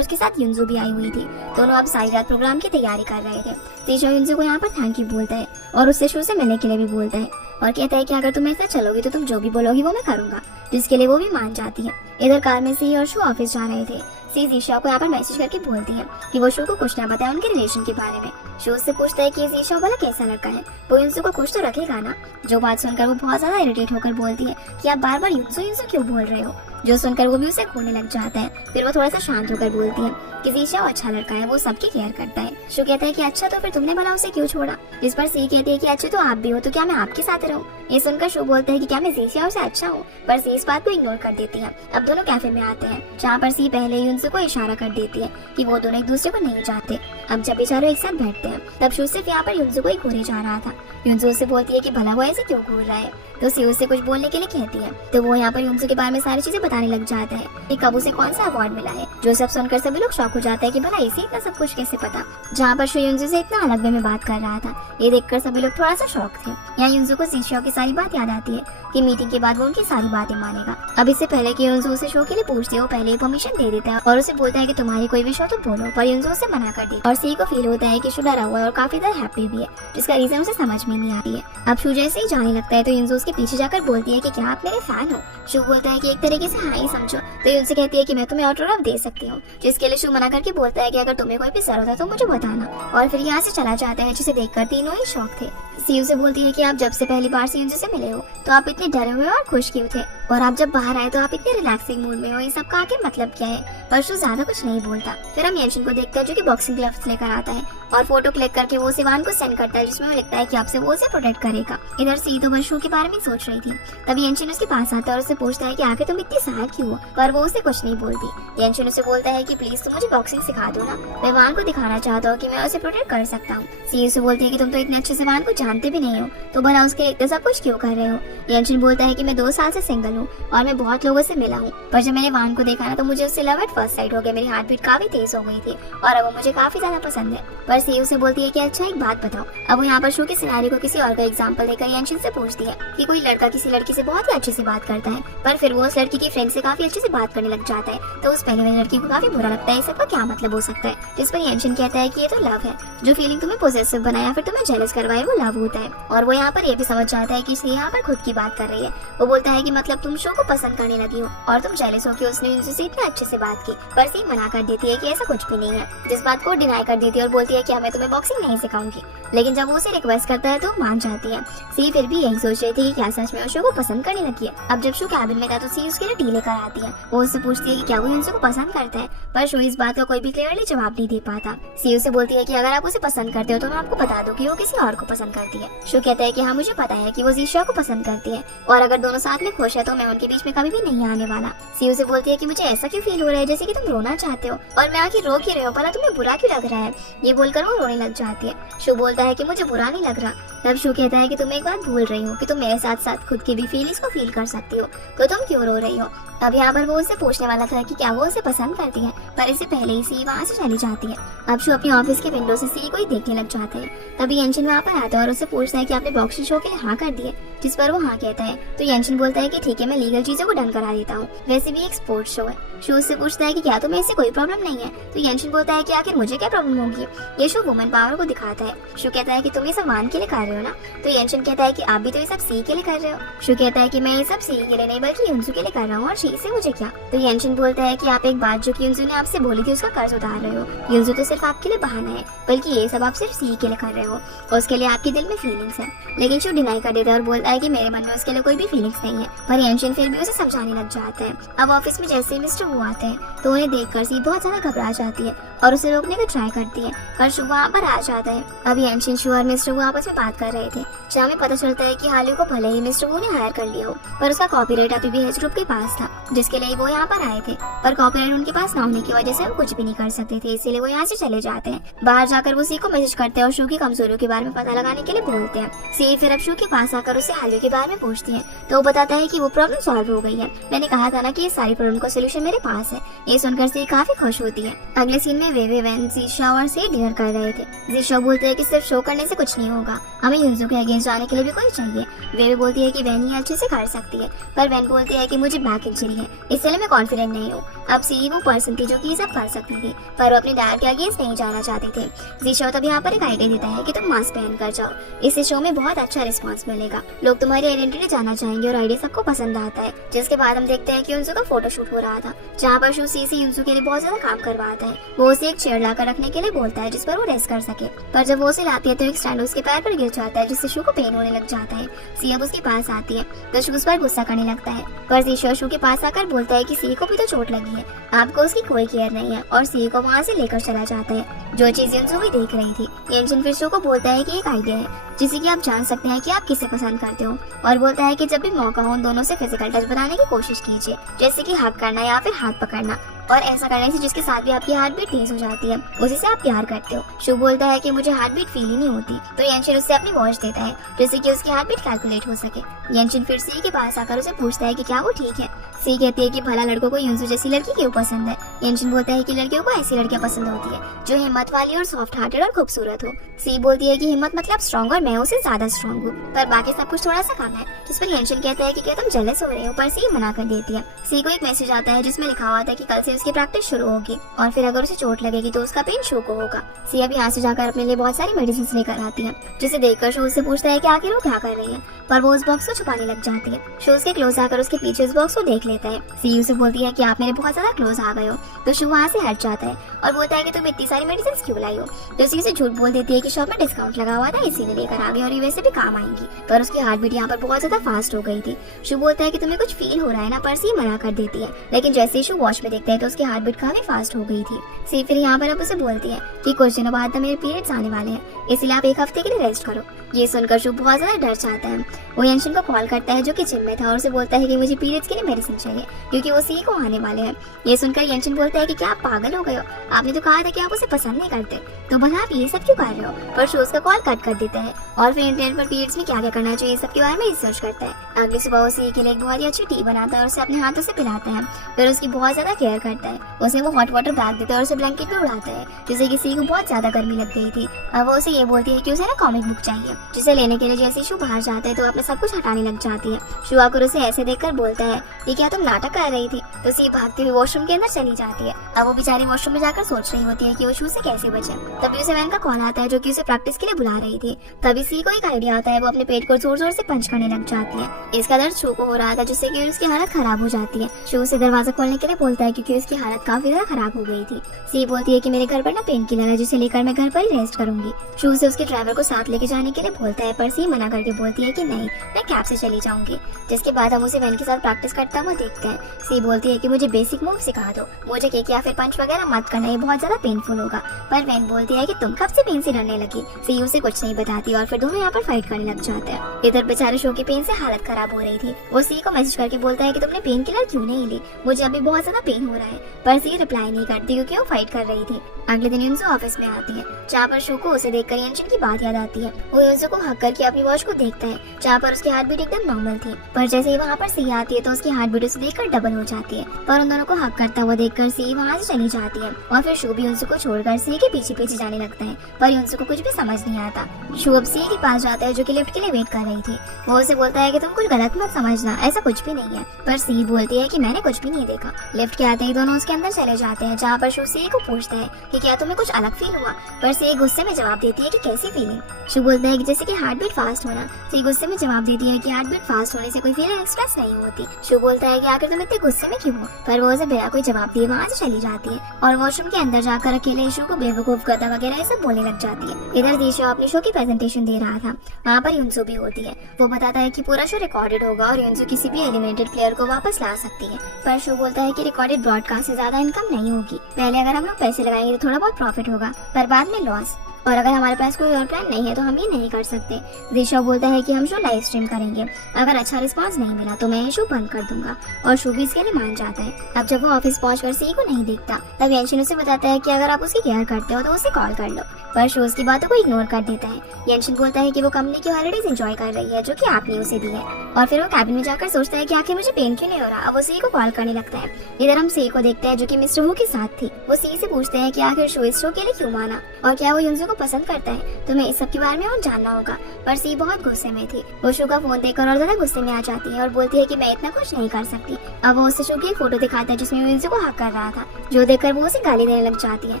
उसके साथ युनसो भी आई हुई थी। दोनों अब सारी रात प्रोग्राम की तैयारी कर रहे थे। ज़ीशाओ युनसो को यहाँ पर थैंक यू बोलता है और उससे शो से मिलने के लिए भी बोलता है और कहता है कि अगर तुम मेरे साथ चलोगी तो तुम जो भी बोलोगी वो मैं करूंगा, जिसके लिए वो भी मान जाती है। इधर कार में सी और शु ऑफिस जा रहे थे। सी ज़ीशाओ को यहाँ पर मैसेज करके बोलती है कि वो शु को कुछ ना बताए उनके रिलेशन के बारे में। शु उससे पूछता है कि ज़ीशाओ भला कैसा लड़का है, वो युनसो को खुश तो रखेगा ना। जो बात सुनकर वो बहुत ज्यादा इरिटेट होकर बोलती है कि आप बार बार युनसो युनसो क्यों बोल रहे हो। जो सुनकर वो भी उसे खोने लग जाता है। फिर वो थोड़ा सा शांत होकर बोलती है कि ज़ीशाओ अच्छा लड़का है, वो सबकी केयर करता है। शु कहता है कि अच्छा तो फिर तुमने भला उसे क्यों छोड़ा, जिस पर सी कहती है कि अच्छे तो आप भी हो, तो क्या मैं आपके साथ रहूं। ये सुनकर शु बोलता है कि क्या मैं ज़ीशाओ से अच्छा हूँ, पर सी इस बात को इग्नोर कर देती है। अब दोनों कैफे में आते हैं, जहाँ पर सी पहले युनसो को इशारा कर देती है कि वो दोनों एक दूसरे को नहीं चाहते। अब जब बेचारे एक साथ बैठते हैं तब शु सिर्फ यहाँ पर युनसो को ही घूरे जा रहा था। युनसो उससे बोलती है कि भला वो ऐसे क्यों घूर रहा है, तो सी उससे कुछ बोलने के लिए कहती है। तो वो यहाँ पर युनसो के बारे में सारी चीजें बताने लग जाता है कि कब उसे कौन सा अवार्ड मिला है। जो सब सुनकर सभी लोग शॉक हो जाता है कि भला इसे इतना सब कुछ कैसे पता। जहाँ पर शु युनसो से इतना अलग वे में बात कर रहा था, ये देखकर सभी लोग थोड़ा सा शॉक थे। यहाँ युनसो को ज़ीशाओ की सारी बात याद आती है कि मीटिंग के बाद वो उनकी सारी बातें मानेगा। अब इससे पहले कि युनसो उसे शो के लिए पूछती है, वो पहले ही परमिशन दे देता है और उसे बोलता है कि तुम्हारी कोई विश हो तो बोलो, पर युनसो उसे मना कर देती है। और सी को फील होता है कि शु डरा हुआ है और काफी ज्यादा हैप्पी भी है, जिसका रीजन उसे समझ में नहीं आती है। अब शु जैसे ही जाने लगता है तो युनसो उसके पीछे जाकर बोलती है कि क्या आप मेरे फैन हो। शु बोलता है कि एक तरीके से हाँ ही समझो। तो युनसो कहती है कि मैं तुम्हें ऑटोग्राफ दे सकती हूँ, जिसके लिए शु मना करके बोलता है कि अगर तुम्हें कोई भी जरूरत है तो मुझे बताना, और फिर यहाँ से चला जाता है, जिसे देखकर तीनों ही शौक थे। सी उसे बोलती है कि आप जब से पहली बार यूंजू से मिले हो तो आप इतने डरे हुए और खुश क्यों थे, और आप जब बाहर आए तो आप इतने रिलैक्सिंग मूड में हो, ये सब का आखिर मतलब क्या है। पर शू ज्यादा कुछ नहीं बोलता। फिर हम येनशिन को देखते हैं जो कि बॉक्सिंग ग्लव्स लेकर आता है और फोटो क्लिक करके वो सिवान को सेंड करता है, जिसमें वो लिखता है कि आपसे वो उसे प्रोटेक्ट करेगा। इधर सी तो बस शू के बारे में सोच रही थी। तब येनशिन उसके पास आता है और उससे पूछता है कि आखिर तुम इतनी सैड क्यों हो, पर वो उसे कुछ नहीं बोलती। येनशिन उसे बोलता है कि प्लीज तुम मुझे बॉक्सिंग सिखा दो ना, मैं वान को दिखाना चाहता हूँ कि मैं उसे प्रोटेक्ट कर सकता हूँ। सी उसे बोलती है कि तुम तो इतने अच्छे से वान को जानते भी नहीं हो, तो भला उसके लिए सब कुछ क्यों कर रहे हो। येनशिन बोलता है कि मैं 2 साल से सिंगल हूँ और मैं बहुत लोगों से मिला हूँ, पर जब मैंने वान को देखा ना तो मुझे उससे लव एट फर्स्ट साइट हो गया। मेरी हार्ट बीट काफी तेज हो गई थी और अब वो मुझे काफी ज्यादा पसंद है। पर सी उसे बोलती है कि अच्छा एक बात बताओ। अब वो यहाँ पर शू के सिनेरियो को किसी और का एग्जांपल देकर येनशिन से पूछती है कि कोई लड़का किसी लड़की से बहुत ही अच्छे से बात करता है, पर फिर वो उस लड़की की फ्रेंड से काफी अच्छे से बात करने लग जाता है, तो उस पहले वाली लड़की को काफी बुरा लगता है। इसका क्या मतलब हो सकता है। जिस पर येनशिन कहता है कि ये तो लव है, जो फीलिंग तुम्हें पोजेसिव बनाया फिर तुम्हें जेलस करवाए वो लव होता है। और वो यहाँ पर ये भी समझ जाता है कि सी यहाँ पर खुद की बात कर रही है। वो बोलता है कि मतलब तुम शो को पसंद करने लगी हो और तुम जेलस हो कि उसने उनसे इतने अच्छे से बात की। पर सी मना कर देती है कि ऐसा कुछ भी नहीं है, जिस बात को डिनाई कर देती है और बोलती है कि मैं तुम्हें बॉक्सिंग नहीं सिखाऊंगी। लेकिन जब वो उसे रिक्वेस्ट करता है तो मान जाती है। सी फिर भी यही सोच रही थी कि क्या सच में शो को पसंद करने लगी है। अब जब शो कैबिन में था तो सी उसके लिए टी लेकर आती है। वो उससे पूछती है कि क्या वो युनसू को पसंद करता है, पर शो इस बात का कोई भी क्लियरली जवाब नहीं दे पाता। सी उसे बोलती है कि अगर आप उसे पसंद करते हो तो मैं आपको बता दूं कि वो किसी और को पसंद करती है। शो कहता है कि हाँ मुझे पता है कि वो जीशा को पसंद करती है और अगर दोनों साथ में खुश है तो मैं उनके बीच में कभी भी नहीं आने वाला। सी उसे बोलती है कि मुझे ऐसा क्यों फील हो रहा है जैसे कि तुम रोना चाहते हो, और मैं आखिर रो क्यों रहे हो, भला तुम्हें बुरा क्यों लग रहा है। ये बोलकर वो रोने लग जाती है। शो बोलता है कि मुझे बुरा नहीं लग रहा। तब शो कहता है कि तुम एक बात भूल रही हो कि तुम मेरे साथ साथ खुद की भी फीलिंग्स को फील कर सकती हो, तो तुम क्यों रो रही हो। अब यहाँ पर वो उससे पूछने वाला था कि क्या वो उसे पसंद करती है, पर इससे पहले ही सी वहाँ से चली जाती है। अब शो अपने ऑफिस के विंडो से सी को ही देखने लग जाते हैं। तभी येनशिन वहाँ पर आता है और उससे पूछता है कि आपने बॉक्सिंग शो के लिए हाँ कर दिए, जिस पर वो हाँ कहता है। तो येनशिन बोलता है कि ठीक है मैं लीगल चीजों को डन करा देता हूँ, वैसे भी एक स्पोर्ट्स शो है। शो उससे पूछता है कि क्या तुम्हें इससे कोई प्रॉब्लम नहीं है। तो येनशिन बोलता है कि आखिर मुझे क्या प्रॉब्लम होगी, ये शो वुमेन पावर को दिखाता है। शो कहता है कि तुम ये सब वान के लिए कर रहे हो ना। तो येनशिन कहता है कि आप भी तो ये सब सी के लिए कर रहे हो। शो कहता है कि मैं ये सब सी के लिए नहीं बल्कि युनसू के लिए कर रहा हूँ, और शी से मुझे क्या। तो येनशिन बोलता है कि आप एक बात जो कि युनसू ने आपसे बोली थी उसका कर्ज उतार रहे हो। युनसू तो सिर्फ आपके लिए बहाना है, बल्कि ये सब आप सिर्फ सी के लिए कर रहे हो और उसके लिए आपके दिल में फीलिंग्स है। लेकिन शो डिनाई कर देता है और बोलता है कि मेरे मन में उसके लिए कोई भी फीलिंग्स नहीं है। पर येनशिन फिर भी उसे समझाने लग जाता है। अब ऑफिस में जैसे ही मिस्टर वो आते हैं तो उन्हें देखकर सी बहुत ज्यादा घबरा जाती है और उसे रोकने का ट्राई करती है, पर शो वहाँ पर आ जाता है। अब येनशिन, शो और मिस्टर वो आपस में बात कर रहे थे, जहाँ में पता चलता है कि हालियो को भले ही मिस्टर वो ने हायर कर लिया हो, पर उसका कॉपीराइट अभी भी हेज ग्रुप के पास था, जिसके लिए वो यहाँ पर आए थे। पर कॉपीराइट उनके पास ना होने की वजह से वो कुछ भी नहीं कर सकते थे, इसीलिए वो यहाँ से चले जाते हैं। बाहर जाकर वो सी को मैसेज करते हैं और शो की कमजोरियों के बारे में पता लगाने के लिए बोलते हैं। सी फिर अब शो के पास आकर उससे हालियो के बारे में पूछती है, तो वो बताता है कि वो प्रॉब्लम सॉल्व हो गई है। मैंने कहा था ना कि ये सारी प्रॉब्लम का सोल्यूशन मेरे पास है। ये सुनकर सी काफी खुश होती है। अगले सीन में वे वैन जीशा और से डिनर कर रहे थे। जीशा बोलते हैं कि सिर्फ शो करने से कुछ नहीं होगा, हमें युनसू के अगेंस्ट जाने के लिए भी कोई चाहिए। वे बोलती है कि वैन ही अच्छे से कर सकती है, पर वैन बोलती है कि मुझे बैक इंजरी है, इसलिए मैं कॉन्फिडेंट नहीं हूँ। अब सी वो पर्सन थी जो कि सब कर सकती थी, पर वो अपने डैड के अगेंस्ट नहीं जाना चाहते थे। जीशा तब यहाँ पर एक आइडिया देता है कि तुम मास्क पहन कर जाओ, इससे शो में बहुत अच्छा रिस्पॉन्स मिलेगा, लोग तुम्हारी आइडेंटिटी जानना चाहेंगे और आइडिया सबको पसंद आता है। जिसके बाद हम देखते हैं कि युनसू का फोटोशूट हो रहा था, जहाँ पर शो सी से युनसू के लिए बहुत ज्यादा काम करवाता है। वो उसे एक चेयर लाकर रखने के लिए बोलता है जिस पर वो रेस्ट कर सके, पर जब वो उसे लाती है तो एक स्टैंड उसके पैर पर गिर जाता है, जिससे शो को पेन होने लग जाता है। सी अब उसके पास आती है तो शो उस पर गुस्सा करने लगता है, पर जीशा शो के पास आकर बोलता है कि सी को भी तो चोट लगी है, आपको उसकी कोई केयर नहीं है, और सी को वहाँ से लेकर चला जाता है, जो चीज युनसू भी देख रही थी। येनशिन फिर शो को बोलता है कि एक आइडिया है जिससे कि आप जान सकते हैं कि आप किसे पसंद करते हो, और बोलता है कि जब भी मौका हो उन दोनों से फिजिकल टच बनाने की कोशिश कीजिए, जैसे कि हग करना या फिर हाथ पकड़ना, और ऐसा करने से जिसके साथ भी आपकी हार्ट बीट तेज हो जाती है, उसी से आप प्यार करते हो। शो बोलता है कि मुझे हार्ट बीट फील ही नहीं होती, तो येनशिन उससे अपनी वॉच देता है जिससे कि उसकी हार्ट बीट कैलकुलेट हो सके। येनशिन फिर सी के पास आकर उसे पूछता है कि क्या वो ठीक है। सी कहती है कि भला लड़कों को युनसू जैसी लड़की क्यों पसंद है। येनशिन बोलता है कि लड़कियों को ऐसी लड़कियां पसंद होती है जो हिम्मत वाली और सॉफ्ट हार्टेड और खूबसूरत हो। सी बोलती है कि हिम्मत मतलब स्ट्रॉन्ग और मैं उससे ज्यादा स्ट्रॉन्ग हूँ, पर बाकी सब कुछ थोड़ा सा कम है। जिस पर येनशिन कहता है कि क्या तुम जेलस हो रहे हो, पर सी मना कर देती है। सी को एक मैसेज आता है जिसमें लिखा हुआ था कि कल से उसकी प्रैक्टिस शुरू होगी और फिर अगर उसे चोट लगेगी तो उसका पेन शो को होगा। सी अब यहाँ से जाकर अपने लिए बहुत सारी मेडिसिन लेकर आती है, जिसे देखकर शो उससे पूछता है कि आखिर वो क्या कर रही है, पर वो उस बॉक्स को छुपाने लग जाती है। शो उसके क्लोज आकर उसके पीछे उस बॉक्स को देख लेता है। सी उसे बोलती है कि आप मेरे बहुत ज्यादा क्लोज आ गए हो, तो शू वहाँ से हट जाता है और बोलता है कि तुम इतनी सारी मेडिसिन क्यों लाई हो। तो उसी से झूठ बोल देती है कि शॉप में डिस्काउंट लगा हुआ था इसीलिए लेकर आ गई और ये वैसे भी काम आएंगी। पर उसकी हार्ट बीट यहाँ पर बहुत ज्यादा फास्ट हो गई थी। शू बोलता है कि तुम्हें कुछ फील हो रहा है ना, पर सी मना कर देती है। लेकिन जैसे ही शू वॉच में देखता है तो उसकी हार्ट बीट काफी फास्ट हो गई थी। सी फिर यहाँ पर अब उसे बोलती है कि कुछ दिनों बाद तो मेरे पीरियड्स आने वाले हैं, इसलिए आप एक हफ्ते के लिए रेस्ट करो। ये सुनकर शू बहुत ज्यादा डर जाता है। वो यंशन को कॉल करता है जो कि जिम में था और उसे बोलता है कि मुझे पीरियड्स के लिए मेडिसिन चाहिए क्योंकि वो सी को आने वाले हैं। ये सुनकर यंशन बोलता है कि क्या आप पागल हो गए हो, आपने तो कहा था कि आप उसे पसंद नहीं करते, तो भला आप ये सब क्यों कर रहे हो। पर शू उसका कॉल कट कर देता है और फिर इंटरनेट पर पीरियड्स में क्या क्या करना चाहिए सबके बारे में रिसर्च करता है। अगली सुबह वो सी के लिए एक बहुत ही अच्छी टी बनाता है और उसे अपने हाथों से पिलाता है। फिर उसकी बहुत ज्यादा केयर करता है, उसे वो हॉट वाटर बैग देता है और उसे ब्लैंकेट में उड़ाता है, जिससे कि सी को बहुत ज्यादा गर्मी लग गई थी। अब वो उसे ये बोलती है कि उसे ना कॉमिक बुक चाहिए, जिसे लेने के लिए जैसे शू बाहर जाता है तो अपने सब कुछ हटाने लग जाती है। शू आकर उसे ऐसे देखकर बोलता है कि क्या तुम नाटक कर रही थी। तो सी भागती हुई वॉशरूम के अंदर चली जाती है। अब वो बेचारी वॉशरूम में जाकर सोच रही होती है कि वो शू से कैसे बचे। तभी उसे वैन का कॉल आता है जो कि उसे प्रैक्टिस के लिए बुला रही थी। तभी सी को एक आइडिया आता है, वो अपने पेट को जोर जोर से पंच करने लग जाती है। इसका दर्द शू को हो रहा था जिससे कि उसकी हालत खराब हो जाती है। शू उसे दरवाजा खोलने के लिए बोलता है क्योंकि उसकी हालत काफी ज्यादा खराब हो गई थी। सी बोलती है कि मेरे घर पर ना पेन किलर है जिसे लेकर मैं घर पर ही रेस्ट करूंगी। शू से उसके ड्राइवर को साथ लेके जाने के लिए बोलता है, पर सी मना करके बोलती है कि नहीं, मैं कैब से चली जाऊंगी। जिसके बाद हम उसे वैन के साथ प्रैक्टिस करता हुआ देखते हैं। सी बोलती है कि मुझे बेसिक मूव सिखा दो, मुझे किक या फिर पंच वगैरह मत करना, ये बहुत ज्यादा पेनफुल होगा। पर वैन बोलती है कि तुम कब से पेन से डरने लगी। सी उसे कुछ नहीं बताती और फिर दोनों यहाँ पर फाइट करने लग जाते हैं। इधर बेचारे शो की पेन से हालत खराब हो रही थी। वो सी को मैसेज करके बोलता है कि तुमने पेन किलर क्यों नहीं ली, मुझे अभी बहुत ज्यादा पेन हो रहा है। पर सी रिप्लाई नहीं करती क्योंकि वो फाइट कर रही थी। अगले दिन युनसो ऑफिस में आती है, जहाँ पर शो को उसे देखकर यंशन की बात याद आती है। वो युनसो को हक करके अपनी वॉच को देखता है, जहाँ पर उसकी हार्ट बीट एकदम नॉर्मल थी। पर जैसे ही वहाँ पर सी आती है तो उसकी हार्ट बीट उसे देखकर डबल हो जाती है। पर उन दोनों को हक करता हुआ देखकर सी वहाँ से चली जाती है और फिर शो भी युनसो को छोड़कर सी के पीछे पीछे जाने लगता है। पर युनसो को कुछ भी समझ नहीं आता। शो अब सी के पास जाता है जो कि लिफ्ट के लिए वेट कर रही थी। वो उसे बोलता है कि तुम कुछ गलत मत समझना, ऐसा कुछ भी नहीं है। पर सी बोलती है कि मैंने कुछ भी नहीं देखा। लिफ्ट के आते ही दोनों उसके अंदर चले जाते हैं, जहाँ पर शो सी को पूछता है कि क्या तुम्हें कुछ अलग फील हुआ। पर सी गुस्से में जवाब देती है कि कैसी फीलिंग। शो बोलता है कि जैसे कि हार्ट बीट फास्ट होना। सी गुस्से में जवाब देती है कि हार्ट बीट फास्ट होने से कोई फीलिंग एक्सप्रेस नहीं होती। शो बोलता है कि आखिर तुम इतने गुस्से में क्यों हो। पर वो उसे बिना कोई जवाब दिए वहाँ से चली जाती है और वॉशरूम के अंदर जाकर अकेले शो को बेवकूफ करता वगैरह सब बोलने लग जाती है। इधर दीशा अपने शो की प्रेजेंटेशन दे रहा था, वहाँ पर युनसो भी होती है। वो बताता है कि पूरा शो रिकॉर्डेड होगा और युनसो किसी भी एलिमिनेटेड प्लेयर को वापस ला सकती है। पर शो बोलता है कि रिकॉर्डेड ब्रॉडकास्ट से ज्यादा इनकम नहीं होगी, पहले अगर हम लोग पैसे लगाएंगे तो थोड़ा बहुत प्रॉफिट होगा, पर बाद में लॉस, और अगर हमारे पास कोई और प्लान नहीं है तो हम ये नहीं कर सकते। दिशा बोलता है कि हम शो लाइव स्ट्रीम करेंगे, अगर अच्छा रिस्पांस नहीं मिला तो मैं ये शो बंद कर दूंगा, और शो भी इसके लिए मान जाता है। अब जब वो ऑफिस पहुंचकर सी को नहीं देखता तब यंशिन उसे बताता है कि अगर आप उसकी केयर करते हो तो उसे कॉल कर लो। पर शो उसकी बातों को इग्नोर कर देता है। यंशिन बोलता है कि वो कंपनी की हॉलिडेज एंजॉय कर रही है जो कि आपने उसे दी है, और फिर वो कैबिन में जाकर सोचता है कि आखिर मुझे पेन क्यों नहीं हो रहा। अब वो सी को कॉल करने लगता है। इधर हम सी को देखते हैं जो कि मिस्टर वू के साथ थी। वो सी से पूछते हैं कि आखिर शो इस शो के लिए क्यों माना और क्या वो युनसो को पसंद करता है। तुम्हें इस सब के बारे में और जानना होगा। पर सी बहुत गुस्से में थी। वो शो का फोन देखकर और ज्यादा गुस्से में आ जाती है और बोलती है कि मैं इतना कुछ नहीं कर सकती। अब वो उसे शो की एक फोटो दिखाता है जिसमें वो युनसो को हक कर रहा था, जो देखकर वो उसे गाली देने लग जाती है।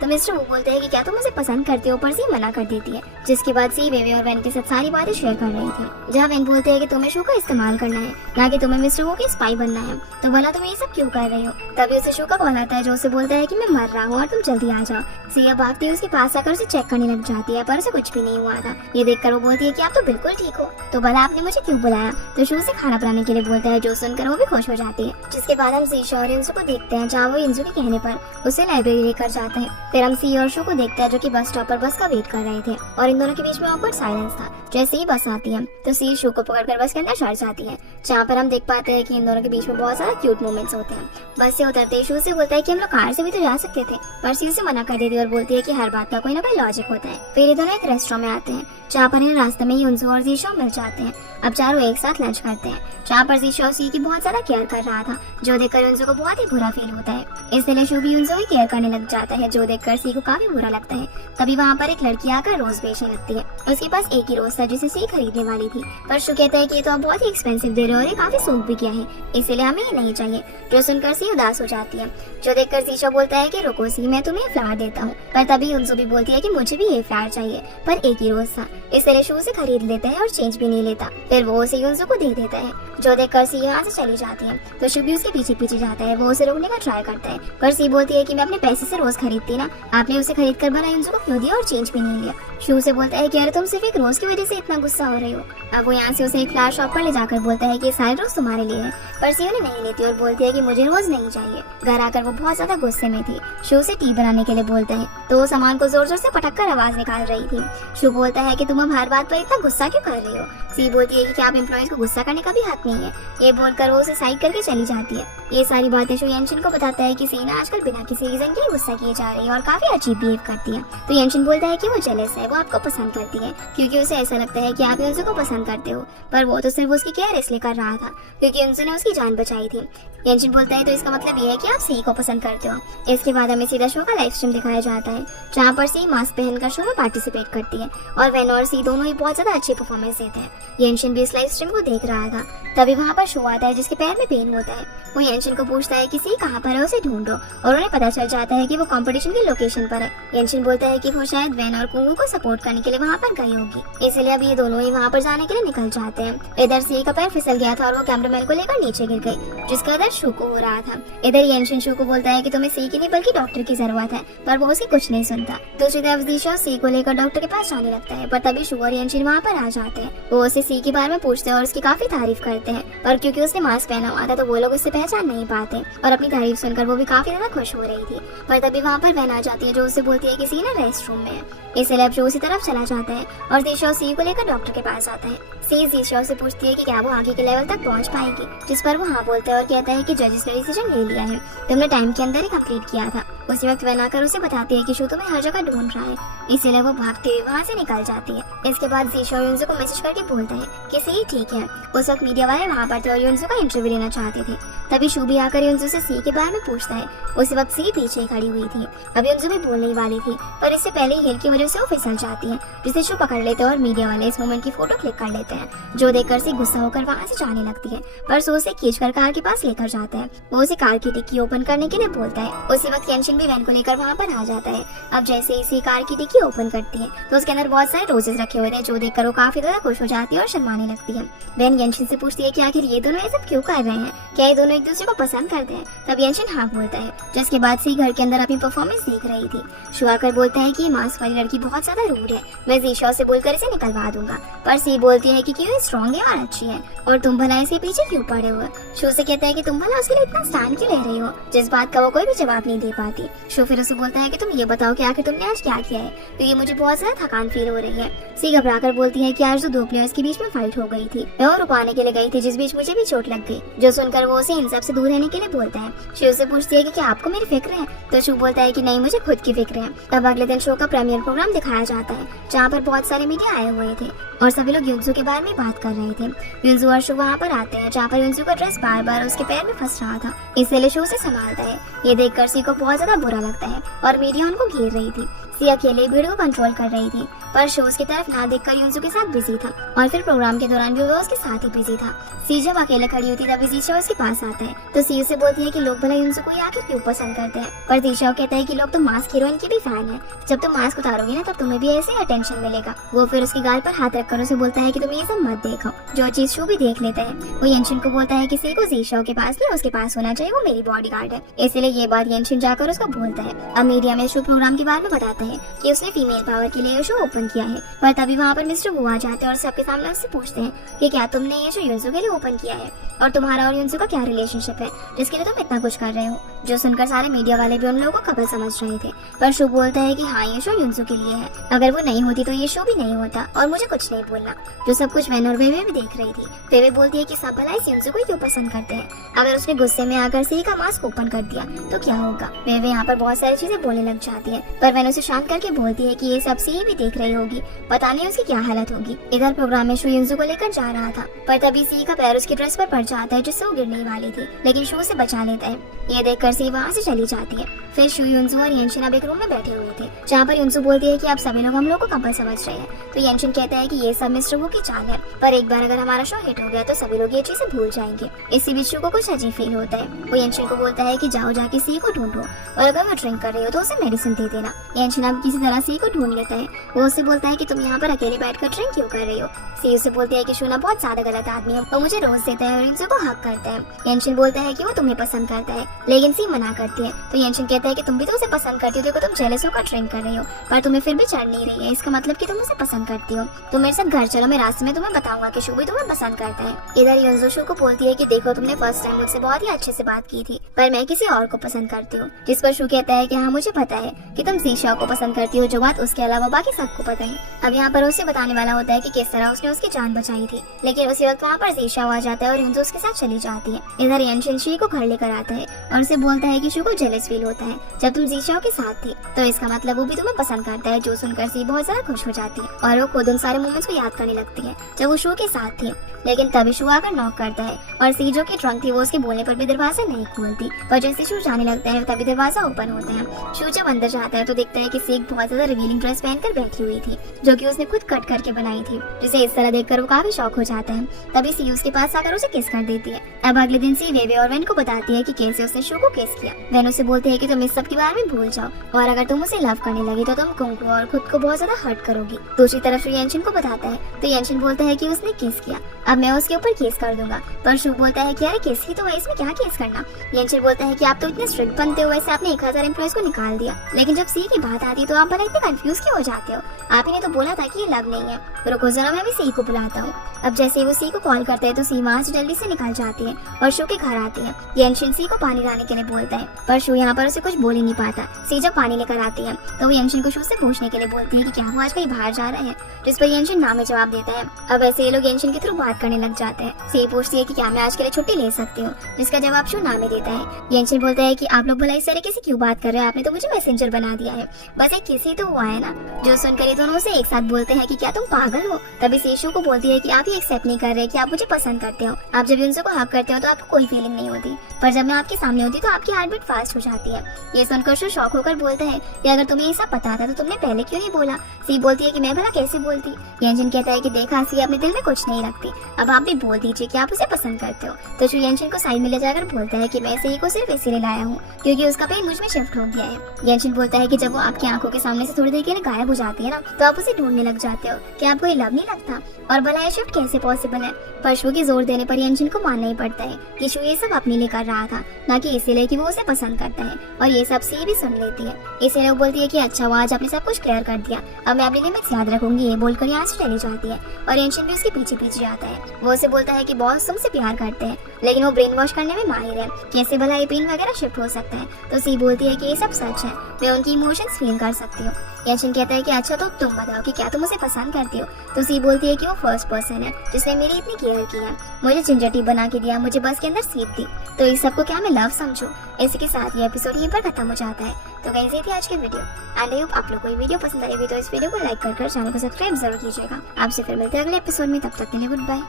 तो मिस्टर वो बोलते हैं कि क्या तुम उसे पसंद करते हो, पर सी मना कर देती है। जिसके बाद सी बेबी और वैन के साथ सारी बातें शेयर कर रही थी, जहाँ वैन बोलते हैं कि तुम्हें शो का इस्तेमाल करना है, ना कि तुम्हें मिस्टर वो की स्पाई बनना है, तो भला तुम ये सब क्यों कर रही हो। तभी उसे शो का कॉल आता है जो उसे बोलता है कि मैं मर रहा हूँ और तुम जल्दी आ जाओ। सी अब भागती है उसके पास आकर उसे चेक करने लग जाती है, पर उसे कुछ भी नहीं हुआ था। ये देखकर वो बोलती है कि आप तो बिल्कुल ठीक हो, तो भला आपने मुझे क्यों बुलाया। तो शो से खाना बनाने के लिए बोलता है, जो सुनकर वो भी खुश हो जाती है। जिसके बाद हम सी और युनसो को देखते हैं, जहाँ वो युनसो के कहने पर उसे लाइब्रेरी लेकर जाता है। फिर हम सी और शो को देखते हैं जो कि बस स्टॉप पर बस का वेट कर रहे थे और इन दोनों के बीच में ऑकवर्ड साइलेंस था। जैसे ही बस आती है तो सी शो को पकड़कर बस के अंदर चढ़ जाती है, जहाँ पर हम देख पाते हैं कि इन दोनों के बीच में बहुत सारा क्यूट मोमेंट्स होते हैं। बस से उतरते शो से बोलता है कि हम लोग कार से भी तो जा सकते थे, पर सी उसे मना कर देती है और बोलती है कि हर बात का कोई ना कोई लॉजिक होता है। फिर ये दोनों एक रेस्टोरेंट में आते हैं, जहाँ पर इन रास्ते में युनसो और जीशो मिल जाते हैं। अब चारों एक साथ लंच करते हैं, जहाँ पर जीशो सी की बहुत ज्यादा केयर कर रहा था, जो देखकर युनसो को बहुत ही बुरा फील होता है। इसलिए शो भी युनसो की केयर करने लग जाता है, जो देखकर सी को काफी बुरा लगता है। तभी वहाँ पर एक लड़की आकर रोज बेचने लगती है। उसके पास एक ही रोज था जिसे सी खरीदने वाली थी, पर शो कहता है कि ये तो आप बहुत ही एक्सपेंसिव दे रहे हो और ये काफी सूख भी किया है, इसलिए हमें ये नहीं चाहिए। जो सुनकर सी उदास हो जाती है, जो देखकर जीशो बोलता है कि रुको सी, मैं तुम्हें फ्लावर देता हूँ। पर तभी युनसो भी बोलती है कि मुझे मुझे भी ये फ्लावर चाहिए, पर एक ही रोज था, इसलिए शू से खरीद लेता है और चेंज भी नहीं लेता। फिर वो उसे युनजू को दे देता है, जो देखकर सी यहाँ से चली जाती है। तो शू भी उसके पीछे पीछे जाता है, वो उसे रोकने का ट्राई करता है, पर सी बोलती है कि मैं अपने पैसे से रोज खरीदती ना, आपने उसे खरीद कर भला युनजू को क्यों दिया और चेंज भी नहीं लिया। शू से बोलता है कि अरे तुम सिर्फ एक रोज की वजह से इतना गुस्सा हो रही हो। अब वो यहाँ से उसे एक फ्लावर शॉप पर ले जाकर बोलता है कि ये सारे रोज तुम्हारे लिए है, पर सी उन्हें नहीं लेती और बोलती है कि मुझे रोज नहीं चाहिए। घर आकर वो बहुत ज्यादा गुस्से में थी। शू से टी बनाने के लिए बोलता है, तो वो सामान को जोर जोर से पटक कर आवाज निकाल रही थी। शू बोलता है कि तुम अब हर बात पर इतना गुस्सा क्यों कर रही हो। सी बोलती है कि क्या आप एम्प्लॉइज को गुस्सा करने का भी हक नहीं है। ये बोलकर वो उसे साइड करके चली जाती है। ये सारी बातें शू येनशिन को बताता है कि सीना आजकल बिना किसी रीजन के गुस्सा किए जा रही है और काफी अजीब बिहेव करती है। तो येनशिन बोलता है कि वो जेलस है, वो आपको पसंद करती है क्योंकि उसे ऐसा लगता है कि आप युनजू को पसंद करते हो, पर वो तो सिर्फ उसकी केयर इसलिए कर रहा था क्योंकि युनजू ने उसकी जान बचाई थी। येनशिन बोलता है तो इसका मतलब ये है कि आप सी को पसंद करते हो। इसके बाद हमें सीधा शो का लाइव स्ट्रीम दिखाया जाता है, जहाँ पर सी मास्क पहनकर शो में पार्टिसिपेट करती है और वेन और सी दोनों ही बहुत ज्यादा अच्छी परफॉर्मेंस देते हैं। येनशिन भी इस लाइव स्ट्रीम को देख रहा था। तभी वहाँ पर शो आता है जिसके पैर में पेन होता है। वो येनशिन को पूछता है कि सी कहाँ पर है, उसे ढूंढो, और उन्हें पता चल जाता है कि वो कंपटीशन की लोकेशन पर है। येनशिन बोलता है कि वो शायद वेन और कुंगू को सपोर्ट करने के लिए वहाँ पर गई होगी, इसलिए अब ये दोनों ही वहाँ पर जाने के लिए निकल जाते हैं। इधर सी का पैर फिसल गया था और वो कैमरामैन को लेकर नीचे गिर गई, जिसका दर्द शू को हो रहा था। इधर येनशिन शू को बोलता है कि तुम्हें सी की नहीं बल्कि डॉक्टर की जरूरत है, पर वो उसकी कुछ नहीं सुनता। दूसरी तरफ जीशा सी को लेकर डॉक्टर के पास जाने लगता है, पर तभी शू और येनशिन वहाँ पर आ जाते हैं। वो उसे सी के बारे में पूछते हैं और उसकी काफी तारीफ करते हैं, पर क्योंकि उसने मास्क पहना हुआ था तो वो लोग उससे पहचान नहीं पाते और अपनी तारीफ सुनकर वो भी काफी ज्यादा खुश हो रही थी। पर तभी वहाँ पर वैन आ जाती है जो उससे बोलती है कि सी ना रेस्ट रूम में है, इसलिए अब शू उसी तरफ चला जाता है और जीशा सी को लेकर डॉक्टर के पास आता है। सी जीशा से पूछती है कि क्या वो आगे के लेवल तक पहुंच पाएगी, जिस पर वो हाँ बोलता है और कहता है कि जजेस ने डिसीजन ले लिया है, तुमने टाइम के अंदर ही कंप्लीट किया था। उसी वक्त वैन आकर उसे बताती है कि शू तुम्हें हर जगह ढूंढ रहा है, इसीलिए वो भागते हुए वहाँ से निकल जाती है। इसके बाद जीशा युनजू को मैसेज करके बोलता है कि सी ठीक है। उस वक्त मीडिया वाले वहाँ पर थे और युनजू का इंटरव्यू लेना चाहते थे। तभी शू भी आकर युनजू से सी के बारे में पूछता है। उसी वक्त सी पीछे खड़ी हुई थी। अब युनजू भी बोलने ही वाली थी, पर इससे पहले हिल की वजह से वो फिसल जाती है, जिसे शू पकड़ लेते हैं और मीडिया वाले इस मोमेंट की फोटो क्लिक कर लेते हैं, जो देखकर सी गुस्सा होकर वहाँ से जाने लगती है। पर सो उसे खींचकर कार के पास लेकर जाता है। वो उसे कार की डिक्की ओपन करने के लिए बोलता है। उसी वक्त येनशिन भी वैन को लेकर वहाँ पर आ जाता है। अब जैसे ही सी कार की डिक्की ओपन करती है तो उसके अंदर बहुत सारे रोजेस रखे हुए थे, जो देखकर वो काफी ज्यादा खुश हो जाती है और शर्माने लगती है। वैन येनशिन से पूछती है कि आखिर ये दोनों ये सब क्यों कर रहे हैं, क्या ये दोनों एक दूसरे को पसंद करते हैं। तब येनशिन हाँ बोलता है, जिसके बाद सी घर के अंदर अपनी परफॉर्मेंस देख रही थी। शू आकर बोलता है कि मास्क वाली लड़की बहुत ज्यादा रूड है, मैं जीशा से बोलकर इसे निकलवा दूंगा। पर सी बोलती है कि क्यों स्ट्रॉन्ग है और अच्छी है और तुम भला इसके पीछे क्यों पड़े हो। शू से कहता है कि तुम भला उसके लिए इतना स्टैंड क्यों ले रही हो, जिस बात का वो कोई भी जवाब नहीं दे पाती। शू फिर उसे बोलता है कि तुम ये बताओ कि आखिर तुमने आज क्या किया है, क्योंकि मुझे बहुत ज्यादा थकान फील हो रही है। सी घबराकर बोलती है कि आज तो दो प्लेयर्स के बीच में फाइट हो गई थी, मैं और रुपाने के लिए गई थी, जिस बीच मुझे भी चोट लग गई। जो सुनकर वो उसे इन सब से दूर रहने के लिए बोलता है। शू से पूछती है कि क्या आपको मेरी फिक्र है, तो शू बोलता है कि नहीं, मुझे खुद की फिक्र है। तब अगले दिन शो का प्रीमियर प्रोग्राम दिखाया जाता है, जहाँ पर बहुत सारे मीडिया आए हुए थे और सभी लोग युनजू के बारे में बात कर रहे थे। युनजू और शू वहाँ पर आते हैं, जहाँ पर युनजू का ड्रेस बार बार उसके पैर में फंस रहा था, इसलिए शू से संभालता है। ये देखकर सी को बहुत ज्यादा बुरा लगता है और मीडिया उनको घेर रही थी। सी अकेले भीड़ को कंट्रोल कर रही थी, पर शोज की तरफ ना देखकर युनजू के साथ बिजी था और फिर प्रोग्राम के दौरान भी वो उसके साथ ही बिजी था। सी जब अकेले खड़ी होती तभी जीशा उसके पास आता है, तो सी उसे बोलती है कि लोग भला युनजू को आखिर क्यों पसंद करते हैं। पर जीशा कहता है कि लोग तो मास्क हीरोइन के भी फैन है, जब तुम मास्क उतारोगी ना तब तुम्हें भी ऐसे अटेंशन मिलेगा। वो फिर उसकी गाल पर हाथ रखकर उसे बोलता है कि तुम ये सब मत देखो, जो चीज शू भी देख लेता है। वो येनशिन को बोलता है कि सी को जीशा के पास नहीं, उसके पास होना चाहिए, वो मेरी बॉडीगार्ड है। इसलिए ये बात येनशिन जाकर उसको बोलता है। अब मीडिया में शू प्रोग्राम के बारे में बताते हैं कि उसने फीमेल पावर के लिए शो ओपन किया है, पर तभी वहाँ पर मिस्टर वू आ जाते हैं और सबके सामने उससे पूछते हैं कि क्या तुमने ये शो युनजू के लिए ओपन किया है और तुम्हारा और युनजू का क्या रिलेशनशिप है जिसके लिए तुम इतना कुछ कर रहे हो। जो सुनकर सारे मीडिया वाले भी उन लोगों को कपल समझ रहे थे, पर शू बोलता है कि हाँ, ये शो युनजू के लिए है, अगर वो नहीं होती तो ये शो भी नहीं होता और मुझे कुछ नहीं बोलना। जो सब कुछ वैन और वेवे भी देख रही थी। वेवे बोलती है कि सब भला इस युनजू को क्यों पसंद करते हैं, अगर उसने गुस्से में आकर सी का मास्क ओपन कर दिया तो क्या होगा। वेवे यहाँ पर बहुत सारी चीजें बोलने लग जाती है, पर वैन उसे शांत करके बोलती है कि ये सब सी भी देख रही होगी, पता नहीं उसकी क्या हालत होगी। इधर प्रोग्राम में शू युनजू को लेकर जा रहा था, पर तभी सी का पैर उसकी ड्रेस पर पड़ जाता है, जिससे वो गिरने वाली थी, लेकिन शू से बचा लेता है। ये देखकर सी वहाँ से चली जाती है। फिर शू, युनसू और येनशिन अब एक रूम में बैठे हुए थे, जहाँ पर युनसू बोलती है कि आप सभी लोग हम लोग को कपल समझ रहे हैं। तो येनशिन कहता है कि ये सब मिस्टर वू की चाल है, पर एक बार अगर हमारा शो हिट हो गया तो सभी लोग ये चीजें भूल जाएंगे। इसी बीच शू को कुछ अजीब फील होता है। वो येनशिन को बोलता है कि जाओ जाके सी को ढूंढो, और अगर वो ड्रिंक कर रही हो तो उसे मेडिसिन दे देना। येनशिन अब किसी तरह सी को ढूंढ लेता है। वो उससे बोलता है कि तुम यहाँ पर अकेले बैठकर ड्रिंक क्यों कर रही हो। सी उससे बोलती है कि शू ना बहुत ज्यादा गलत आदमी है, वो मुझे रोज देता है और युनसू को हक करता है। येनशिन बोलता है कि वो तुम्हें पसंद करता है, लेकिन सी मना करती है। तो येनशिन कहता है कि तुम भी तो उसे पसंद करती हो, देखो तुम जेलस होकर ड्रिंक कर रही हो, पर तुम्हें फिर भी चढ़ नहीं रही है, इसका मतलब कि तुम उसे पसंद करती हो। तुम मेरे साथ घर चलो, मैं रास्ते में तुम्हें बताऊंगा कि शू भी तुम्हें पसंद करता है। इधर युनसू शू को बोलती है कि देखो तुमने फर्स्ट टाइम मुझसे बहुत ही अच्छे से बात की थी, पर मैं किसी और को पसंद करती हूँ। जिस पर शू कहता है कि हाँ मुझे पता है कि तुम ज़ीशाओ को पसंद करती हो, जो बात उसके अलावा बाकी सबको पता है। अब यहाँ पर उसे बताने वाला होता है कि किस तरह उसने उसकी जान बचाई थी, लेकिन उसी वक्त वहाँ पर ज़ीशाओ आ जाता है और युनसू उसके साथ चली जाती है। इधर येनशिन शी को घर लेकर आता है और उसे बोलता है कि शू को जेलस फील होता है जब तुम ज़ीशाओ के साथ थी, तो इसका मतलब वो भी तुम्हें पसंद करता है। जो सुनकर सी बहुत ज्यादा खुश हो जाती है और वो खुद उन सारे मोमेंट्स को याद करने लगती है जब वो शू के साथ थी। लेकिन तभी शू आकर नॉक करता है और सी जो कि ड्रंक थी वो उसके बोलने पर भी दरवाजा नहीं खोलती, पर जैसे शू जाने लगता है तभी दरवाजा ओपन होता है। शू जब अंदर जाता है तो देखता है कि सी एक बहुत ज्यादा रिवीलिंग ड्रेस पहनकर बैठी हुई थी, जो कि उसने खुद कट करके बनाई थी, जिसे इस तरह देखकर वो काफी शॉक हो जाता है। तभी सी उसके पास आकर उसे किस कर देती है। अब अगले दिन सी वेवे और वेन को बताती है कि कैसे उसने शू को किस किया। वेन उसे बोलते है कि तुम इस सब के बारे में भूल जाओ, और अगर तुम उसे लव करने लगी तो तुम कुंग को और खुद को बहुत ज्यादा हर्ट करोगी। दूसरी तरफ शू येनशिन को बताता है तो येनशिन बोलता है कि उसने किस किया, अब मैं उसके ऊपर केस कर दूंगा। पर शू बोलता है कि अरे केस ही तो है, इसमें क्या केस करना। येनशिन बोलता है कि आप तो इतने स्ट्रिक्ट बनते हो, वैसे आपने 1000 एम्प्लॉइज को निकाल दिया, लेकिन जब सी की बात आती है तो आप भला इतने कंफ्यूज क्यों हो जाते हो। आप ही ने तो बोला था कि ये लव नहीं है। रुको जरा, मैं भी सी को बुलाता हूँ। अब जैसे वो सी को कॉल करते हैं तो सी वहाँ से जल्दी से निकल जाती है और शू के घर आती है। येनशिन सी को पानी लाने के लिए बोलता है, पर शू यहाँ पर उसे कुछ बोल ही नहीं पाता। सी जब पानी लेकर आती है तो वो येनशिन को शू से पूछने के लिए बोलती है कि क्या वो आज कहीं बाहर जा रहे हैं, जिस पर येनशिन ना में जवाब देता है। अब ऐसे ये लोग येनशिन के थ्रू बात करने लग जाते हैं। सी पूछती है कि क्या मैं आज के लिए छुट्टी ले सकती हूँ, जिसका जवाब शू ना में देता है। येनशिन बोलता है कि आप लोग भला इस तरीके से क्यों बात कर रहे हो, आपने तो मुझे मैसेंजर बना दिया है, बस एक किसी तो हुआ है ना। जो सुनकर ये दोनों उसे एक साथ बोलते हैं कि क्या तुम पागल हो। तभी सी शू को बोलती है कि आप ये एक्सेप्ट नहीं कर रहे कि आप मुझे पसंद करते हो। आप जब युनसू को हक करते हो तो आपको कोई फीलिंग नहीं होती, पर जब मैं आपके सामने होती तो आपकी हार्ट बीट फास्ट हो जाती है। ये सुनकर शू शॉक होकर बोलता है कि अगर तुम्हें ये सब पता था तो तुमने पहले क्यों नहीं बोला। सी बोलती है कि मैं भला कैसे बोलती। येनशिन कहता है कि देखा सी अपने दिल में कुछ नहीं रखती, अब आप भी बोल दीजिए कि आप उसे पसंद करते हो। तो शू येनशिन को साइड में ले जाकर बोलता है कि मैं सी को सिर्फ इसीलिए लाया हूँ क्योंकि उसका पेन मुझ में शिफ्ट हो गया है। येनशिन बोलता है कि जब वो आपकी आंखों के सामने से थोड़ी देर के लिए गायब हो जाती है ना, तो आप उसे ढूंढने लग जाते हो। क्या आपको ये लव नहीं लगता, और भला ये शिफ्ट कैसे पॉसिबल है। पर शू के जोर देने पर येनशिन को मानना ही पड़ता है कि शू ये सब अपने लिए कर रहा था, ना कि इसीलिए कि वो उसे पसंद करता है। और ये सब सी भी सुन लेती है, इसीलिए वो बोलती है कि अच्छा वो आज आपने सब कुछ क्लियर कर दिया, अब मैं अपनी लिमिट्स याद रखूंगी। ये बोलकर यहाँ से चली जाती है और येनशिन भी उसके पीछे पीछे जाता है। वो उसे बोलता है कि बॉस तुमसे प्यार करते हैं, लेकिन वो ब्रेन वॉश करने में माहिर है, कैसे भला ये पेन वगैरह शिफ्ट हो सकता है। तो सी बोलती है कि ये सब सच है, मैं उनकी इमोशंस फील कर सकती हूँ। येनशिन कहता है कि अच्छा तो तुम बताओ कि क्या तुम उसे पसंद करती हो। तो सी बोलती है कि वो फर्स्ट पर्सन है जिसने मेरी इतनी केयर की है, मुझे जिंजर टी बना के दिया, मुझे बस के अंदर सीट दी, तो इस सब को क्या मैं लव समझूं। इसी के साथ ये एपिसोड यहीं पर खत्म हो जाता है। तो गाइस ये थी आज की वीडियो, एंड आई होप आप लोगों को ये वीडियो पसंद आई होगी, तो इस वीडियो को लाइक कर चैनल को सब्सक्राइब जरूर कीजिएगा। आपसे फिर मिलते हैं अगले एपिसोड में, तब तक के लिए गुड बाय।